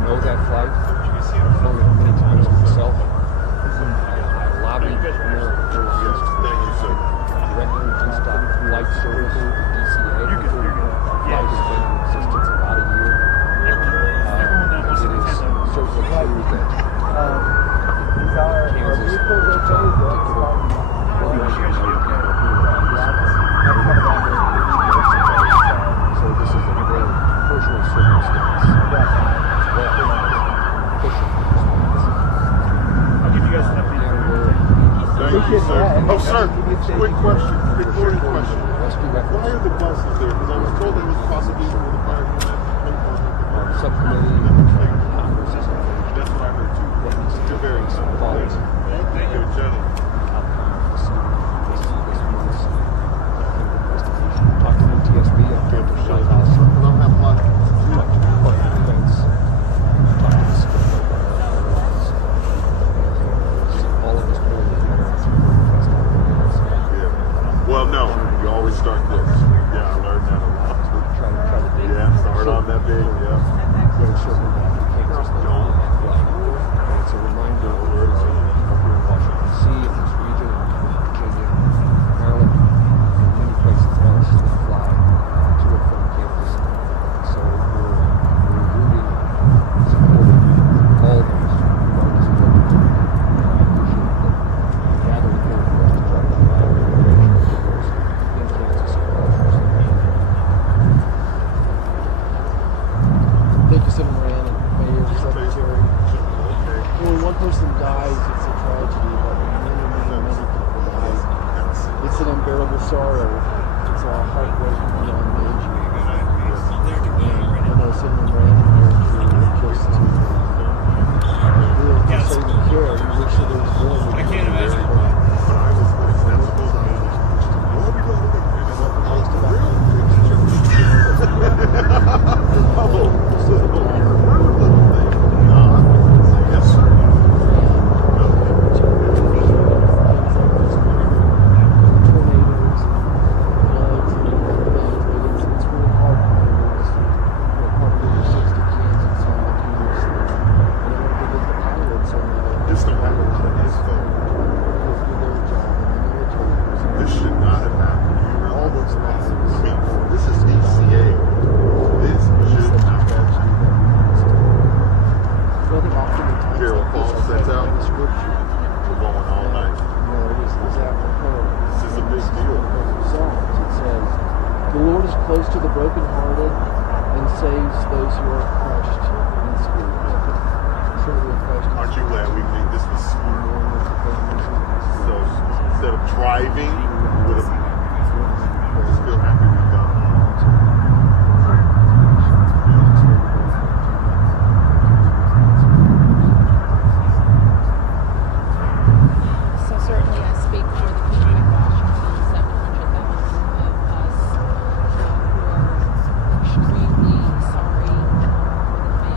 know that flight. I've flown it many times myself. I lobbied American Airlines for directing nonstop flight service to DCA. The flight has been in existence about a year. It is certainly true that Kansas, Wichita in particular, so this is a very personal circumstance. I'll give you guys an update. Thank you, sir. Oh, sir, quick question, recorded question. Why are the buses there? Because I was told they was possibly for the fire unit. Subcommittee. That's what I heard too. You're very excited. Thank you, gentlemen. Talk to NTSB up there at the White House. Talk to the Department of Defense. Talk to the Secretary of Airlines. All of us know Yeah. Well, no, you always start there. Yeah, I learned that a lot. Try to yeah, start on that big, yeah. Very certainly not in Kansas. And it's a reminder of here in Washington, D.C., in this region, Virginia, Maryland, and many places else that fly to and from campus. So we're rooting, supporting all those regardless of what they do. I appreciate that gathering here for us to try to provide information in Kansas and Washington. Thank you, Senator Moran and Mayor, Secretary. When one person dies, it's a tragedy, but when many people die, it's an unbearable sorrow. It's a heartbreaking beyond measure. I know Senator Moran here just to save and care. We wish that there was more. I can't imagine. Yes, sir. This should not have happened. All those losses. I mean, this is DCA. This should not have happened. Carol Paul sets out. We're going all night. This is a big deal. It says, "The Lord is close to the brokenhearted and saves those who are crushed in spirit." Aren't you glad we made this this so instead of driving, we would have just feel happy we've done it. So certainly I speak for the community of Washington, 700,000 of us who are extremely sorry for the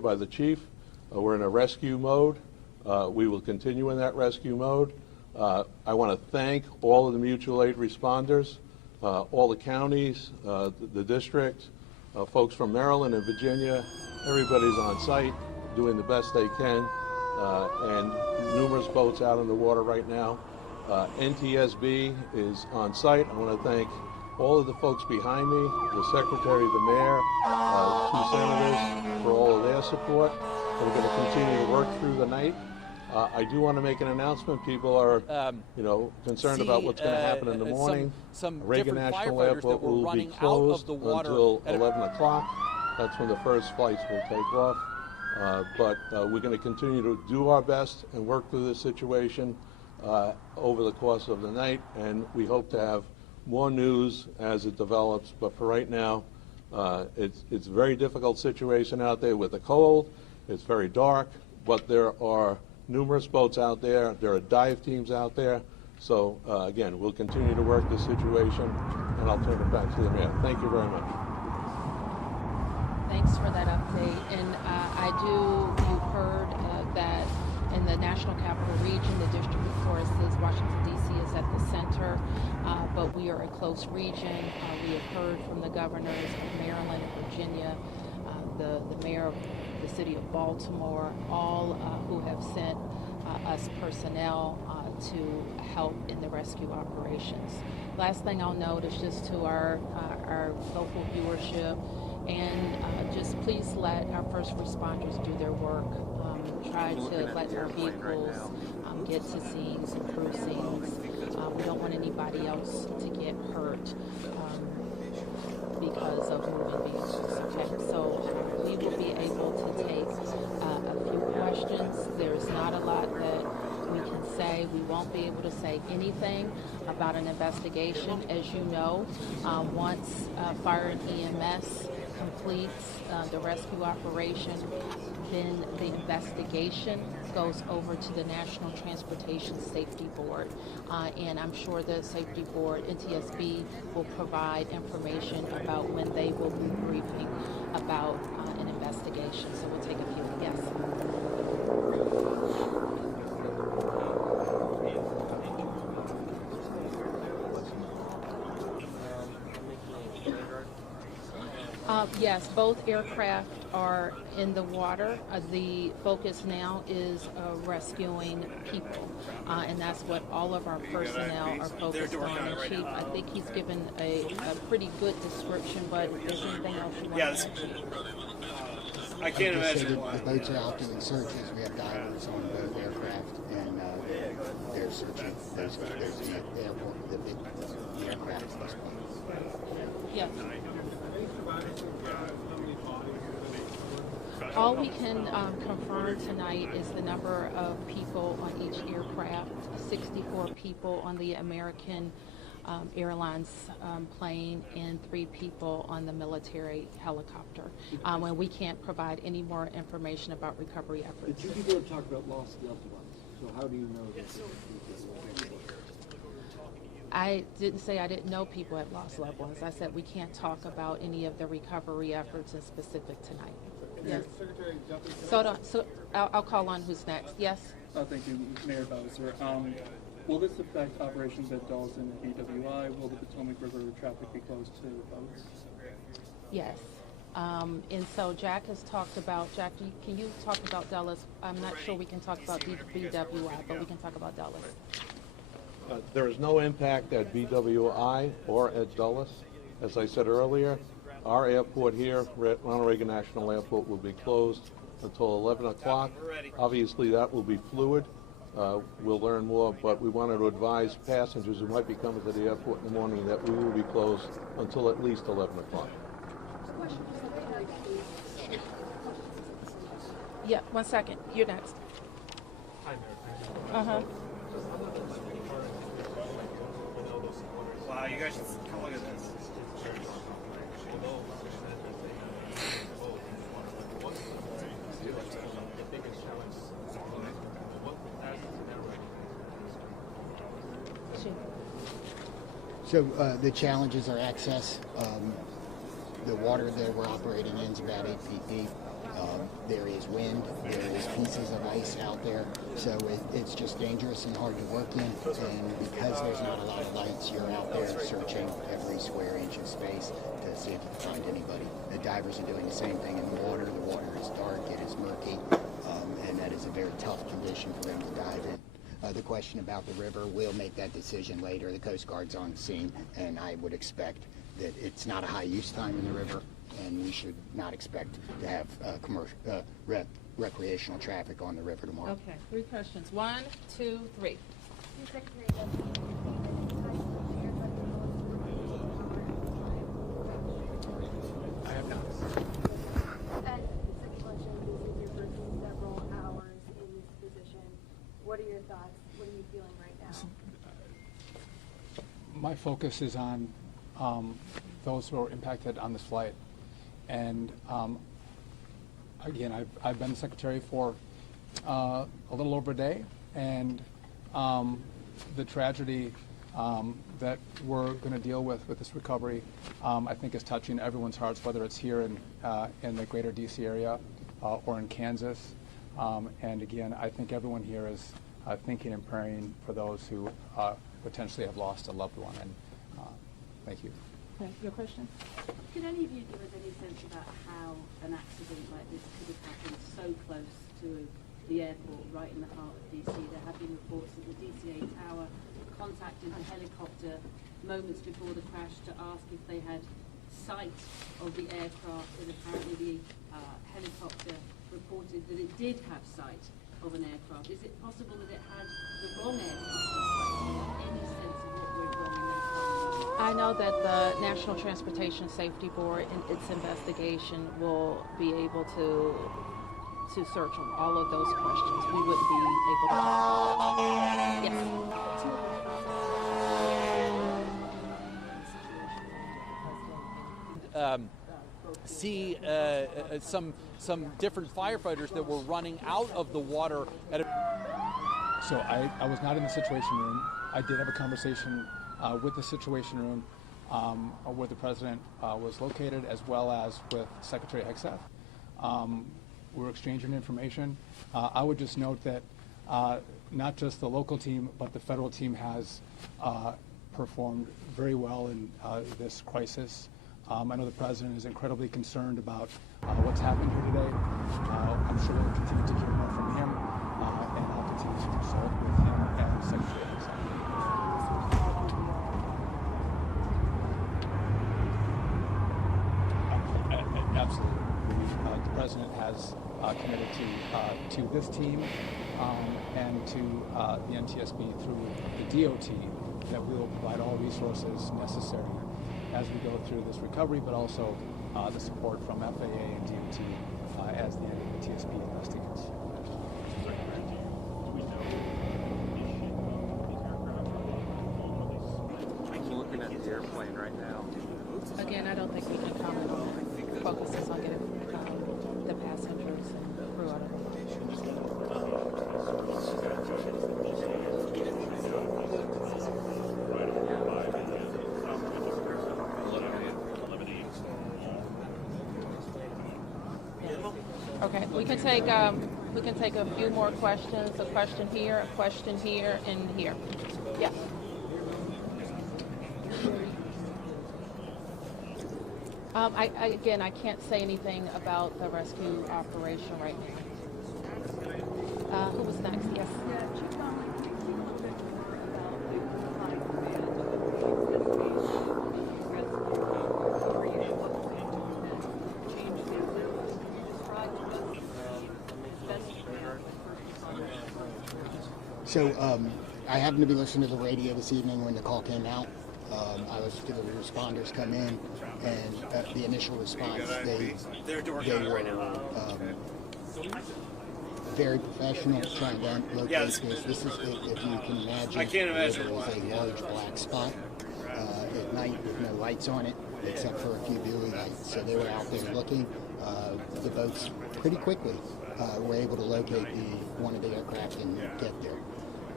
by the chief. We're in a rescue mode. We will continue in that rescue mode. I want to thank all of the mutual aid responders, all the counties, the district, folks from Maryland and Virginia. Everybody's on site doing the best they can, and numerous boats out in the water right now. NTSB is on site. I want to thank all of the folks behind me, the secretary, the mayor, two senators, for all of their support. We're going to continue to work through the night. I do want to make an announcement. People are, concerned about what's going to happen in the morning. Some Reagan National Airport will be closed until 11 o'clock. That's when the first flights will take off. But we're going to continue to do our best and work through this situation over the course of the night, and we hope to have more news as it develops. But for right now, it's a very difficult situation out there with the cold. It's very dark, but there are numerous boats out there. There are dive teams out there. So again, we'll continue to work this situation, and I'll turn it back to the mayor. Thank you very much. Thanks for that update. And you've heard that in the National Capital Region, the district, of course, is Washington, D.C. is at the center, but we are a close region. We have heard from the governors of Maryland and Virginia, the mayor of the city of Baltimore, all who have sent us personnel to help in the rescue operations. Last thing I'll note is just to our local viewership, and just please let our first responders do their work. Try to let our vehicles get to scenes and through scenes. We don't want anybody else to get hurt because of moving vehicles. Okay, so we will be able to take a few questions. There's not a lot that we can say. We won't be able to say anything about an investigation. As you know, once fire and EMS completes the rescue operation, then the investigation goes over to the National Transportation Safety Board. And I'm sure the Safety Board, NTSB, will provide information about when they will be briefing about an investigation. So we'll take a few. Yes. Yes, both aircraft are in the water. The focus now is rescuing people, and that's what all of our personnel are focused on. And Chief, I think he's given a pretty good description, but if there's anything else you want to mention? I can't imagine why. The boats are out doing searches. We have divers on both aircraft, and they're searching. There's an airport, the big aircraft. Yes. All we can confirm tonight is the number of people on each aircraft, 64 people on the American Airlines plane and 3 people on the military helicopter. And we can't provide any more information about recovery efforts. The 2 people have talked about lost loved ones, so how do you know that? I didn't say I didn't know people had lost loved ones. I said we can't talk about any of the recovery efforts in specific tonight. Yes. So I'll call on who's next. Yes. Thank you, Mayor Bowser. Will this affect operations at Dawson and BWI? Will the Potomac River traffic be closed to boats? Yes. And so Jack has talked about, Jack, can you talk about Dulles? I'm not sure we can talk about BWI, but we can talk about Dulles. There is no impact at BWI or at Dulles. As I said earlier, our airport here, Ronald Reagan National Airport, will be closed until 11 o'clock. Obviously, that will be fluid. We'll learn more, but we wanted to advise passengers who might be coming to the airport in the morning that we will be closed until at least 11 o'clock. Yeah, 1 second. You're next. Hi, Mayor. Wow, you guys should come look at this. So the challenges are access. The water that we're operating in is about 8 feet deep. There is wind, there is pieces of ice out there, so it's just dangerous and hard to work in, and because there's not a lot of lights, you're out there searching every square inch of space to see if you can find anybody. The divers are doing the same thing in the water. The water is dark, it is murky, and that is a very tough condition for them to dive in. The question about the river, we'll make that decision later. The Coast Guard's on the scene, and I would expect that it's not a high use time in the river, and we should not expect to have commercial, recreational traffic on the river tomorrow. Okay, 3 questions. 1, 2, 3. I have not. And second question, this is your first several hours in this position. What are your thoughts? What are you feeling right now? My focus is on those who are impacted on this flight. And again, I've been the secretary for a little over a day, and the tragedy that we're going to deal with this recovery, I think is touching everyone's hearts, whether it's here in the greater DC area or in Kansas. And again, I think everyone here is thinking and praying for those who potentially have lost a loved one. And thank you. Okay, your question? Can any of you give us any sense about how an accident like this could have happened so close to the airport, right in the heart of DC? There have been reports that the DCA tower contacted the helicopter moments before the crash to ask if they had sight of the aircraft, and apparently the helicopter reported that it did have sight of an aircraft. Is it possible that it had the wrong aircraft? Any sense of what went wrong in those times? I know that the National Transportation Safety Board in its investigation will be able to search on all of those questions. We wouldn't be able to. Yes. See some different firefighters that were running out of the water at a... So I was not in the Situation Room. I did have a conversation with the Situation Room where the President was located, as well as with Secretary Hegseth. We're exchanging information. I would just note that not just the local team, but the federal team has performed very well in this crisis. I know the President is incredibly concerned about what's happened here today. I'm sure we'll continue to hear more from him, and I'll continue to consult with him and Secretary Hegseth. Absolutely. The President has committed to this team and to the NTSB through the DOT that we will provide all resources necessary as we go through this recovery, but also the support from FAA and DOT as the NTSB investigates. I'm looking at the airplane right now. Again, I don't think we can comment on it. Focuses on getting the passengers and the crew out of the Okay, we can take a few more questions. A question here, and here. Yeah. Again, I can't say anything about the rescue operation right now. Who was next? Yes. So I happened to be listening to the radio this evening when the call came out. I listened to the responders come in, and the initial response, they were very professional, trying to locate this. This is, if you can imagine, it is a large black spot at night with no lights on it, except for a few buoy lights. So they were out there looking. The boats pretty quickly were able to locate one of the aircraft and get there.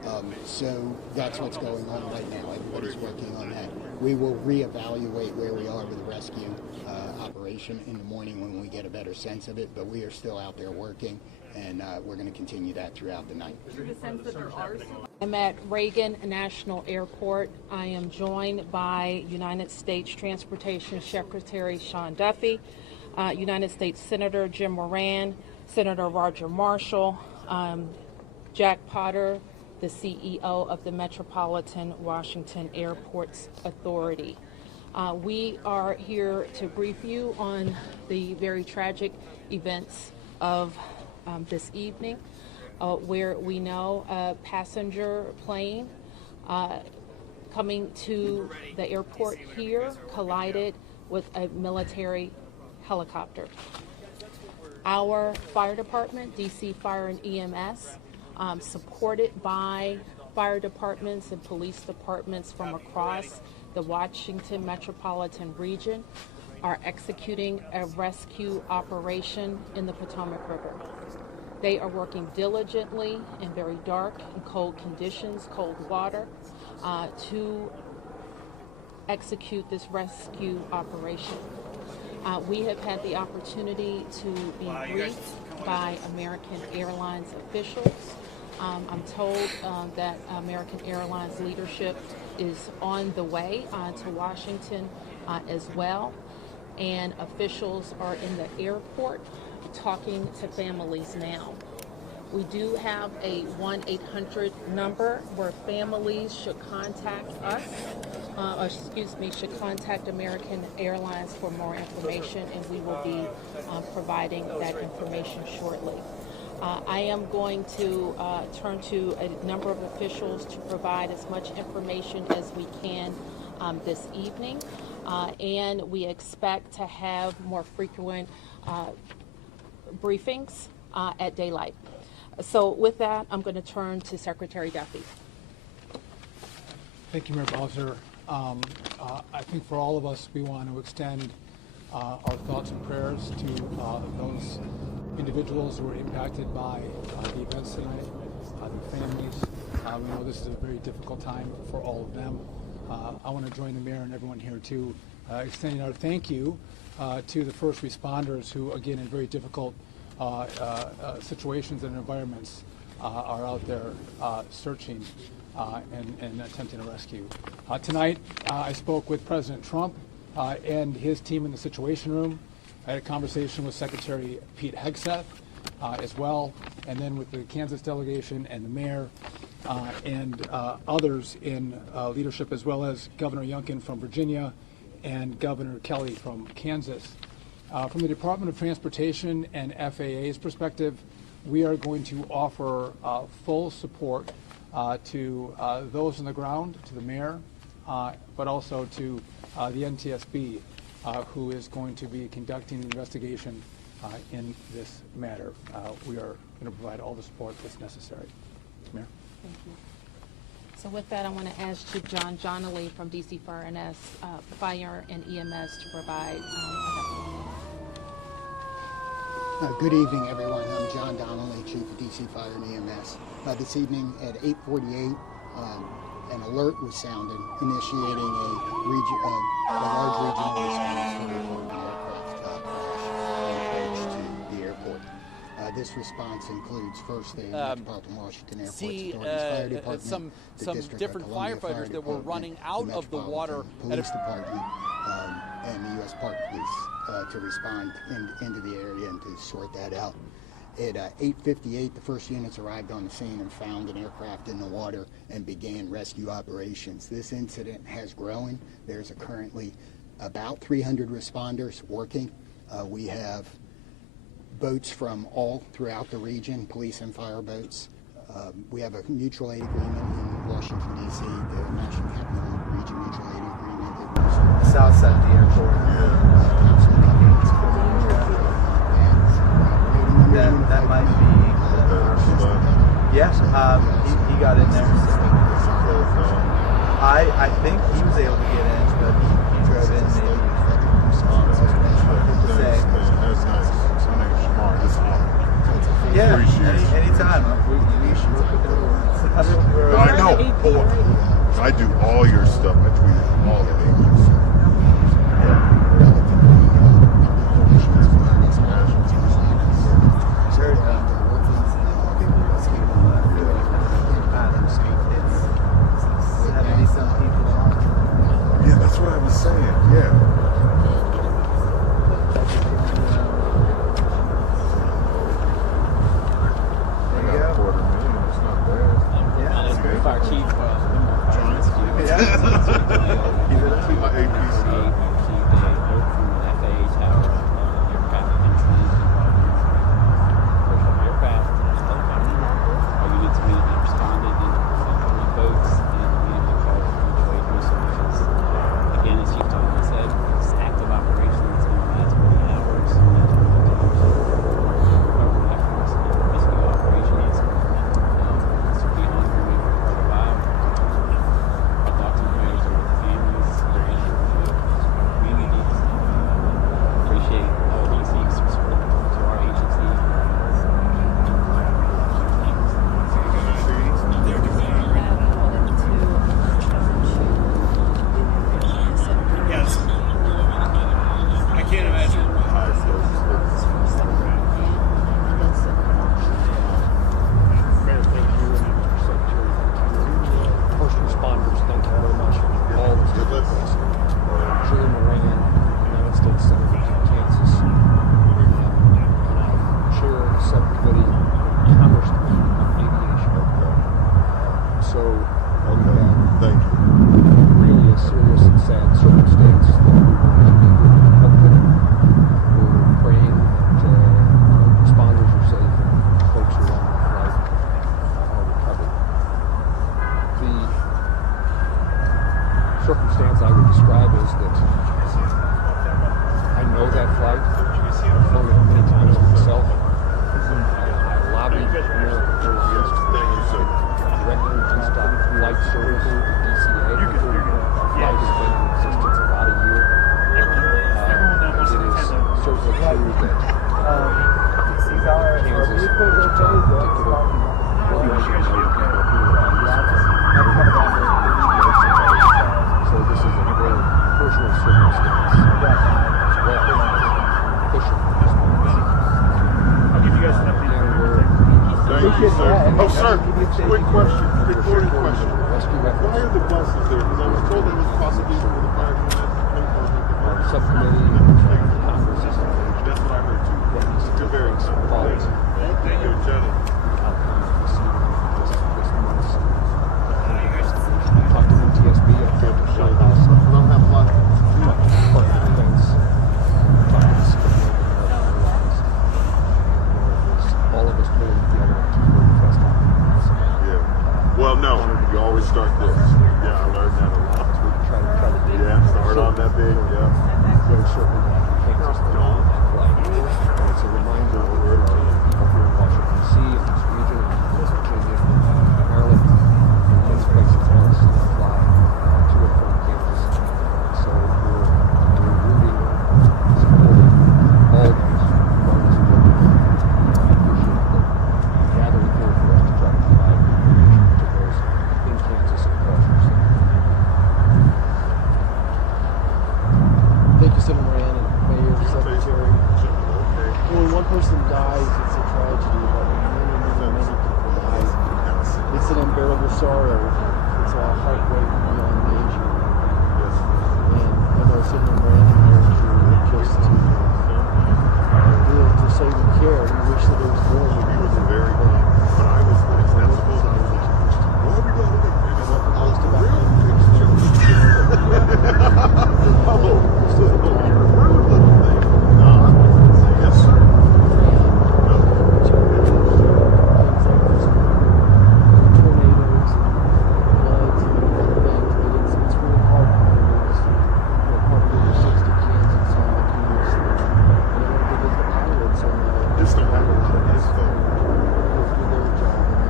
So that's what's going on right now. Everybody's working on that. We will reevaluate where we are with the rescue operation in the morning when we get a better sense of it, but we are still out there working, and we're going to continue that throughout the night. Is there a sense that there are still... I'm at Reagan National Airport. I am joined by United States Transportation Secretary Sean Duffy, United States Senator Jim Moran, Senator Roger Marshall, Jack Potter, the CEO of the Metropolitan Washington Airports Authority. We are here to brief you on the very tragic events of this evening, where we know a passenger plane coming to the airport here collided with a military helicopter. Our fire department, DC Fire and EMS, supported by fire departments and police departments from across the Washington metropolitan region, are executing a rescue operation in the Potomac River. They are working diligently in very dark and cold conditions, cold water, to execute this rescue operation. We have had the opportunity to be briefed by American Airlines officials. I'm told that American Airlines leadership is on the way to Washington as well, and officials are in the airport talking to families now. We do have a 1-800 number where families should contact us, should contact American Airlines for more information, and we will be providing that information shortly. I am going to turn to a number of officials to provide as much information as we can this evening, and we expect to have more frequent briefings at daylight. So with that, I'm going to turn to Secretary Duffy. Thank you, Mayor Bowser. I think for all of us, we want to extend our thoughts and prayers to those individuals who were impacted by the events tonight, their families. We know this is a very difficult time for all of them. I want to join the mayor and everyone here too, extending our thank you to the first responders who, again, in very difficult situations and environments, are out there searching and attempting a rescue. Tonight, I spoke with President Trump and his team in the Situation Room. I had a conversation with Secretary Pete Hegseth as well, and then with the Kansas delegation and the mayor and others in leadership, as well as Governor Youngkin from Virginia and Governor Kelly from Kansas. From the Department of Transportation and FAA's perspective, we are going to offer full support to those on the ground, to the mayor, but also to the NTSB, who is going to be conducting the investigation in this matter. We are going to provide all the support that's necessary. Mayor? Thank you. So with that, I want to ask Chief John Johnley from DC Fire and EMS to provide Good evening, everyone. I'm John Donnelly, Chief of DC Fire and EMS. This evening at 8:48, an alert was sounded, initiating a large regional response to report an aircraft crash approach to the airport. This response includes first the Metropolitan Washington Airports Authority's Fire Department, some different firefighters that were running out of the water, Police Department, and the U.S. Park Police to respond into the area and to sort that out. At 8:58, the first units arrived on the scene and found an aircraft in the water and began rescue operations. This incident has grown. There's currently about 300 responders working. We have boats from all throughout the region, police and fire boats. We have a mutual aid agreement in Washington, D.C., the National Capital Region Mutual Aid Agreement. South side of the airport. That might be. Yes, he got in there. I think he was able to get in, but he drove in maybe. Hard to say. That's nice. My name's Smart. Yeah, anytime. I know. I do all your stuff. I tweet all the agents. Yeah, that's what I was saying. Yeah. Fire chief, my APC. circumstance I would describe is that I know that flight. I've flown it many times myself. I lobbied American Airlines directly nonstop flight service with DCA. The flight has been in existence about a year. It is certainly true that Kansas, in particular, so this is a very personal circumstance as well. I'll give you guys an update. Thank you, sir. Oh, sir, quick question, recorded question. Why are the buses there? Because I was told they was possibly for the fire unit. Subcommittee. That's what I heard too. You're very kind. Thank you, Jenny. Talk to NTSB up there to show us. Don't have a lot. Part of the things. Talk to the subcommittee. All of us pulling together to bring the fest out. Yeah. Well, no, you always start there. Yeah, I learned that a lot. Try to do yeah, start on that big. Yeah. Very certain that Kansas flight. And it's a reminder that there are people here in Washington, D.C., in this region, in West Virginia, Maryland, and many places else that fly to and from Kansas. So we're rooting, supporting all those runners and workers. I appreciate the gathering here for us to try to provide information to those in Kansas and across our state. Thank you, Senator Moran and Mayor, Secretary. When one person dies, it's a tragedy, but when many people die, it's an unbearable sorrow. It's a heartbreak beyond measure. And I know Senator Moran and Mayor just to live to say we care. We wish that there was more. He was very good. But I was like, that's supposed to be what are we going to do? Most about Yes, sir. Tornadoes and floods and other things, but it's really hard when there's parked over 60 Kansas on the commute. And I want to give it the pilots on the Just don't have a lot of this, though. go through their job.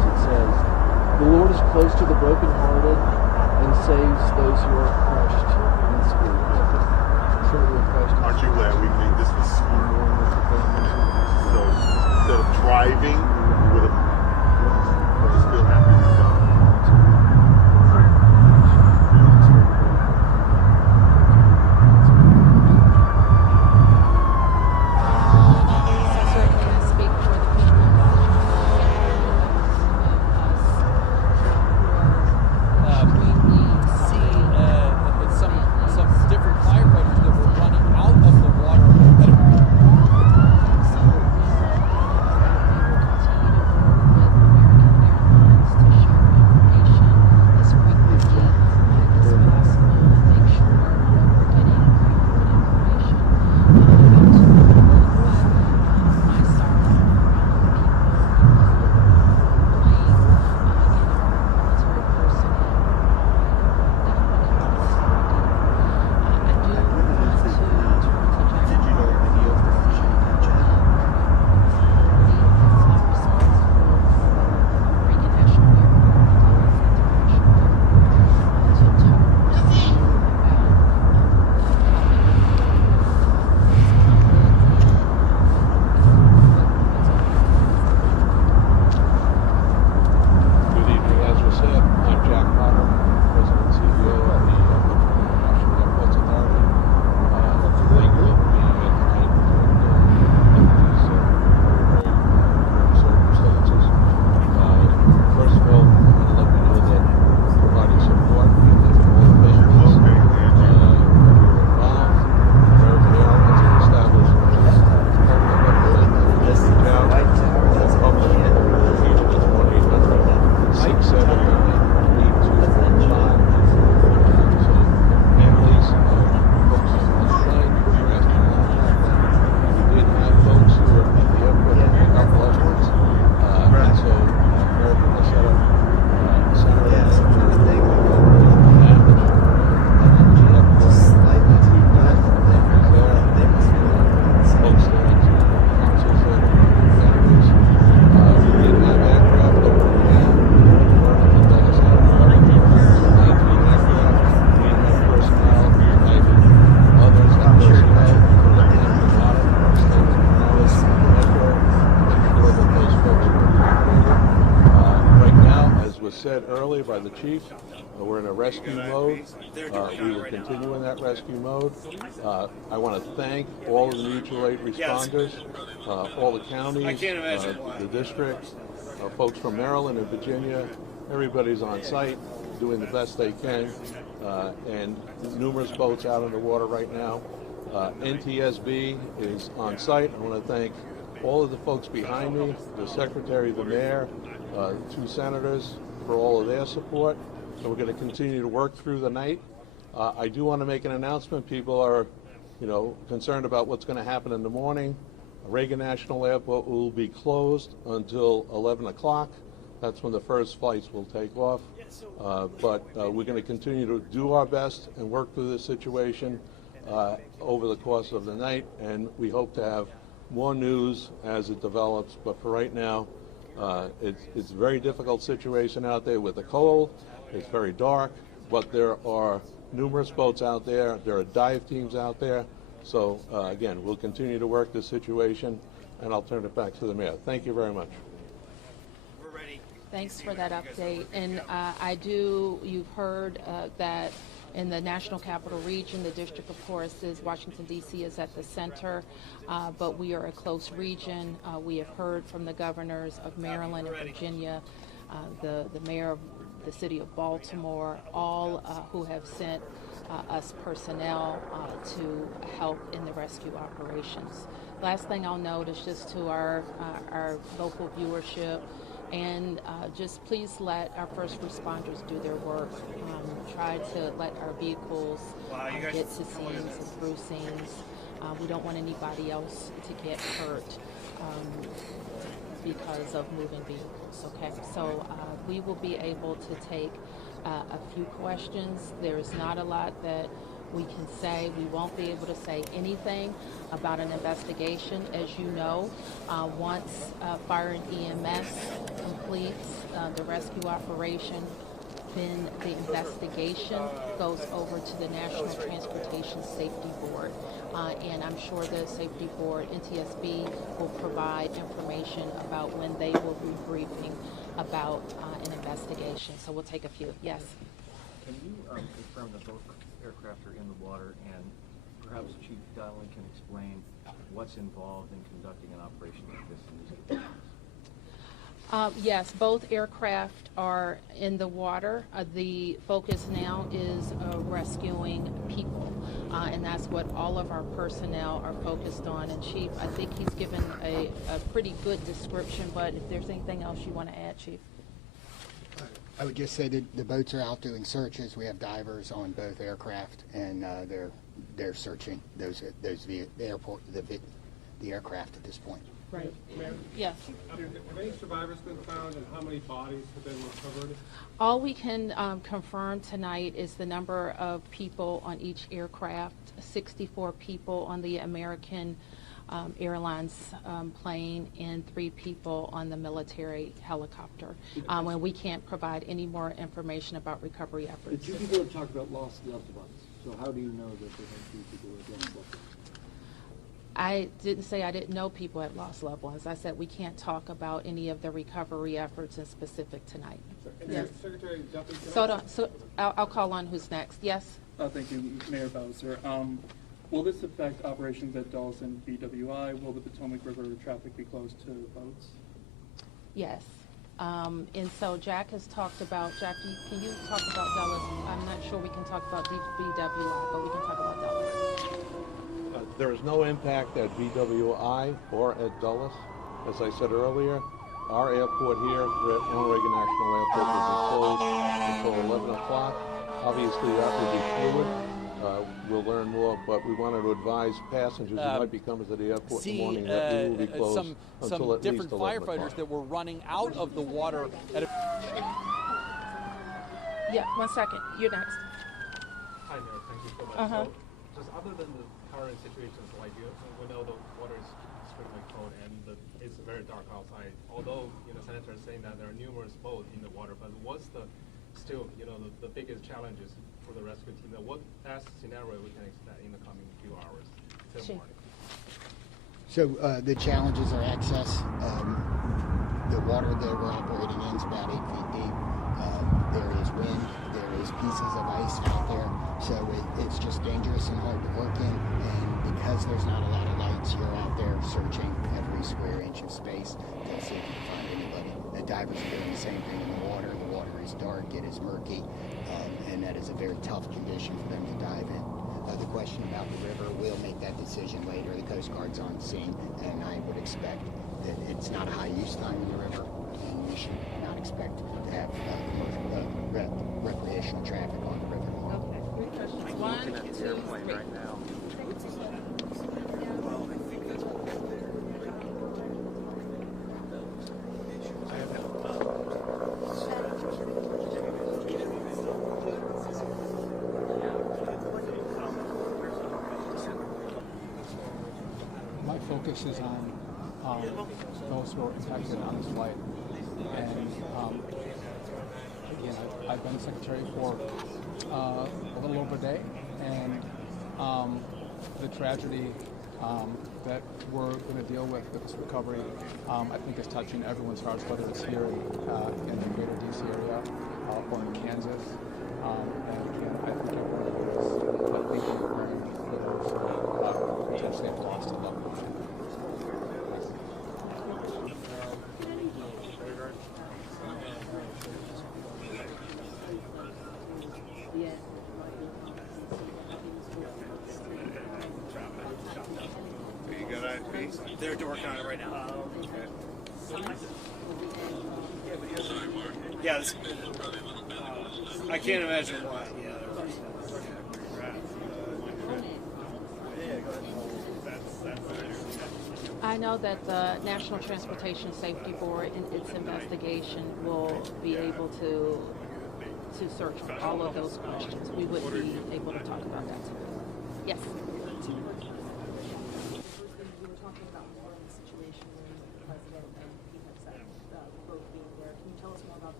is close to the brokenhearted and saves those who are crushed in spirit. Aren't you glad we made this decision? So instead of driving, we would have still happy to go. Said earlier by the chief, we're in a rescue mode. We will continue in that rescue mode. I want to thank all of the mutual aid responders, all the counties, the district, folks from Maryland and Virginia. Everybody's on site doing the best they can, and numerous boats out in the water right now. NTSB is on site. I want to thank all of the folks behind me, the secretary, the mayor, the 2 senators, for all of their support. So we're going to continue to work through the night. I do want to make an announcement. People are, concerned about what's going to happen in the morning. Reagan National Airport will be closed until 11 o'clock. That's when the first flights will take off. But we're going to continue to do our best and work through this situation over the course of the night, and we hope to have more news as it develops. But for right now, it's a very difficult situation out there with the cold. It's very dark, but there are numerous boats out there. There are dive teams out there. So, again, we'll continue to work this situation, and I'll turn it back to the mayor. Thank you very much. We're ready. Thanks for that update. And you've heard that in the National Capital Region, the district, of course, is Washington, D.C. is at the center, but we are a close region. We have heard from the governors of Maryland and Virginia, the mayor of the city of Baltimore, all who have sent us personnel to help in the rescue operations. Last thing I'll note is just to our local viewership, and just please let our first responders do their work. Try to let our vehicles get to scenes and through scenes. We don't want anybody else to get hurt because of moving vehicles, okay? So we will be able to take a few questions. There's not a lot that we can say. We won't be able to say anything about an investigation. As you know, once fire and EMS completes the rescue operation, then the investigation goes over to the National Transportation Safety Board. And I'm sure the Safety Board, NTSB, will provide information about when they will be briefing about an investigation. So we'll take a few. Yes? Can you confirm that both aircraft are in the water, and perhaps Chief Donnelly can explain what's involved in conducting an operation like this in these conditions? Yes, both aircraft are in the water. The focus now is rescuing people, and that's what all of our personnel are focused on. And Chief, I think he's given a pretty good description, but if there's anything else you want to add, Chief? I would just say that the boats are out doing searches. We have divers on both aircraft, and they're searching the aircraft at this point. Right. Yes. Have any survivors been found, and how many bodies have been recovered? All we can confirm tonight is the number of people on each aircraft, 64 people on the American Airlines plane and 3 people on the military helicopter. And we can't provide any more information about recovery efforts. The 2 people have talked about lost loved ones. So how do you know that there are 2 people who have lost loved ones? I didn't say I didn't know people had lost loved ones. I said we can't talk about any of the recovery efforts in specific tonight. Yes. Secretary Duffy, So I'll call on who's next. Yes? Thank you, Mayor Bowser. Will this affect operations at Dulles and BWI? Will the Potomac River traffic be closed to boats? Yes. And so Jack has talked about, Jack, can you talk about Dulles? I'm not sure we can talk about BWI, but we can talk about Dulles. There is no impact at BWI or at Dulles. As I said earlier, our airport here, Reagan National Airport, will be closed until 11 o'clock. Obviously, that will be fluid. We'll learn more, but we wanted to advise passengers who might be coming to the airport in the morning that we will be closed until at least 11 o'clock. Some different firefighters that were running out of the water at Yeah, 1 second. You're next. Hi, Mayor. Thank you so much. So, just other than the current situations, like we know the water is extremely cold and it's very dark outside. Although Senator is saying that there are numerous boats in the water, but what's the biggest challenges for the rescue team? What best scenario we can expect in the coming few hours till morning? So the challenges are access. The water that we're operating in is about 8 feet deep. There is wind. There is pieces of ice out there. So it's just dangerous and hard to work in. And because there's not a lot of lights, you're out there searching every square inch of space to see if you can find anybody. The divers are doing the same thing in the water. The water is dark. It is murky. And that is a very tough condition for them to dive in. The question about the river, we'll make that decision later. The Coast Guard's on scene, and I would expect that it's not a high use time in the river, and we should not expect to have recreational traffic on the river tomorrow. Okay. 3 questions. 1, 2, 3. Right now. My focus is on those who are impacted on this flight. And again, I've been secretary for a little over a day, and the tragedy that we're going to deal with this recovery, I think is touching everyone's hearts, whether it's here in the greater DC area or in Kansas. And again, I think everyone is thinking for those who potentially have lost a loved one. They're working on it right now. Yeah, this, I can't imagine why. I know that the National Transportation Safety Board in its investigation will be able to search for all of those questions. We wouldn't be able to talk about that today. Yes. About more in the situation where the president and PPEC both being there. Can you tell us more about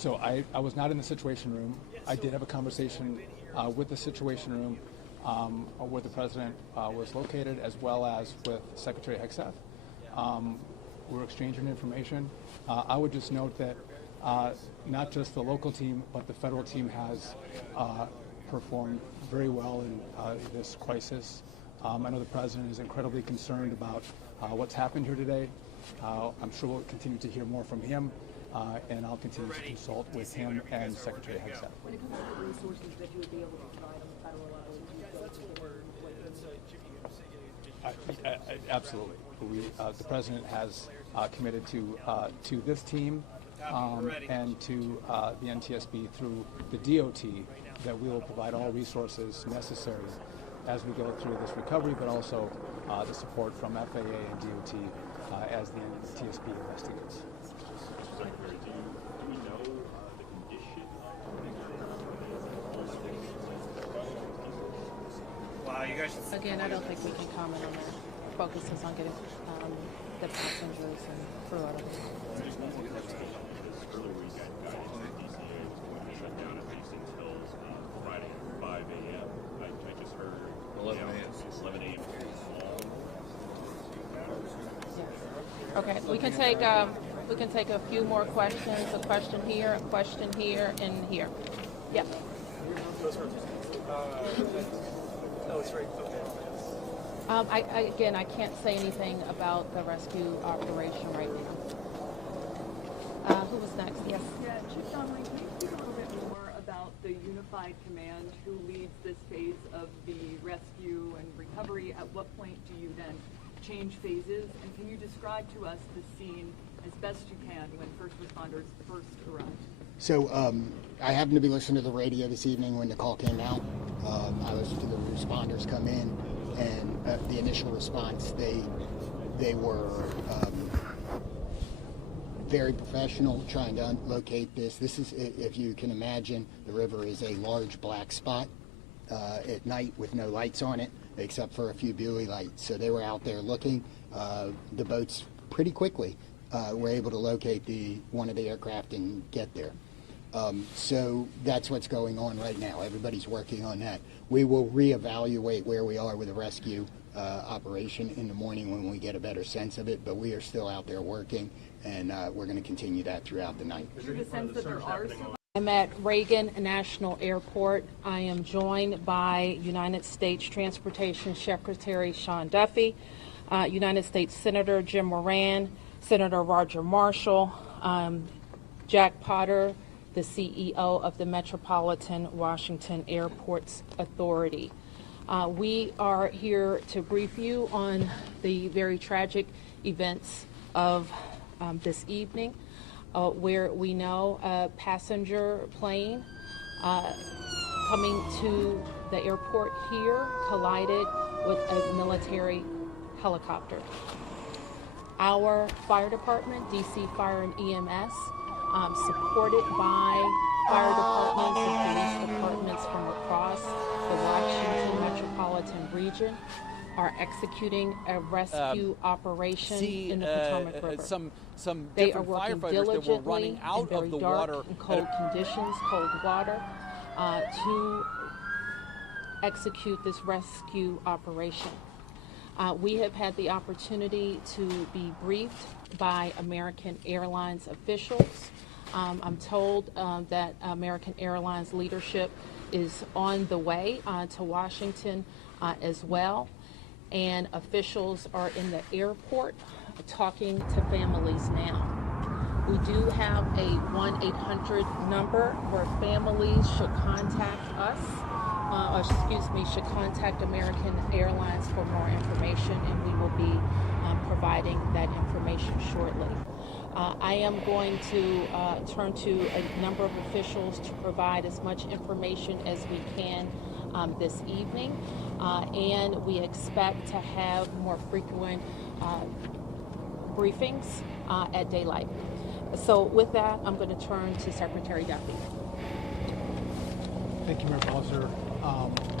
So I was not in the Situation Room. I did have a conversation with the Situation Room where the president was located, as well as with Secretary Hegseth. We're exchanging information. I would just note that not just the local team, but the federal team has performed very well in this crisis. I know the president is incredibly concerned about what's happened here today. I'm sure we'll continue to hear more from him, and I'll continue to consult with him and Secretary Hegseth. When it comes to the resources that you would be able to provide on the federal level, would you go to Absolutely. The president has committed to this team and to the NTSB through the DOT that we will provide all resources necessary as we go through this recovery, but also the support from FAA and DOT as the NTSB investigates. Secretary, do we know the condition of Wow, you guys should... Again, I don't think we can comment on that. Focus is on getting the passengers and crew out of here. Earlier we got guidance that DCA was going to shut down at least until Friday at 5 a.m. I just heard 11 a.m. Okay, we can take a few more questions. A question here, and here. Yep. No, it's right. Okay. I can't say anything about the rescue operation right now. Who was next? Yes. Yeah, Chief Donnelly, can you speak a little bit more about the unified command who leads this phase of the rescue and recovery? At what point do you then change phases? And can you describe to us the scene as best you can when first responders first arrived? So I happened to be listening to the radio this evening when the call came out. I listened to the responders come in, and the initial response, they were very professional trying to locate this. This is, if you can imagine, the river is a large black spot at night with no lights on it, except for a few buoy lights. So they were out there looking. The boats pretty quickly were able to locate one of the aircraft and get there. So that's what's going on right now. Everybody's working on that. We will reevaluate where we are with the rescue operation in the morning when we get a better sense of it, but we are still out there working, and we're going to continue that throughout the night. Is there a sense that there are I'm at Reagan National Airport. I am joined by United States Transportation Secretary Sean Duffy, United States Senator Jim Moran, Senator Roger Marshall, Jack Potter, the CEO of the Metropolitan Washington Airports Authority. We are here to brief you on the very tragic events of this evening, where we know a passenger plane coming to the airport here collided with a military helicopter. Our fire department, DC Fire and EMS, supported by fire departments and police departments from across the Washington metropolitan region, are executing a rescue operation in the Potomac River. Some they are different working firefighters diligently that were running out in very of the dark water and cold conditions, cold water, to execute this rescue operation. We have had the opportunity to be briefed by American Airlines officials. I'm told that American Airlines leadership is on the way to Washington as well, and officials are in the airport talking to families now. We do have a 1-800 number where families should contact us, should contact American Airlines for more information, and we will be providing that information shortly. I am going to turn to a number of officials to provide as much information as we can this evening, and we expect to have more frequent briefings at daylight. So with that, I'm going to turn to Secretary Duffy. Thank you, Mayor Bowser.